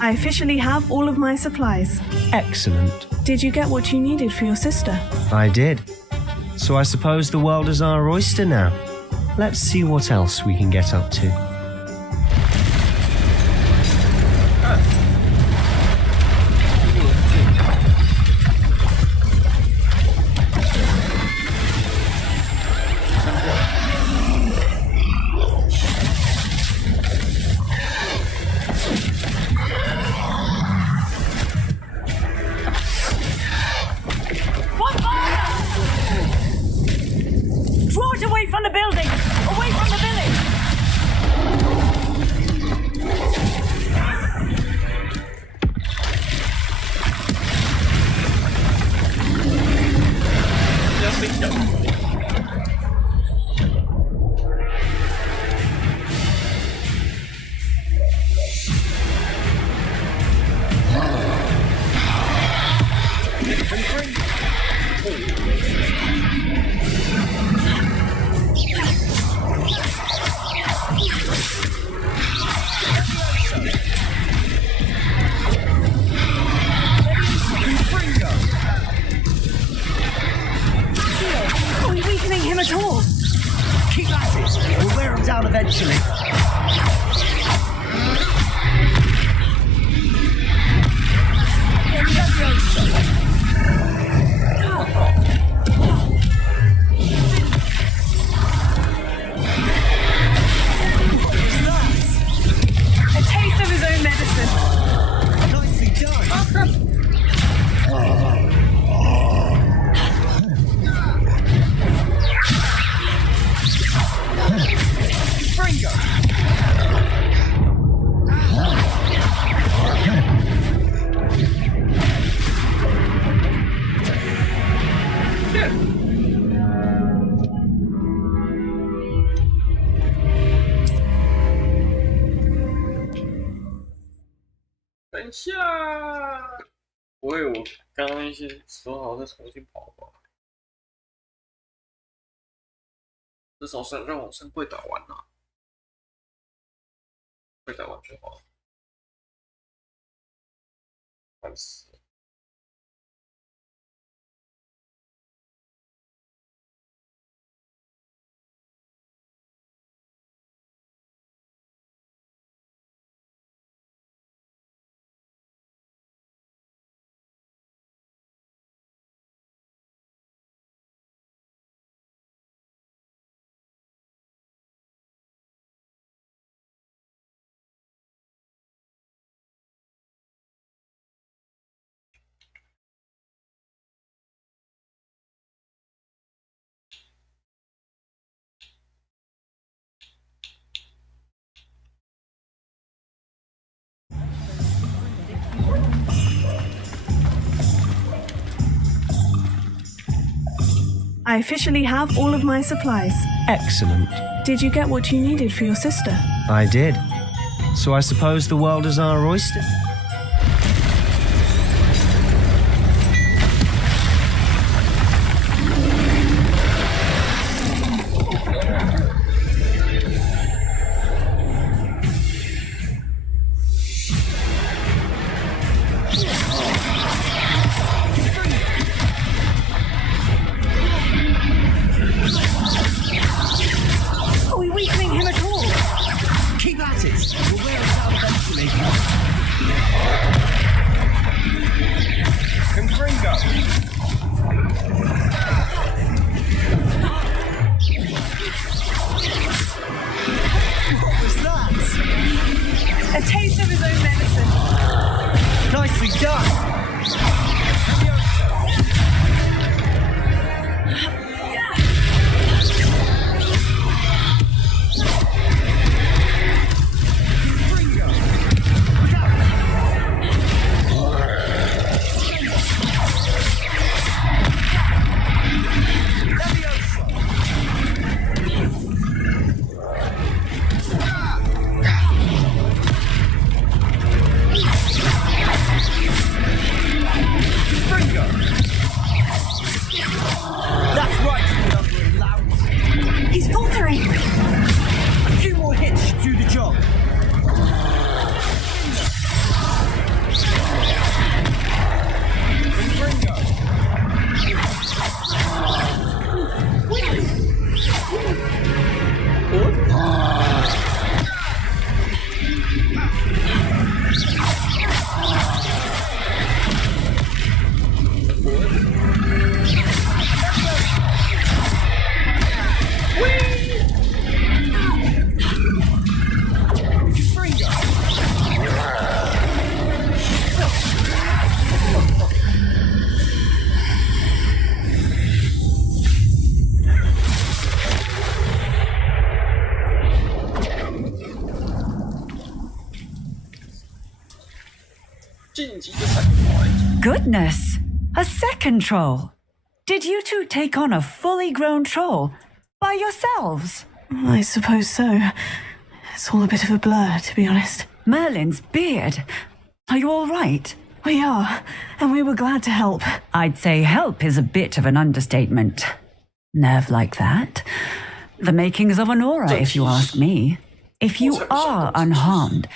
I officially have all of my supplies. Excellent. Did you get what you needed for your sister? I did. So I suppose the world is our oyster now. Let's see what else we can get up to. Draw it away from the building! Away from the village! Are we weakening him at all? Keep at it. We'll wear him down eventually. A taste of his own medicine. Nicely done.等一下，不会，我刚刚那些说好再重新跑吧，至少是让我升柜打完啊，柜打完就好了，烦死了。I officially have all of my supplies. Excellent. Did you get what you needed for your sister? I did. So I suppose the world is our oyster? Are we weakening him at all? Keep at it. We'll wear it out eventually. Confringo. What was that? A taste of his own medicine. Nicely done. That's right, you lumbering lout. He's faltering. A few more hits should do the job. Goodness! A second troll! Did you two take on a fully grown troll by yourselves? I suppose so. It's all a bit of a blur, to be honest. Merlin's beard. Are you all right? We are, and we were glad to help. I'd say help is a bit of an understatement. Nerve like that. The makings of an aura, if you ask me. If you are unharmed,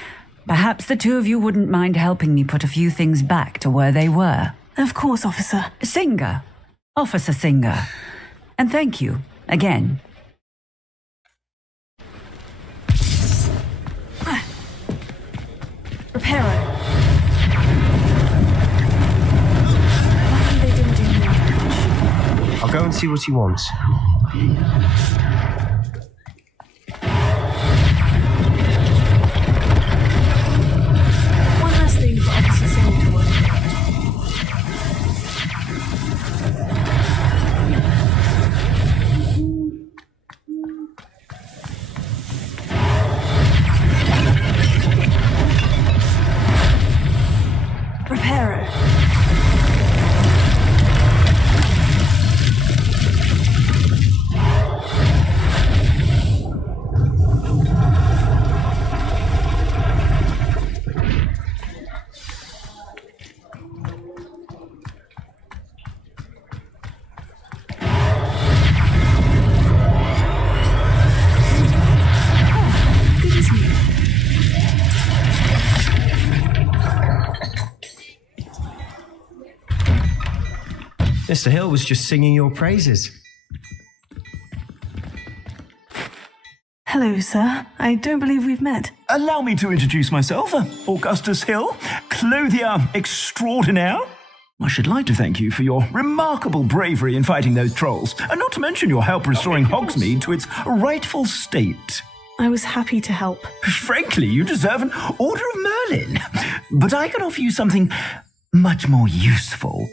perhaps the two of you wouldn't mind helping me put a few things back to where they were. Of course, officer. Singer. Officer Singer. And thank you, again. Reparo. Luckily they didn't do any damage. I'll go and see what he wants. One last thing for Officer Singer to work out. Reparo. Mr. Hill was just singing your praises. Hello, sir. I don't believe we've met. Allow me to introduce myself, Augustus Hill, clothier extraordinaire. I should like to thank you for your remarkable bravery in fighting those trolls, and not to mention your help restoring Hogsmeade to its rightful state. I was happy to help. Frankly, you deserve an Order of Merlin. But I can offer you something much more useful.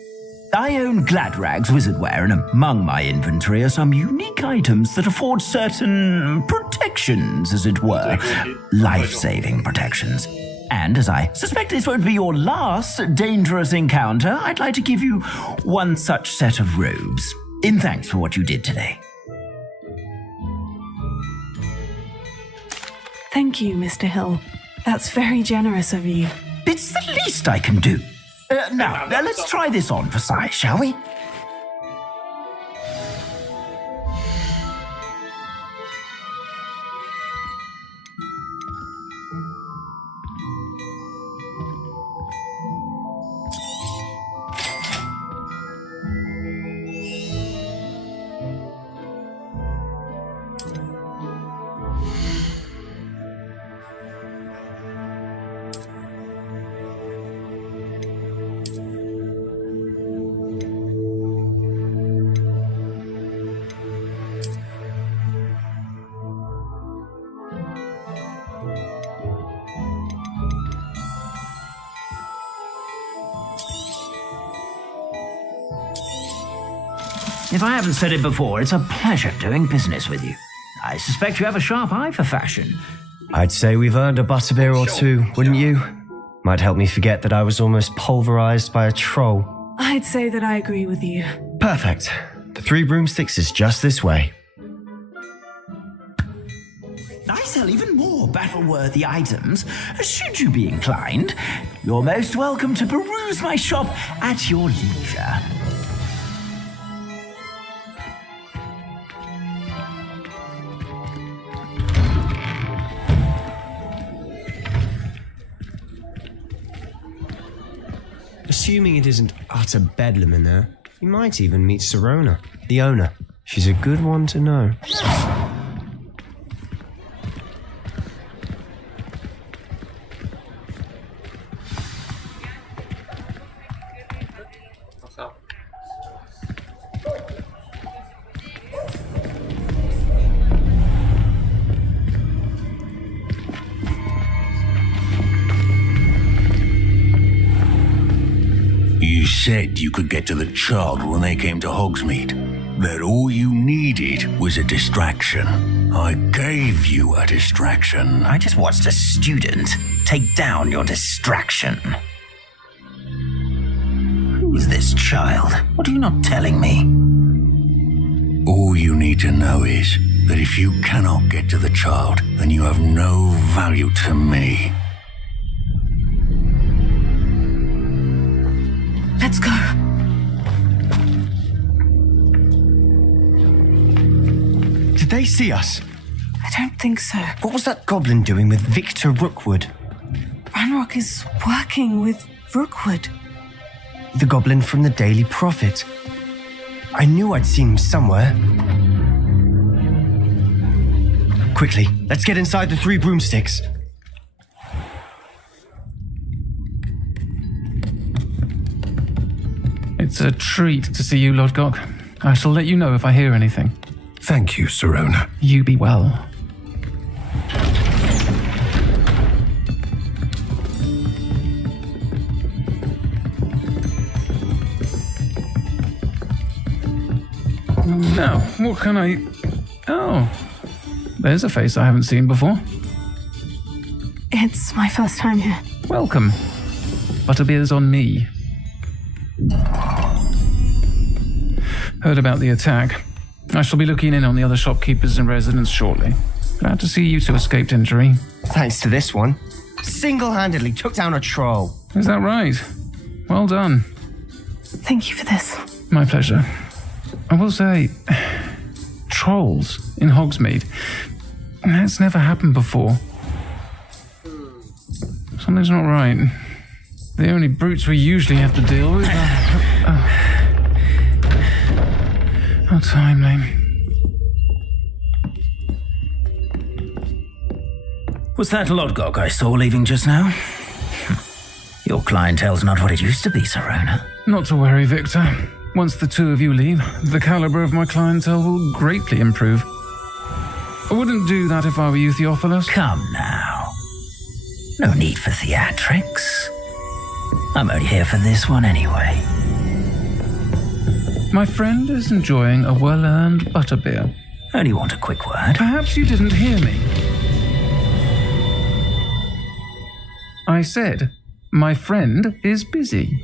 I own Gladrag's wizardware, and among my inventory are some unique items that afford certain protections, as it were. Life-saving protections. And as I suspect this won't be your last dangerous encounter, I'd like to give you one such set of robes. In thanks for what you did today. Thank you, Mr. Hill. That's very generous of you. It's the least I can do. Now, let's try this on for size, shall we? If I haven't said it before, it's a pleasure doing business with you. I suspect you have a sharp eye for fashion. I'd say we've earned a butterbeer or two, wouldn't you? Might help me forget that I was almost pulverized by a troll. I'd say that I agree with you. Perfect. The 3 broomsticks is just this way. I sell even more battle-worthy items. Should you be inclined, you're most welcome to peruse my shop at your leisure. Assuming it isn't utter bedlam in there, you might even meet Sirona, the owner. She's a good one to know. You said you could get to the child when they came to Hogsmeade. That all you needed was a distraction. I gave you a distraction. I just watched a student take down your distraction. Who's this child? What are you not telling me? All you need to know is that if you cannot get to the child, then you have no value to me. Let's go. Did they see us? I don't think so. What was that goblin doing with Victor Rookwood? Ranrock is working with Rookwood. The goblin from the Daily Prophet. I knew I'd seen him somewhere. Quickly, let's get inside the 3 broomsticks. It's a treat to see you, Lodgok. I shall let you know if I hear anything. Thank you, Sirona. You be well. Now, what can I... Oh, there's a face I haven't seen before. It's my first time here. Welcome. Butterbeer's on me. Heard about the attack. I shall be looking in on the other shopkeepers and residents shortly. Glad to see you 2 escaped injury. Thanks to this one. Single-handedly took down a troll. Is that right? Well done. Thank you for this. My pleasure. I will say, trolls in Hogsmeade. That's never happened before. Something's not right. The only brutes we usually have to deal with are... How timely. Was that Lodgok I saw leaving just now? Your clientele's not what it used to be, Sirona. Not to worry, Victor. Once the 2 of you leave, the caliber of my clientele will greatly improve. I wouldn't do that if I were you, Theophilus. Come now. No need for theatrics. I'm only here for this one anyway. My friend is enjoying a well-earned butterbeer. Only want a quick word. Perhaps you didn't hear me. I said, my friend is busy.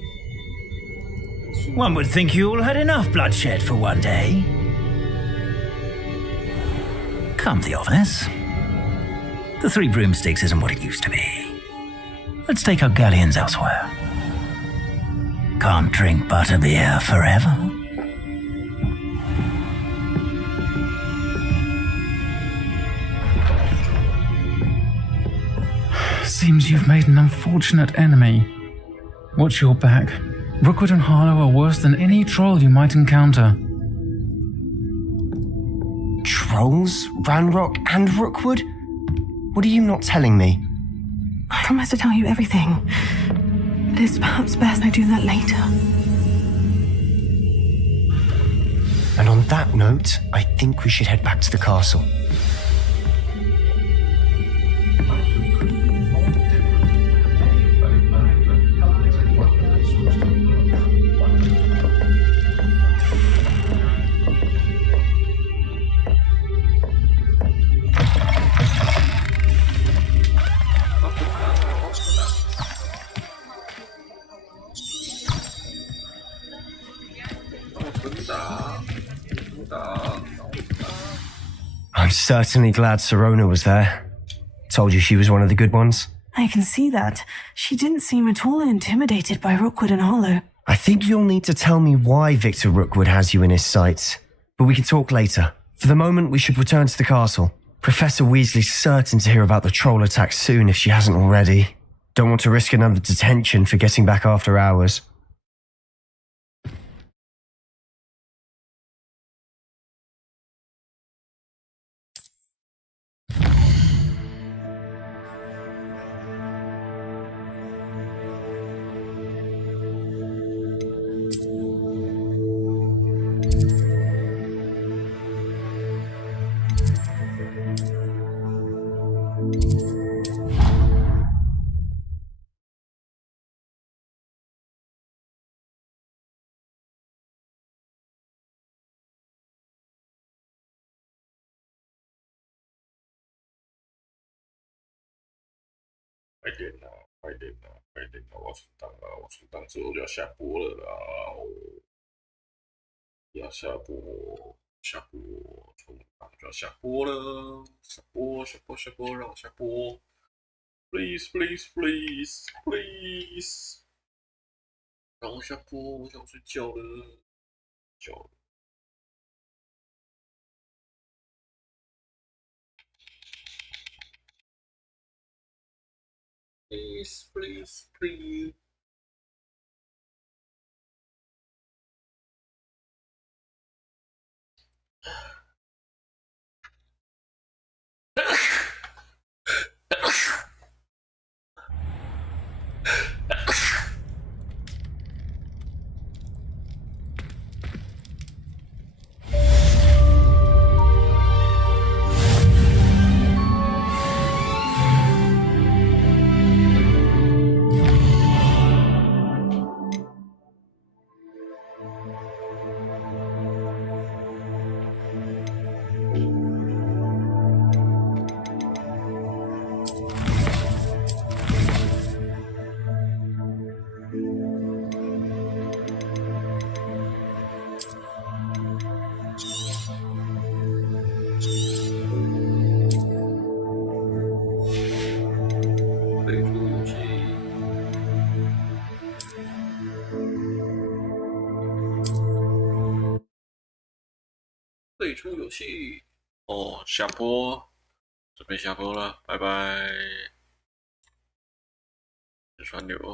One would think you all had enough bloodshed for one day. Come the office. The Three Broomsticks isn't what it used to be. Let's take our galleons elsewhere. Can't drink butterbeer forever. Seems you've made an unfortunate enemy. Watch your back. Rookwood and Harlow are worse than any troll you might encounter. Trolls? Ranrock and Rookwood? What are you not telling me? I promise to tell you everything. But it's perhaps best I do that later. And on that note, I think we should head back to the castle. I'm certainly glad Sirona was there. Told you she was one of the good ones. I can see that. She didn't seem at all intimidated by Rookwood and Harlow. I think you'll need to tell me why Victor Rookwood has you in his sights. But we can talk later. For the moment, we should return to the castle. Professor Weasley's certain to hear about the troll attack soon if she hasn't already. Don't want to risk another detention for getting back after hours.快点啦！我存档之后就要下播了啦！要下播，存档就要下播了，下播，让我下播 ，please， 让我下播，我想睡觉了，Please. 退出游戏哦，下播，准备下播了，拜拜，传流。